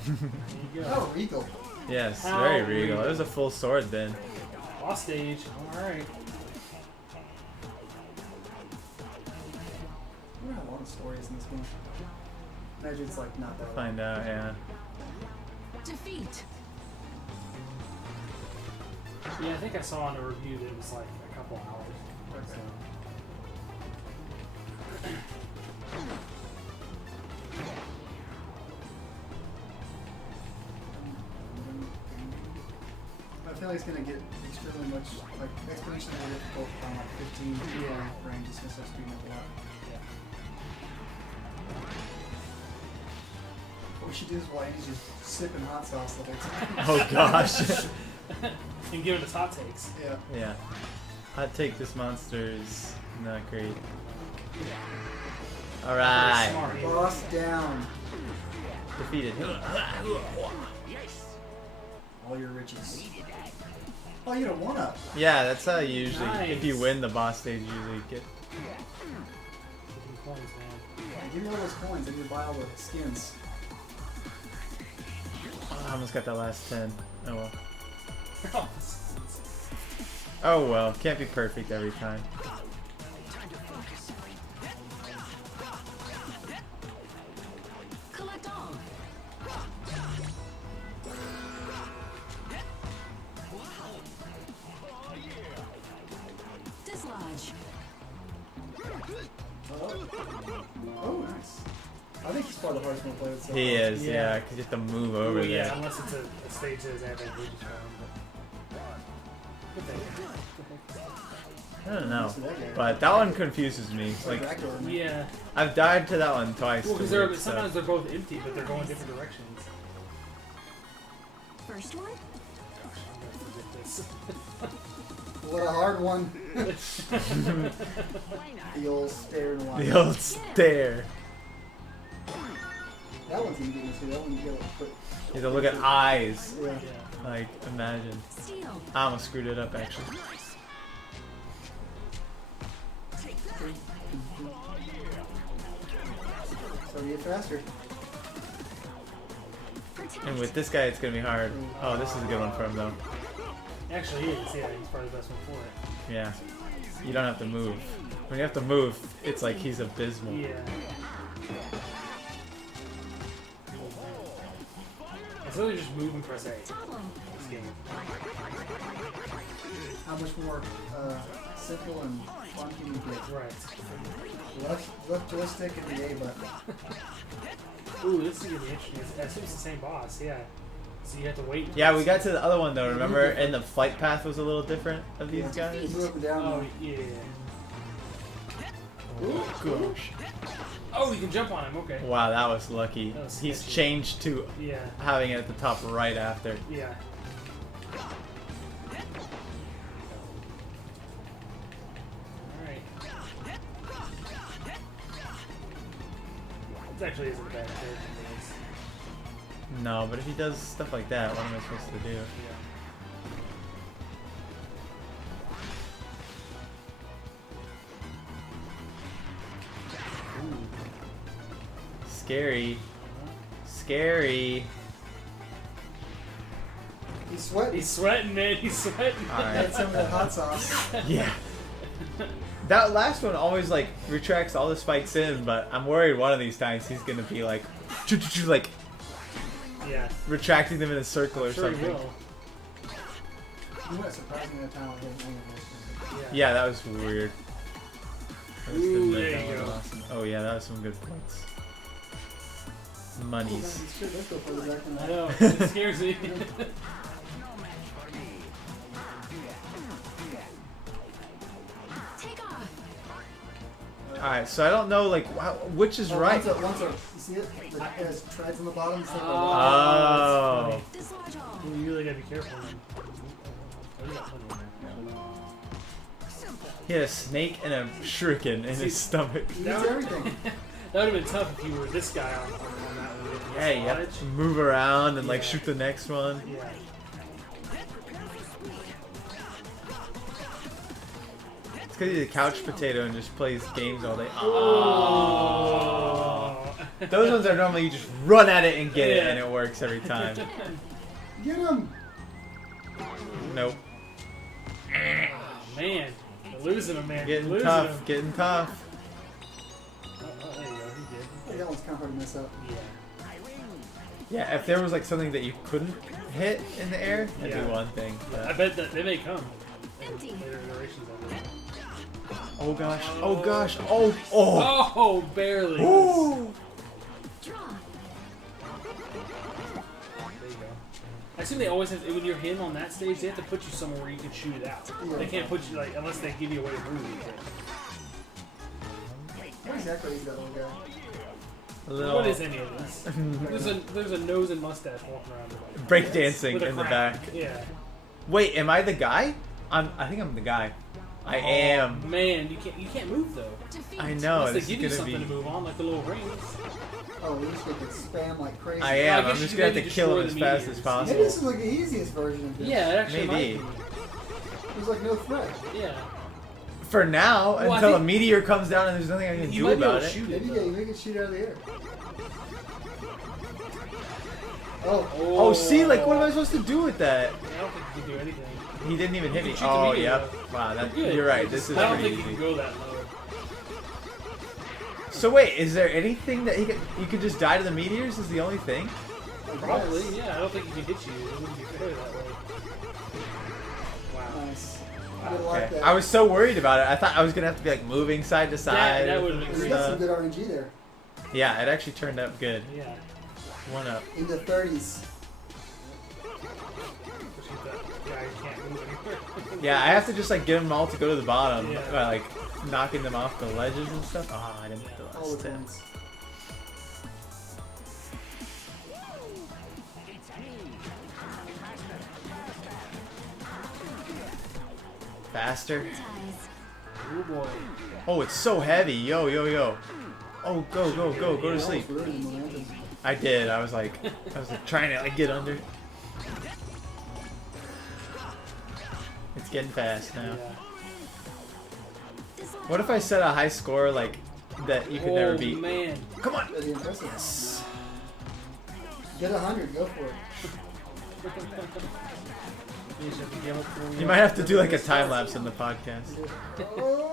There you go. Oh, Regal. Yes, How very regal. regal. It was a full sword then. Boss stage. Alright. I wonder how long the story is in this one. Imagine it's like not that long. Find out, yeah. Defeat. Yeah, I think I saw in a review that it was like a couple hours. Okay. I feel like it's gonna get extremely much, like, exponentially more difficult on like 15 range. It's gonna start speeding up a lot. Yeah. What we should do is while Andy's just sipping hot sauce the whole time. Oh gosh. And give it its hot takes. Yeah. Yeah. Hot take, this monster is not great. Alright. Smart. yeah. Boss down. Defeated. All your riches. Oh, you don't want up. Yeah, that's how you usually, if you Nice. win the boss stage, you usually get. Getting coins, man. Give me all those coins and you buy all the skins. Oh, I almost got that last 10. Oh well. Oh well, can't be perfect every time. Collect all. Dislodge. Oh, nice. I think he's probably the hardest one to play with. So He far. is, Yeah. yeah, because you have to move over Well, yeah, there. unless it's a stage that is advantageous for him. But good thing. I don't know. Most of that guy. But that one confuses me. It's Like, Dracula, man. Yeah. I've died to that one twice. Well, to because weird sometimes stuff. they're both empty, but they're going different directions. First one. Gosh, I'm gonna forget this. What a hard one. The old stare and watch. The old stare. That one's easy to do. That one you gotta put. You have to look at eyes. Yeah. Yeah. Like, imagine. Steal. I almost screwed it up, actually. So get faster. Protect. And with this guy, it's gonna be hard. Oh, this is a good one for him, though. Actually, he is. Yeah, he's probably the best one for it. Yeah. You don't have to move. When you have to move, it's like he's abysmal. Yeah. It's really just move and press A. Double. This game. How much more simple and fun can you get? Right. Left joystick and the A button. Ooh, this is gonna be interesting. I assume it's the same boss. Yeah. So you have to wait. Yeah, we got to the other one, though, remember? And the flight path was a little different of these guys. Move up and down. Oh yeah. Oh, gosh. Oh Oh, you can jump on him. Okay. Wow, that was lucky. That was He's sketchy. changed to Yeah. having it at the top right after. Yeah. Alright. This actually isn't a bad character for this. No, but if he does stuff like that, what am I supposed to do? Yeah. Scary. Scary. He's sweating. He's sweating, man. He's sweating. Alright. Had some of that hot sauce. Yeah. That last one always like retracts all the spikes in, but I'm worried one of these times he's gonna be like, like Yeah. retracting them in a circle or Sure he something. will. You know, surprisingly, that time I didn't know this. Yeah, that was weird. That was Ooh, good, there that you was go. awesome. Oh yeah, that was some good points. Monies. Shit, let's go further back than I that. know. It scares me. Take off. Alright, so I don't know like which is right. Once you see it? It has treads on the bottom. It's like Oh. Dislodge all. Ooh, you really gotta be careful. Man. Oh, you got plenty in there. He had a snake and a shuriken in his stomach. He eats everything. That would have been tough if you were this guy on that one. Hey, you have to move around and like Yeah. shoot the next one. Yeah. It's because he's a couch potato and just plays games all day. Oh. Those ones are normally you just run at it and get it Yeah. and it works every time. Get him. Nope. Man, you're losing him, man. Getting You're losing tough, him. getting tough. Oh, there you go. He did. Hey, that one's kind of hard to mess up. Yeah. Yeah, if there was like something that you couldn't hit in the air, that'd Yeah. be one thing. I But, bet that they may come. Empty. Later iterations of it. oh gosh, oh gosh, oh, oh. Oh, barely. Ooh. Draw. There you go. I assume they always have, when you're him on that stage, they have to put you somewhere where you can shoot it out. Yeah. They can't put you, like, unless they give you a way to move. What exactly is that little guy? A little What is any of this? There's a nose and mustache walking around. breakdancing With a in the crown. back. Yeah. Wait, am I the guy? I think I'm the guy. I am. Man, you can't move though. Defeat. I know. Unless they This give you is something gonna to be. move on, like the little rings. Oh, we just get to spam like crazy. I I am. guess I'm just you gonna have to maybe kill him destroy as the fast as meteors. Maybe possible. this is like the easiest version of this. Yeah, it actually Maybe. might There's like no threat. be. Yeah. For now, Well, I until a think- meteor comes down and there's nothing I can You do might be able about to it. shoot Maybe it. you make it shoot out of the air. Oh. Oh, see, like, what am I supposed to do with that? I don't think you can do anything. He didn't even hit You me. can shoot the Oh, meteor, yep. though. Wow, that, Good. you're right. This is I don't pretty think you easy. can go that low. So wait, is there anything that you could just die to the meteors? Is the only thing? Probably, yeah. I don't think he can hit you. It wouldn't be fair that way. Wow. Nice. I didn't like Okay. that. I was so worried about it. I thought I was gonna have to be like moving side to side. that would've been You great. got some good RNG there. Yeah, it actually turned out good. Yeah. One up. In the 30s. Especially if that guy can't move anywhere. Yeah, I have to just like get them all to go to the bottom Yeah. by like knocking them off the ledges and stuff. Oh, I didn't get the All last the 10. points. Faster. Ties. Oh boy. Oh, it's so heavy. Yo, yo, yo. Oh, go, go, go, go to sleep. Almost ruined the momentum. I did. I was like trying to like get under. It's getting fast now. Yeah. Dislodge What if I set a high score like that you could never beat? Man. Come on. That'd be impressive. Yes. Get 100, go for it. You might have to do like a time lapse in the podcast. Oh,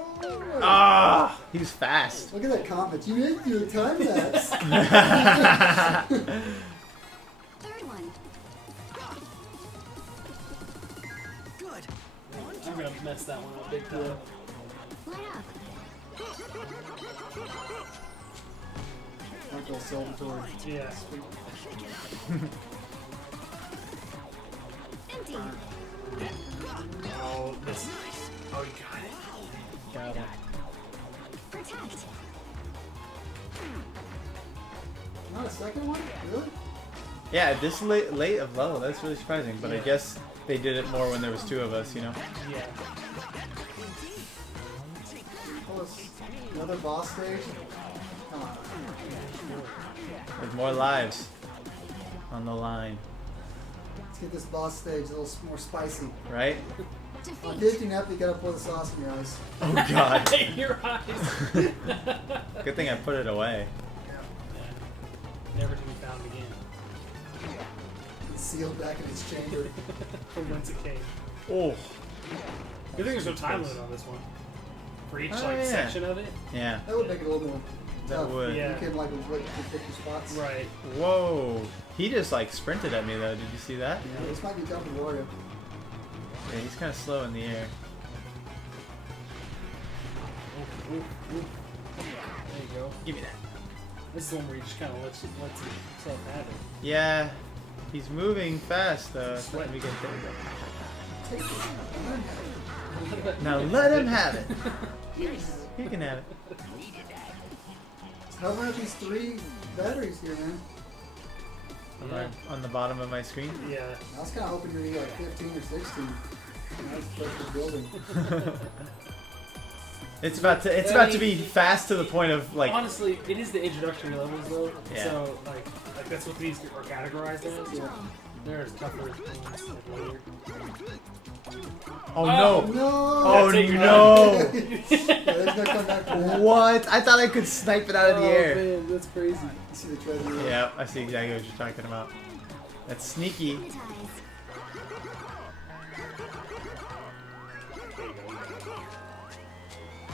Ah, he's fast. look at that comment. You made your time lapse. Third one. I'm gonna mess that one up big time. Light up. Michael Salvatore. Yeah. Empty. Oh, this. Oh, you got it. Got it. Protect. a second one? Really? Yeah, this late of level, that's really surprising. But I Yeah. guess they did it more when there was 2 of us, you know? Yeah. Oh, it's another boss stage? Come on. With more lives on the line, Let's get this boss stage a little more spicy. right? On 15 up, you gotta pour the sauce in your eyes. Oh god. Your eyes. Good thing I put it away. Never to be found again. It's sealed back in its chamber. From whence it came. Oh. Good thing there's no time limit on this one. For each Oh, like yeah. section of it. Yeah. That would make it a little more That tough. would. Yeah. You can like pick your spots. Right. Whoa. He just like sprinted at me though. Did you see that? Yeah, this might be jumping Wario. Yeah, he's kind of slow in the air. There you go. Give me that. This is the one where he just kind of lets himself have it. Yeah. He's moving fast though. Let me get there. Now let him have it. He can have it. How about these 3 batteries here, man? On the bottom of my screen. Yeah. I was kind of hoping you were gonna get like 15 or 16. That's perfect building. It's about to be fast to the point of like. Honestly, it is the introductory levels though. Yeah. So like that's what these are categorized as. Yeah. There's tougher ones like later. Oh no! No! Oh That's it, you're no! Yeah, there's no come back from that. What? I thought I could snipe it out of the air. Man, that's crazy. You see the treasure. Yeah, I see exactly what you're talking about. That's sneaky.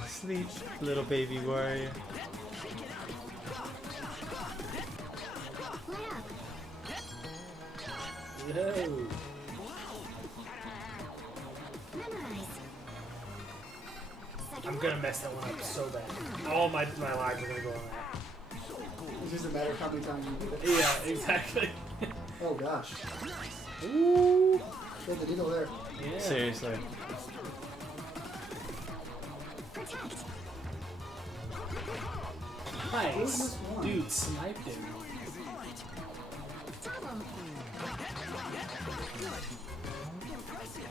Sleep, little baby warrior. Whoa. I'm gonna mess that one up so bad. All my lives are gonna go on that. It's just a matter of how many times you do it. Yeah, exactly. Oh gosh. Ooh. Get the needle there. Yeah. Seriously. Who's Nice. this one? Dude, sniped him.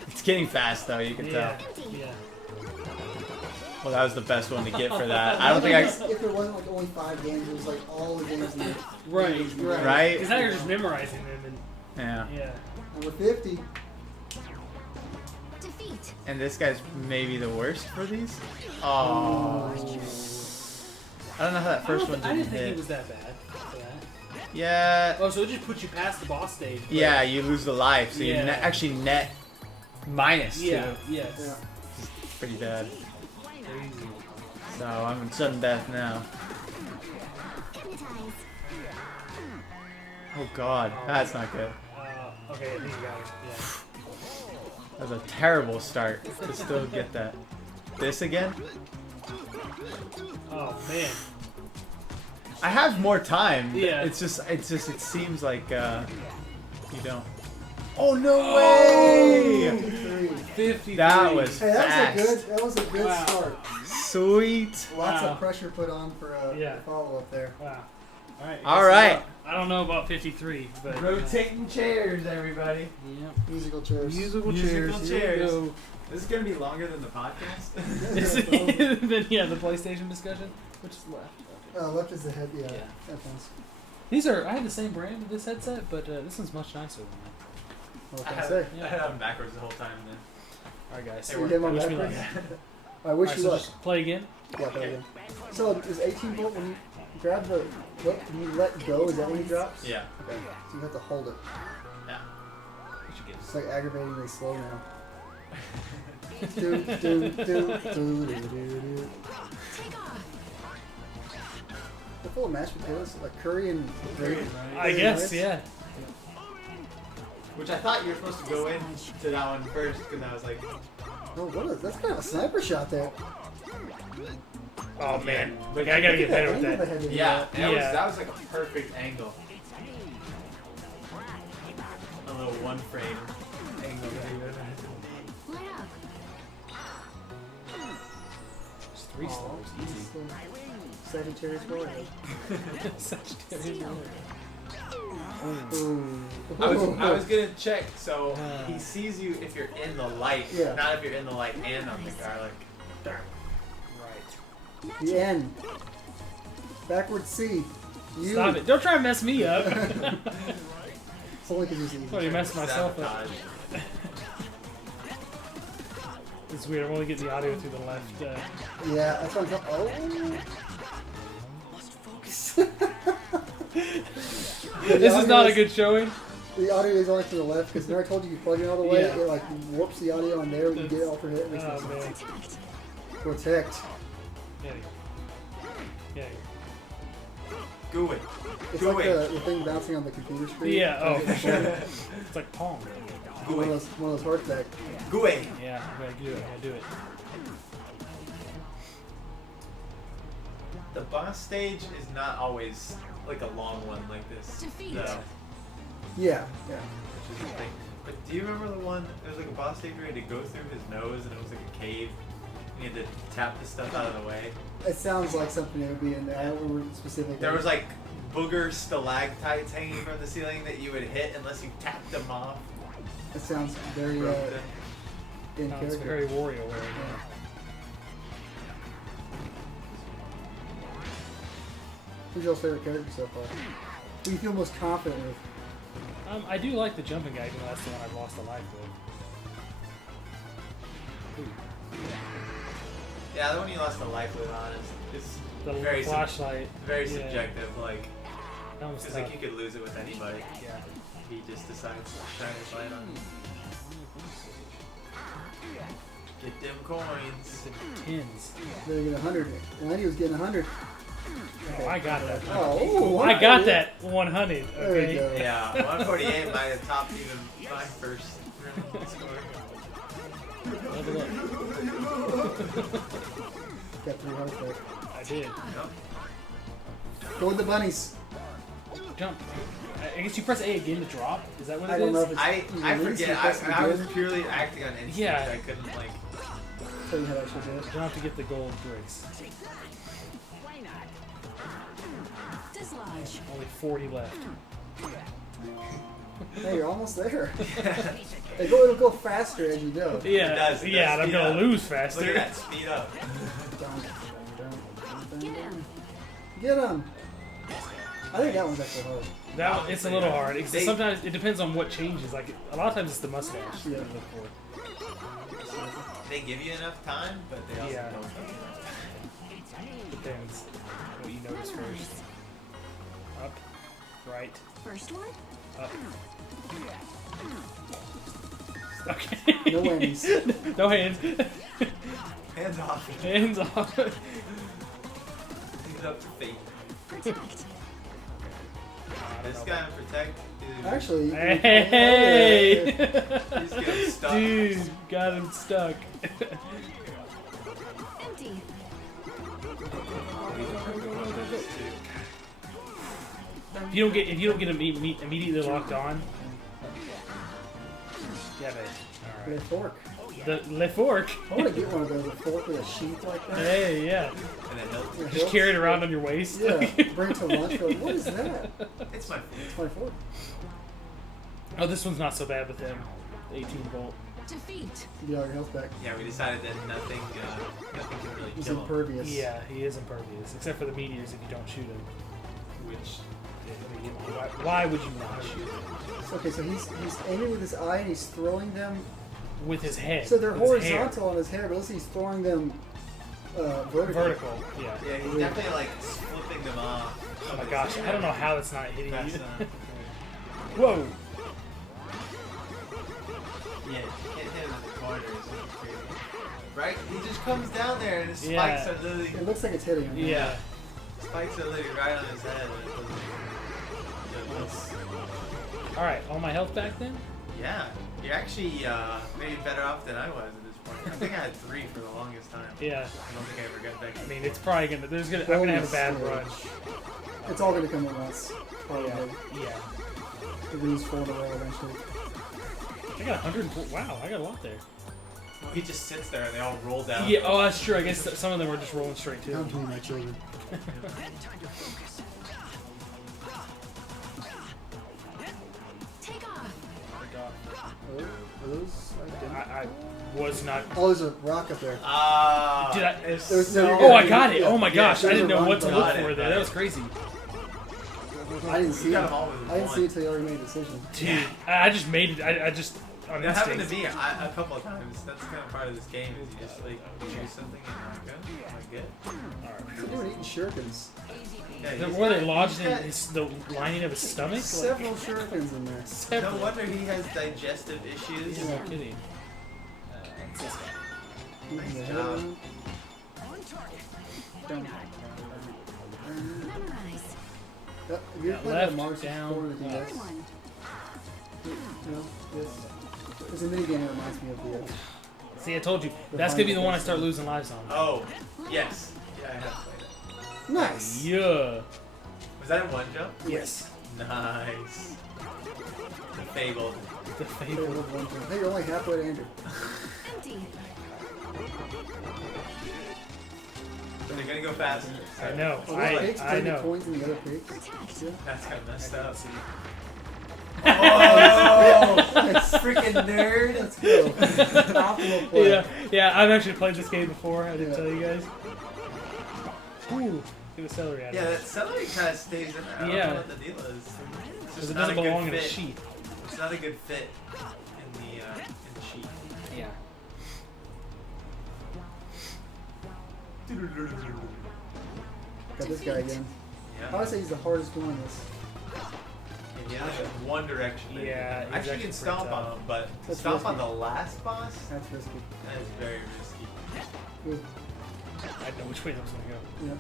It's getting fast though, you can Yeah. tell. Yeah. Well, that was the best one to get for that. I don't think I. If there wasn't like only 5 games, it was like all the games in the Right, right. Right? Because now you're just memorizing them and Yeah. yeah. Number 50. Defeat. And this guy's maybe the worst for these. Oh. I don't know how that first one I didn't didn't think hit. it was that bad for that. Yeah. Oh, so it just puts you past the boss stage. but- Yeah, you lose the life, so you Yeah. actually net minus 2. Yeah. Yes. Yeah. Pretty bad. Crazy. So I'm in sudden death now. Hypnotize. Oh god, that's not good. Okay, I think you got it. Yeah. That was a terrible start to still get that. This again? Oh man. I have more time. Yeah. It seems like you don't. Oh no way! 53. 53. That was Hey, fast. that was a good Wow. start. Sweet. Lots Wow. of pressure put on for a Yeah. follow up there. Wow. All right. All right. I don't know about 53, but Rotating chairs, everybody. Yeah. Musical chairs. Musical Musical chairs. chairs. Here we go. This is gonna be longer than the podcast. Then yeah, the PlayStation discussion. Which is left? Okay. Left is the head. Yeah. Yeah. Headphones. These are. I had the same brand of this headset, but this one's much nicer than that. What can I say? Yeah. had them backwards the whole time. Then. All right, guys. So you get them on Wish me backwards? luck. I wish All right, you so luck. just play again. Yeah, play again. So is 18 volt when you grab the when you let go? Is that when he drops? Yeah. Okay. So you have to hold it. Yeah. We should get It's like aggravatingly slow now. do, do, do, do, do, do, do. They're full of mashed potatoes, like curry and gravy. I guess. Yeah. Which I thought you were supposed to go into that one first, because I was like, Oh, what is that's kind of a sniper shot there. Oh man. Look, I gotta get better with that. yeah, Yeah. that was like a perfect angle. A little one frame angle. Light up. Just 3 stars. Easy. Sagittarius warrior. Sagittarius. Ooh. I was gonna check. So he sees you if you're in the light, Yeah. not if you're in the light and on the garlic. Right. The end. Backward C. You. Stop it! Don't try to mess me up. It's only because he's I already messed myself up. Sabotage. It's weird. I'm only getting the audio through the left. Yeah, that's what I'm talking. Oh. This is not a good showing. The audio is only to the left because I told you plug it all the way. Yeah. It like warps the audio on there. You get it all for hit. It makes no Oh sense. man. Protect. Yeah. Yeah. Go away. It's Go like away. the thing bouncing on the computer screen. Yeah. Oh, for sure. It's like Pong. Go One away. of those horseback. Go away. Yeah. I gotta do it. I gotta do it. The boss stage is not always like a long one like this. Defeat. Though, Yeah, yeah. which is the thing. But do you remember the one? There was like a boss stage where you had to go through his nose, and it was like a cave. And you had to tap the stuff out of the way. It sounds like something that would be in there. I don't remember specifically. There was like booger stalactites hanging from the ceiling that you would hit unless you tapped them off. It sounds very Broke them. in Sounds character. very WarioWare. Yeah. Who's your favorite character so far? Who do you feel most confident with? I do like the jumping guy, even though that's the one I've lost a life with. Yeah, the one you lost a life with on is The very flashlight. very Yeah. subjective. Like, That was it's tough. like you could lose it with anybody. Yeah. He just decides to shine his light on you. Get them coins. Tins. They're getting 100. Randy was getting 100. Oh, I got that. Oh, I got that 100. There we Okay. go. Yeah, 148 might have topped even my first score. Level up. Got 3 hearts back. I did. Yep. Go with the bunnies. Jump. I guess you press A again to drop. Is that what it is? I don't know if it's I release, you forget. press it I was again. purely acting on instinct. Yeah. I couldn't like. Tell you how that should do it. You don't have to get the gold bricks. Dislodge. Only 40 left. Hey, you're almost there. It'll go faster as you go. Yeah. It does Yeah, and I'm speed gonna up. lose Look faster. at that speed up. Get him. Get him. I think that one's actually hard. That it's a little hard. They- Sometimes it depends on what changes. Like a lot of times it's the mustache. Yeah. that I look for. They give you enough time, but they also Yeah. don't. Depends what you notice first. Up, right, First one. up. Okay. No whammies. No hands. Hands off. Hands off. He's up to fate. Protect. This guy in Protect is Actually, Hey! he's getting stuck. Dude, got him stuck. Empty. If you don't get immediately locked on. Yeah, babe. The Alright. fork. The Le Fork. I want to get one of those, a fork with a sheath like that. Hey, yeah. And it helps. Your Just hilt. carry it around on your waist. Yeah, bring it to lunch. Go, what is that? It's my It's my fork. Oh, this one's not so bad with him. The 18 volt. Defeat. Get all your health back. Yeah, we decided that nothing can really He's kill him. impervious. Yeah, he is impervious, except for the meteors if you don't shoot him. Which Why would you not shoot him? Okay, so he's aiming with his eye and he's throwing them. With his head. So they're with his hair. horizontal on his hair, but let's see, he's throwing them vertical. Vertical, yeah. yeah, he's definitely like flipping them off. Oh my gosh, I don't know how it's not hitting That's, you. Whoa! yeah, you can't hit him in the corners. It's crazy. Right? He just comes down there and his spikes Yeah. are literally It looks like it's hitting him. Yeah. spikes are literally right on his head. And it doesn't. Alright, all my health back then? Yeah, you're actually maybe better off than I was at this point. I think I had 3 for the longest time. Yeah. I don't think I ever got back. I mean, it's probably gonna. I'm gonna have a bad run. It's all gonna come at once. Probably. Yeah. We're gonna lose 4 in a row eventually. I got 104. Wow, I got a lot there. He just sits there and they all roll down. Yeah. Oh, that's true. I guess some of them are just rolling straight too. Come to me, my children. Are those identical? I was not. Oh, there's a rock up there. Did I? There's Oh, I got it! Oh my gosh, I there's didn't a know run what to button. look Got for it, there. got That it. was crazy. I didn't see it. got 'em all with I didn't one. see it until you already made a decision. Dude, I just made it. I just on That happened to instinct. me a couple of times. That's kind of part of this game. Is you just like choose something and you're like, good. Am I good? What's he doing eating shurikens? Yeah, Were they he's lodged in got- the lining of his stomach? Several shurikens in there. Several. No wonder he has digestive issues. Yeah, no kidding. Eating the Nice head job. around. Memorize. Have you ever played Left, that Mars down, before with the up. DS? One. No, yes. There's a minigame that reminds me of the. See, I told you. That's gonna be the one I start losing lives on. Oh, yes. Yeah, I have played it. Nice. Yeah. Was that in one jump? Yes. Nice. The fable. The Favorite fable. one thing. Hey, you're only halfway to Andrew. Empty. They're gonna go fast. I know. Oh, those pigs I trade the know. coins in the other pigs. Protect. Yeah. That's kind of messed up. Oh, Nice. freaking nerd! Let's go. Optimal play. Yeah, yeah. I've actually played this game before. I didn't Yeah. tell you guys. Ooh, get the celery out of Yeah, it. that celery kind of stays in there. I don't Yeah. know what the deal is. It's Because just it not doesn't a good belong in a fit. sheet. It's not a good fit in the sheet. Yeah. Got this guy again. I Yeah. would say he's the hardest one in this. And yeah, there's one direction. that you Yeah, can- he's Actually, you actually can stomp pretty on tough. him, but That's stomp on risky. the last boss? That's risky. That is very risky. Good. I know which way that was gonna go. Yeah.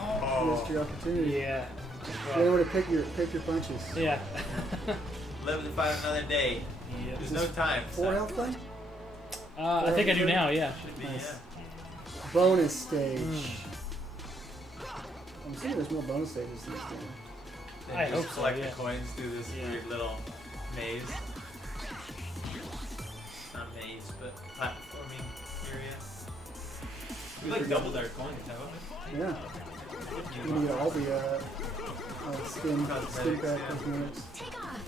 Oh, Oh. missed your opportunity. Yeah. You know where to pick your punches. Yeah. Live to fight another day. Yep. There's no time. 4 health thing? I think I do now. Yeah. Should be, Nice. yeah. Bonus stage. I'm assuming there's more bonus stages in this game. Then I just hope so, collect yeah. the coins through this Yeah. weird little maze. Not maze, but platforming area. We like doubled our coins, haven't Yeah. we? You get all the skin Cosmetics, pack yeah. cosmetics. Take off.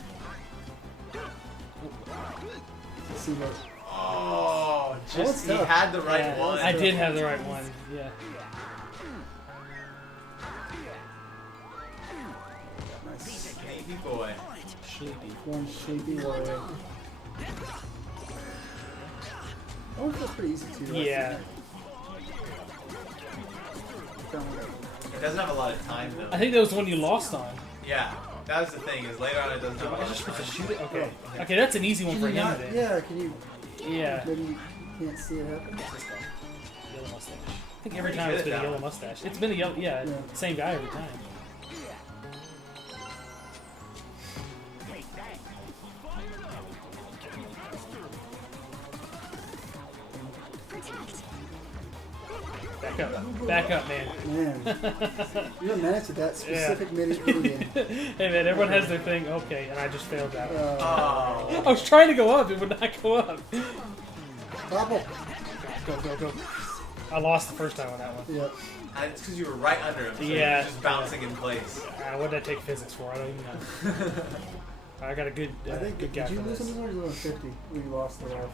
Let's see what. Oh, just it's he tough. had the right Yeah, one. I did have the right one. Yeah. Nice. Navy boy. Sleepy. One sleepy warrior. That one feels pretty easy too. Yeah. It doesn't have a lot of time though. I think that was the one you lost on. Yeah, that was the thing. Is later on it doesn't have a I lot just of supposed to time. shoot it. Okay. Okay, that's an easy one Can for you him. not? Then. Yeah. Can you? Yeah. Maybe you can't see it happen. Yellow mustache. I think every Pretty time it's good been a at yellow that. mustache. It's been a yellow. Yeah. Yeah. Same guy every time. Protect. Back up. Back up, man. Man, you're a menace at that specific mini game. Hey man, everyone has their thing. Okay, and I just failed that one. Oh. I was trying to go up. It would not go up. Bobble. Go, go, go. I lost the first time on that one. Yep. And it's because you were right under him, so Yeah. he was just bouncing in place. What did I take physics for? I don't even know. I got a good, I think good guy did you for lose this. something or did you lose 50 when you lost the life?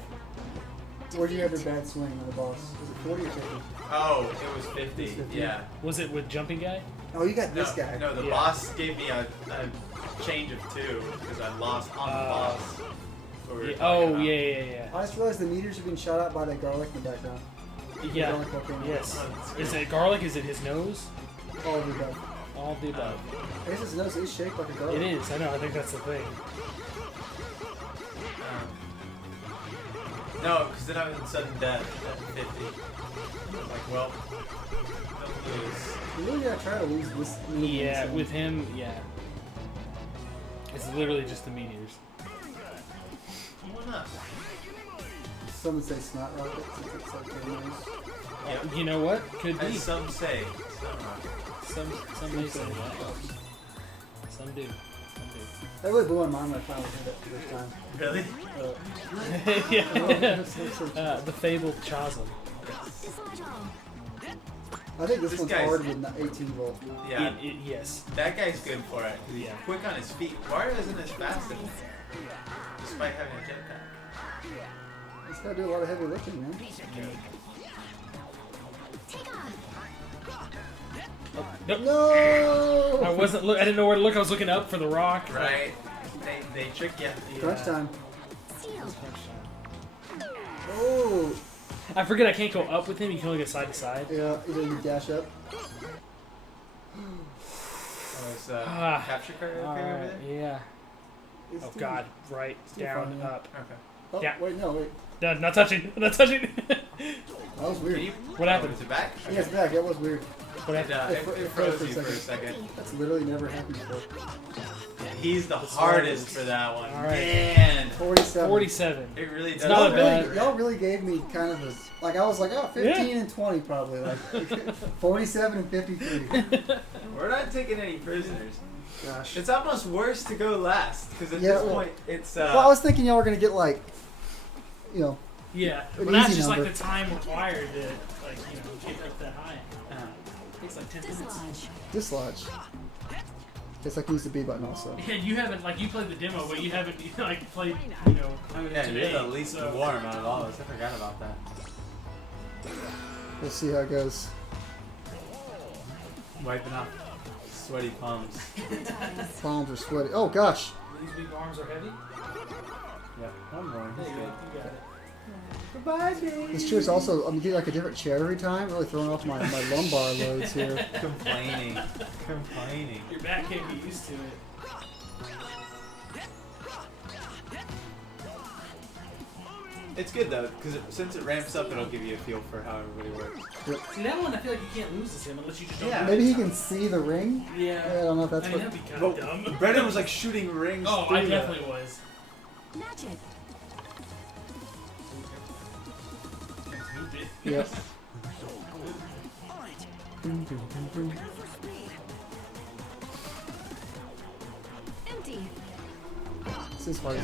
Or did you have a bad swing on the boss? Was it 40 or 50? Oh, it was 50. 50. Yeah. Was it with jumping guy? Oh, you got No, this guy. no, the Yeah. boss gave me a change of 2 because I lost on the boss. What we were Yeah. talking Oh about. yeah. I just realized the meters are being shot out by the garlic in the background. Yeah. Garlic volcano. Yes. Oh, that's Is good. it garlic? Is it his nose? All of the above. All of the above. I guess his nose is shaped like a garlic. It is. I know. I think that's the thing. No, because then I was in sudden death at 50. I'm like, well, don't lose. You really gotta try to lose this mini game, Yeah. so- With him, yeah. It's literally just the meteors. Why not? Some would say snot rocket since it's like very nice. Yep. You know what? Could be. As some say. Some may say that. Some do. That really blew my mind when I finally heard it the first time. Really? Yeah. The fabled Chasm. I think this This one's guy's- hard with 18 volt. Yeah. Yes. That guy's good for it. 'Cause he's Yeah. quick on his feet. Wario isn't as fast as him, despite having a jetpack. He's gotta do a lot of heavy lifting, man. Nope. No! I wasn't. I didn't know where to look. I was looking up for the rock. Right? They trick you. Crunch time. Oh! I forget I can't go up with him. You can only go side to side. Yeah, either you dash up. Oh, is Ah. capture card okay over Alright, there? yeah. It's Oh too- God, right, too down, funny. up. Okay. Oh, Yeah. wait, no, wait. No, not touching. Not touching. That was weird. Can you, What happened? Is it back? Yeah, it's back. That was weird. What It, happened? it froze you for a second. That's literally never happened before. He's the That's hardest hardest. for that one. All right. Man, 47. 47. it really does. It's not a bad- Y'all really gave me kind of a... Like, I was like, oh, 15 and 20 probably. Like, 47 and 53. We're not taking any prisoners. Gosh. It's almost worse to go last because at Yeah, this well- point it's. Well, I was thinking y'all were going to get, like, you know... Yeah, An but that's easy just number. like the time required to, like, you know, get up that high. Takes like 10 minutes. Dislodge. Guess I can use the B button also. And you haven't, like, you played the demo, but you haven't, like, played, you know, yeah, today. you're the least so. warm out of all of us. I forgot about that. We'll see how it goes. Wiping off sweaty palms. Palms are sweaty. Oh, gosh. These big arms are heavy. Yeah, one more. There He's you go. good. You got it. Goodbye, baby. This chair's also... I'm getting, like, a different chair every time. Really throwing off my lumbar loads here. Complaining. Complaining. Your back can't get used to it. It's good though, because since it ramps up, it'll give you a feel for how everybody works. See, that one, I feel like you can't lose this him unless you just don't. Yeah. do Maybe it. he can see the ring? Yeah. I don't know if that's I mean, what... that'd be kind of dumb. But Brendan was like shooting rings. Oh, through I the- definitely was. Magic. Moved it. Yep. Empty. This is hard. I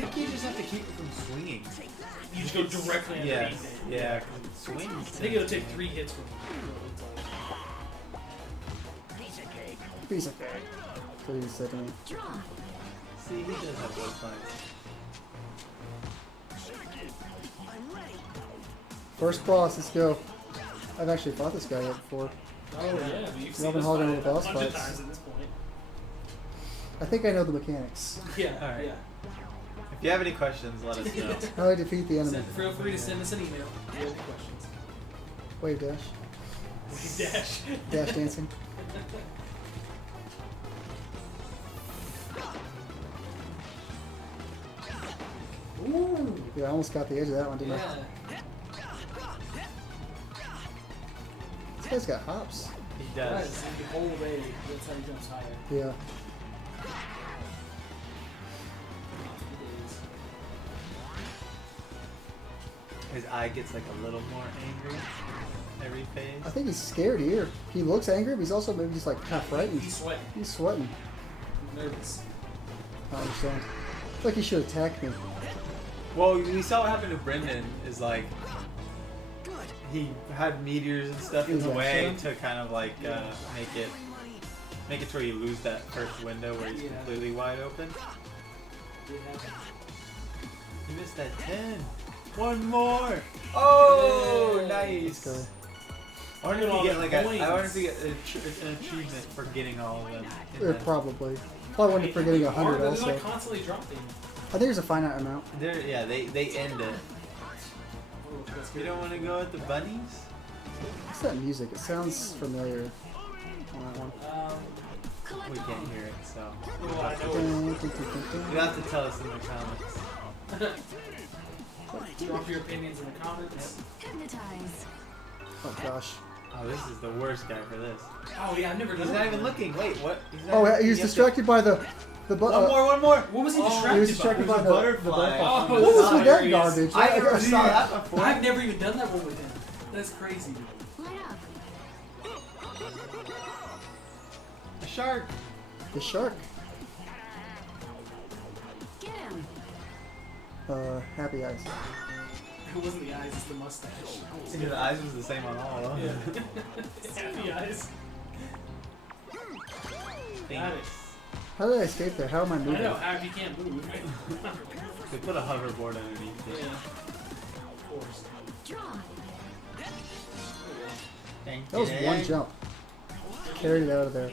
think you just have to keep it from swinging. You just go directly Yeah, underneath it. yeah, because it swings. I think it'll take 3 hits from Piece of cake. That's what he said to me. Draw. See, he does have those lines. First boss, let's go. I've actually fought this guy yet before. Oh, yeah, but you've I've seen been this holding fight on to boss a bunch of fights. times at this point. I think I know the mechanics. Yeah, Alright. yeah. If you have any questions, let us know. How do I defeat the enemy? Feel free to send us an email if you have any questions. Wave dash. Dash. Dash dancing. Ooh. Yeah, I almost got the edge of that one, didn't I? Yeah. This guy's got hops. He Right, does. it's like the whole way. That's how he jumps higher. Yeah. His eye gets like a little more angry every phase. I think he's scared here. He looks angry, but he's also maybe just like half frightened. He's sweating. He's sweating. He's nervous. I understand. I feel like he should attack me. Well, we saw what happened to Brendan. Is like he had meteors and stuff in the Yeah, way sure. to kind of like make it to where you lose that first window where he's Yeah. completely wide open. Yeah. You missed that 10. One more. Oh, Yay. nice. Let's go. I wonder if Look you at get all like the I wonder coins. if you get an achievement for getting all of them. in Yeah, that. probably. Probably wouldn't be forgetting 100 They're also. like constantly dropping. I think there's a finite amount. Yeah, they end it. Oh, that's You good. don't want to go with the bunnies? What's that music? It sounds familiar on that one. We can't hear it, so Well, I know. you'll have to tell us in the comments. Drop your opinions in the comments. Hypnotize. Oh gosh. Oh, this is the worst guy for this. Oh yeah, I've never done He's that not even one. looking. Wait, what? He's not Oh, even he was looking. distracted by the One more. What was he He was distracted distracted by? by There's a the butterfly. Oh, What was with that hilarious. garbage? I never saw that before. I've never even done that one with him. That's crazy. Line up. A shark. The shark. Get him. Happy eyes. It wasn't the eyes, it's the mustache. Yeah, the eyes was the same on all of them. Yeah. Happy eyes. Got it. How did I escape there? How am I I moving? know, how if you can't move. They put a hoverboard underneath it. Yeah. Of course. Draw. That was one jump. Carried it out of there.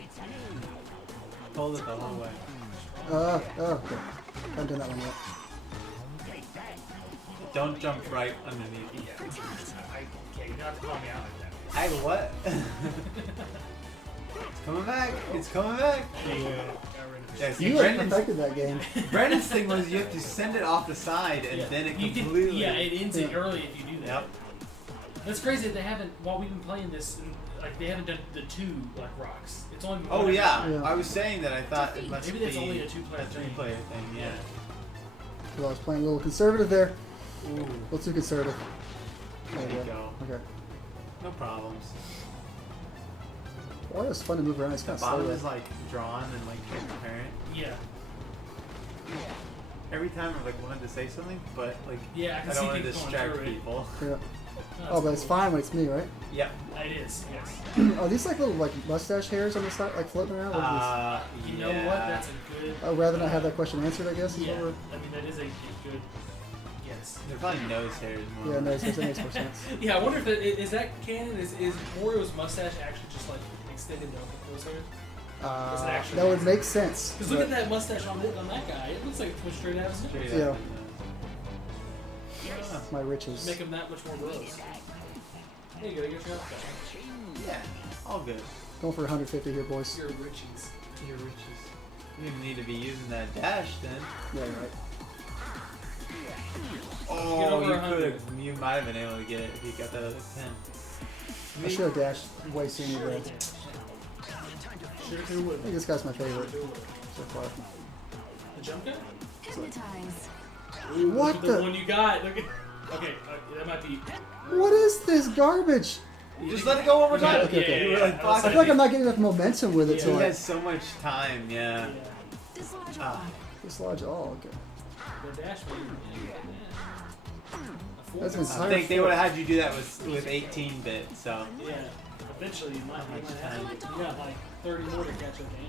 Hold it the whole way. Oh, okay. Haven't done that one yet. Don't jump right underneath it. Okay, you don't have to call me out like that. I what? It's coming back. It's coming back. Yeah, see, You have Brendan's, perfected that game. Brendan's thing was you have to send it off the side and then it You can- completely. yeah, it ends it early if you do that. Yep. That's crazy that they haven't, while we've been playing this, like they haven't done the two like rocks. It's only been Oh one yeah. episode. Yeah. I was saying that I thought it must Maybe be that's only a two-player a thing. three-player thing. Yeah. Well, I was playing a little conservative there. Ooh. A little too conservative. There you go. Okay. No problems. Well, it was fun to move around. It's The kind of bottom slow. is like drawn and like transparent. Yeah. Every time I like wanted to say something, but like Yeah, I can I see don't want to things going distract through it. people. Yeah. No, Oh, but it's cool. fine when it's me, right? Yep. It is, yes. Are these like little like mustache hairs on the side, like floating around? What are You Yeah. know what? That's a good. these? Oh, rather not have that question answered, I guess. Is Yeah, what we're... I mean that is a good. Yes. They're probably nose hairs more. Yeah, no, that makes more sense. Yeah, I wonder if is that canon? Is Wario's mustache actually just like extended those hairs? Is it actually- That would make sense. Because look at that mustache on that guy. It looks like it went straight out of his Straight nose. Yeah. up in the- My riches. Make him that much more gross. There you go. You got your outfit. Yeah. All good. Going for 150 here, boys. Your riches. Your riches. You didn't need to be using that dash then. Yeah, you're right. Oh, over you 100. could have. You might have been able to get it if you got that other 10. I should have dashed way sooner, but Sure I think this guy's my favorite so far. The jump guy? Hypnotize. What Look at the? one you got. Look at. Okay, that might be. What is this garbage? Just let it go one more time. Okay, okay. You were like, I I was feel like I'm not getting enough momentum with it Yeah. He to like has so much time, yeah. Dislodge Ah. all. dislodge all. Okay. The dash man. That's Yeah. insane. I think they would have had you do that with 18-bit, so. Yeah. Eventually, you might have Select to. all. You got like 30 more to catch up to Andrew.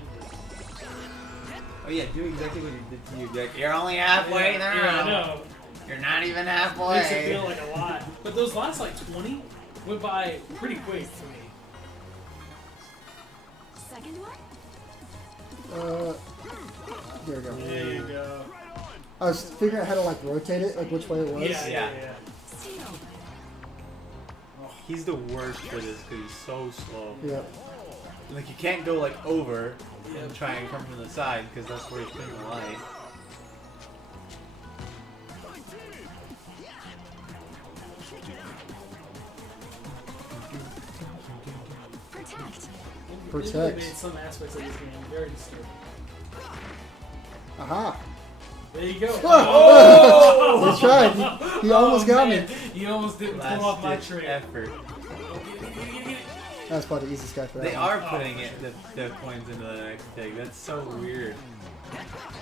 Oh yeah, do exactly what you did to you. Like, you're only halfway there. Yeah, I know. You're not even Makes it halfway. feel like a lot. But those last like 20 went by pretty quick for me. Second one. There we go. There you go. I was figuring out how to like rotate it, like which way it was. Yeah. Steal. He's the worst for this because he's so slow. Yeah. Like you can't go like over and try and come from the side because that's where he's putting the light. Protect. They Protect. really made some aspects of this game very disturbing. Aha. There you go. Oh! He tried. He almost got me. He almost didn't pull off my Last ditch trick. effort. That's probably the easiest guy for that They one. are putting the coins into the next pig. That's so weird.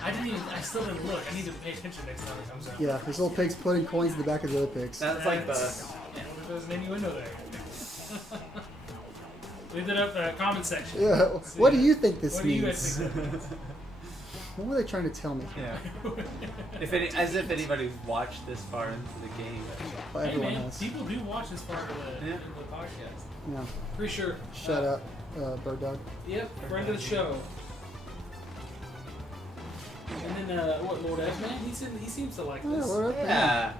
I still didn't look. I need to pay attention next time it comes out. Yeah, there's little pigs putting coins in the back of the other pigs. That's like the. Yeah, I wonder if there's an innuendo there. Leave that up in the comment section. Yeah. What do you think this What do you means? guys think that means? What were they trying to tell me? Yeah. As if anybody's watched this far into the game. Well, Hey everyone man, has. people do watch this part of the, Yeah. into the podcast. Yeah. Pretty sure. Shut up, bird dog. Yep, friend of the show. And then what, Lord F man? He seems to like Yeah, this. we're up there. Yeah.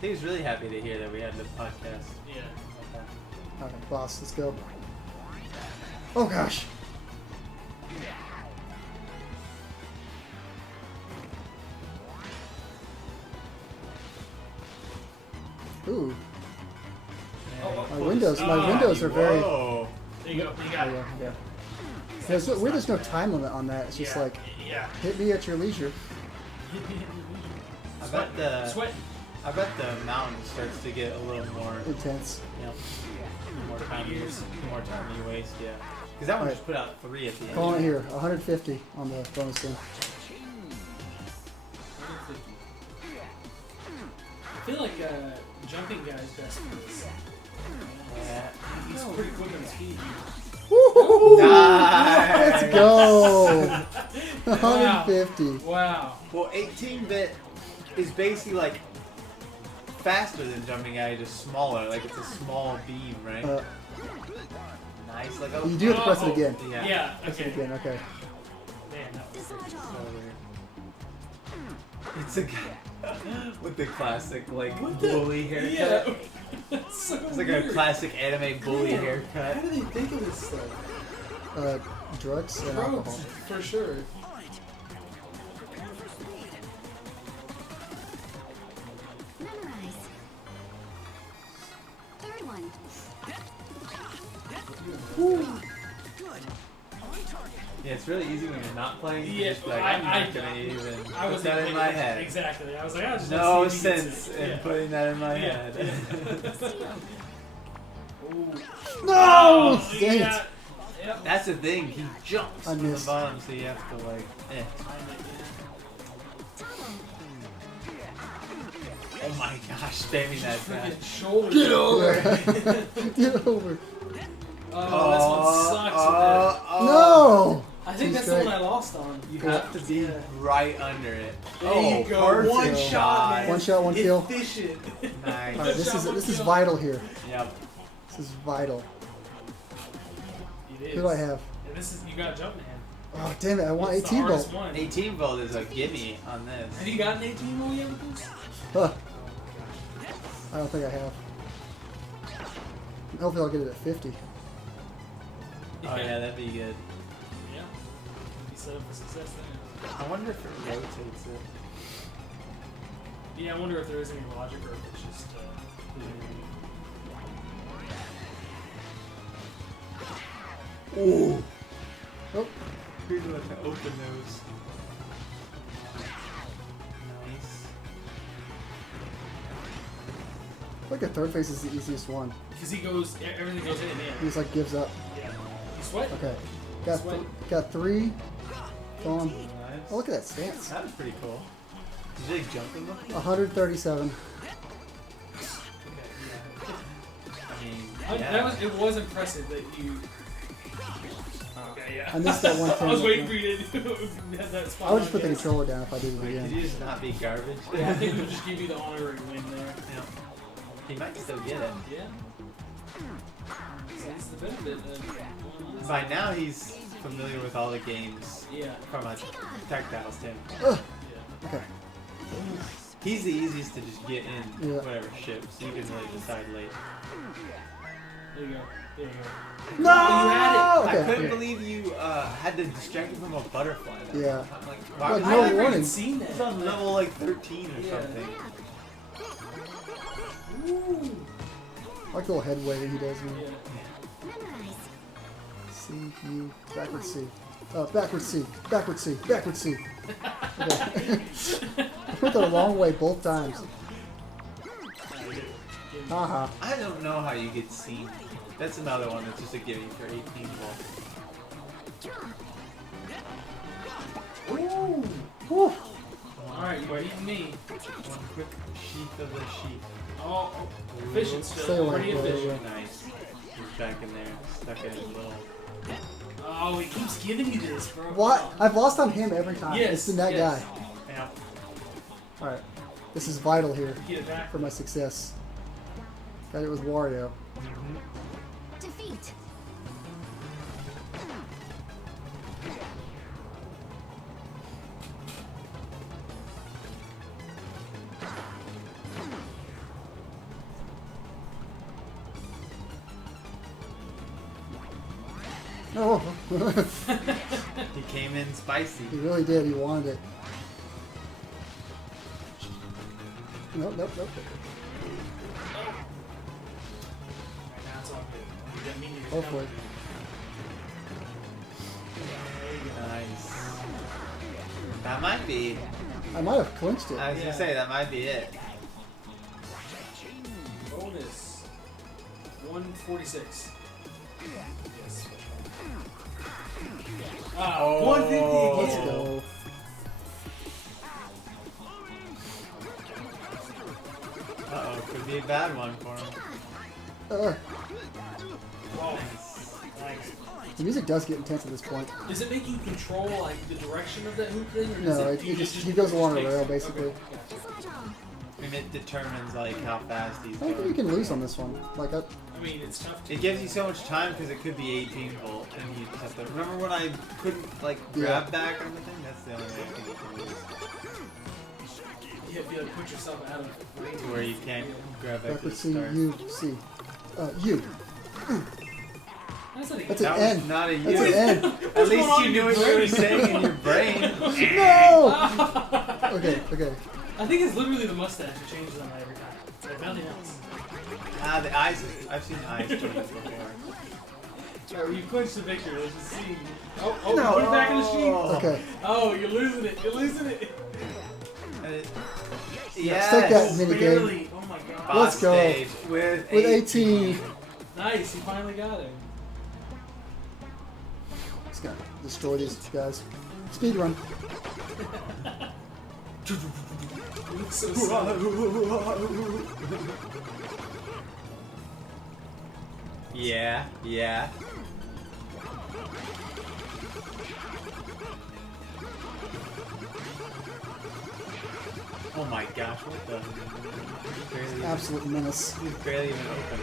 He was really happy to hear that we had the podcast. Yeah. Alright, boss, let's go. Oh gosh. Ooh, Oh, my windows are very. Whoa. There you go. You Oh, got it. yeah, yeah. There's no time limit on that. It's just like yeah. hit me at your leisure. I bet the Sweat. mountain starts to get a little more Intense. more time you waste. Yeah, because that one Right. just put out 3 at the end. Calling it here, 150 on the bonus thing. I feel like jumping guy's best for this. Yeah. He's pretty quick on his feet. Woo! Nice. Let's go! 150. Wow. Well, 18-bit is basically like faster than jumping guy, just smaller. Like it's a small beam, right? Nice. Like You do have to press it again. Yeah. Yeah. Press it Okay. again, okay. Man, that was Dislodge all. So weird. It's a guy with the classic like What the- bully haircut. yeah. That's so It's like weird. a classic anime bully haircut. How do they think of this stuff? Drugs and Drugs, alcohol. for sure. Memorize. Third one. Yeah, it's really easy when you're not playing. You Yeah, just be like, I'm not gonna even I put was that in my head. Exactly. I was like, I was just No let's see if he sense gets in it. putting that in my Yeah. head. Ooh. No! Oh, Dang yeah. it. Yep. That's the thing. He jumps I from the missed. bottom, so you have to like. Oh my gosh, spamming that fast. Freaking shoulder. Get over! Get over. Oh, this one sucks. No! I think Too that's the straight. one I lost on. You have to be right under it. There you go. Perfect One shot, man. One shot, one kill. Efficient. Nice. Alright, this is vital here. Yep. This is vital. It is. Who do I have? And this is you got jump man. Oh, damn it, I want It's the 18 hardest volt. one. 18 volt is a gimme on this. Have you gotten 18 volt yet with this? Huh. I don't think I have. Hopefully I'll get it at 50. Oh yeah, that'd be good. Yeah. Be set up for success there. I wonder if it rotates it. Yeah, I wonder if there is any logic or if it's just. Ooh. Oh, Here's like an open nose. Nice. I think the third phase is the easiest one. Because he goes, everything goes in and He in. just like gives up. Yeah. You sweat? Okay. Sweat. Got 3. Going. Nice. Oh, look at that stance. That was pretty cool. Did you like jump in them? 137. I mean, It was impressive that you. Okay, yeah. I missed that one I was thing. waiting for you to have that spot. I would just on, put the yes. controller down if I did it Wait, again. did you just not be garbage? Yeah, I think we'll just give you the honorary win there. Yeah. He might still get it. Yeah. So this is the benefit of going on. By now he's familiar with all the games Yeah. from a tactile standpoint. Ugh. Yeah. Okay. He's the easiest to just get in Yeah. whatever ship, so you can really decide later. There you go. There you go. No! You had it. I Okay. couldn't okay. believe you had to distract him from a butterfly. That Yeah. one time. Like, why Like, would no I've never warning. even seen that. It's on level like 13 or Yeah. something. Ooh. I like the little head wave he does. Man. Yeah. Memorize. C, U, backward C. Backward C. Backward C. Backward C. Okay. I went the wrong way both times. Haha. I don't know how you get seen. That's another one that's just a gimme for 18 volt. Ooh. Whew. Alright, you beat me. One quick sheath of the sheath. Oh, efficient Stay still. away, Pretty yeah, efficient. Nice. He's back in there, stuck in his little. Oh, he keeps giving you this, bro. What? I've lost on him every time. Yes, It's been that yes. guy. Yeah. Alright. This is vital here Get it back. for my success. Got it with Wario. Defeat. No. He came in spicy. He really did. He wanted it. Nope, nope, nope. Alright, now it's all good. You didn't mean to Hopefully. That might be. I might have clinched it. I was gonna say that might be it. Bonus 146. Yes. Oh. 150 Let's again. go. Uh oh, could be a bad one for him. Oh, nice. The music does get intense at this point. Does it make you control like the direction of that hoop thing? Or No, does it just he goes along a rail takes- basically. Okay, gotcha. And it determines like how fast he's I don't think you going. can lose on this one. Like I mean, it's tough to. It gives you so much time because it could be 18 volt, and you just have to. Remember when I couldn't like grab back on the thing? That's the only way I think you can lose. You have to put yourself out of range. Where you can't grab back to the backward C, start. U, C. U. That's not That's even. an That was N. not a That's U. an N. At going least on you in knew your what you were brain? saying in your brain. No! Okay, okay. I think it's literally the mustache that changes on every time. Like nothing else. Ah, the eyes. I've seen eyes change before. Alright, you clinched the victory. Let's just see. Oh, No. you put it back in the sheet. Okay. Oh, you're losing it. You're losing it. Yeah. Let's take that mini game. Barely. Oh my god. Let's go. Stage with With 18. Nice. You finally got it. Just gonna destroy these guys. Speed run. You look so sad. Yeah, yeah. Oh my gosh, what the? Barely, Absolute menace. he's barely even open.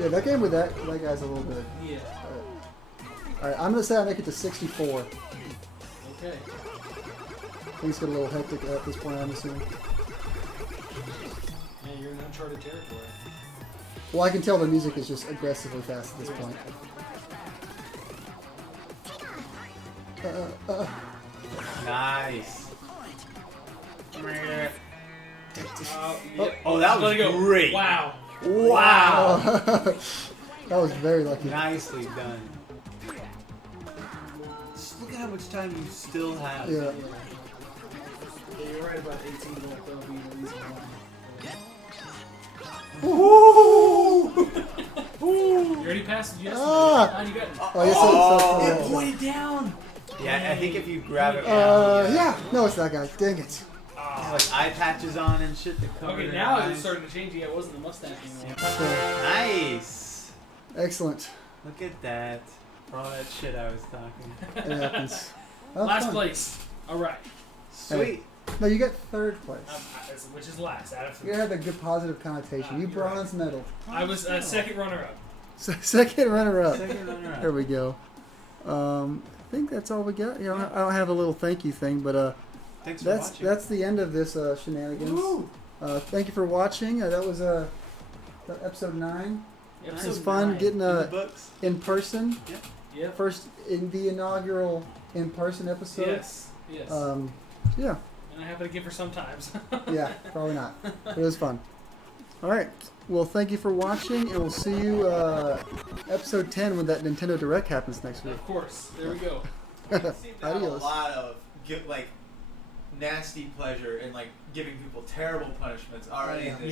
Yeah, that game with that guy's a little bit. Yeah. Alright, I'm gonna say I make it to 64. Okay. Things get a little hectic at this point, I'm assuming. Man, you're in uncharted territory. Well, I can tell the music is just aggressively fast at this point. Nice. Yep. Oh, that was Let it go. great. Wow. Wow. That was very lucky. Nicely done. Just look at how much time you still have. Yeah. Yeah, you're right about 18 volt. That'll be the reason why. You already passed it yesterday. Ah! You got it. Oh, yes, Oh. it's Pointed down. Yeah, I think if you grab it, yeah. No, it's that guy. Dang it. like eye patches on and shit that cover Okay, your now eyes. it's starting to change. Yeah, it wasn't the mustache anymore. Okay. Nice. Excellent. Look at that. For all that shit I was talking. It happens. Well, Last fun. place. All right. Sweet. No, you got third place. Which is last. Out of You gotta have a good positive connotation. You You're right. bronze medal. I was second runner-up. Second runner-up. Second runner-up. There we go. I think that's all we got. You know, I don't have a little thank you thing, but Thanks for that's watching. that's the end of this shenanigans. Woo! Thank you for watching. That was episode 9. It was Episode fun 9. getting In the books. in person. Yep. First in the inaugural in person episode. Yes. Yes. Yeah. And I happen to give her sometimes. Yeah, probably not. But it was fun. All right. Well, thank you for watching, and we'll see you episode 10 when that Nintendo Direct happens next week. Of course. There we go. I seem to have a Adios. lot of like nasty pleasure in like giving people terrible punishments already. Yeah. in this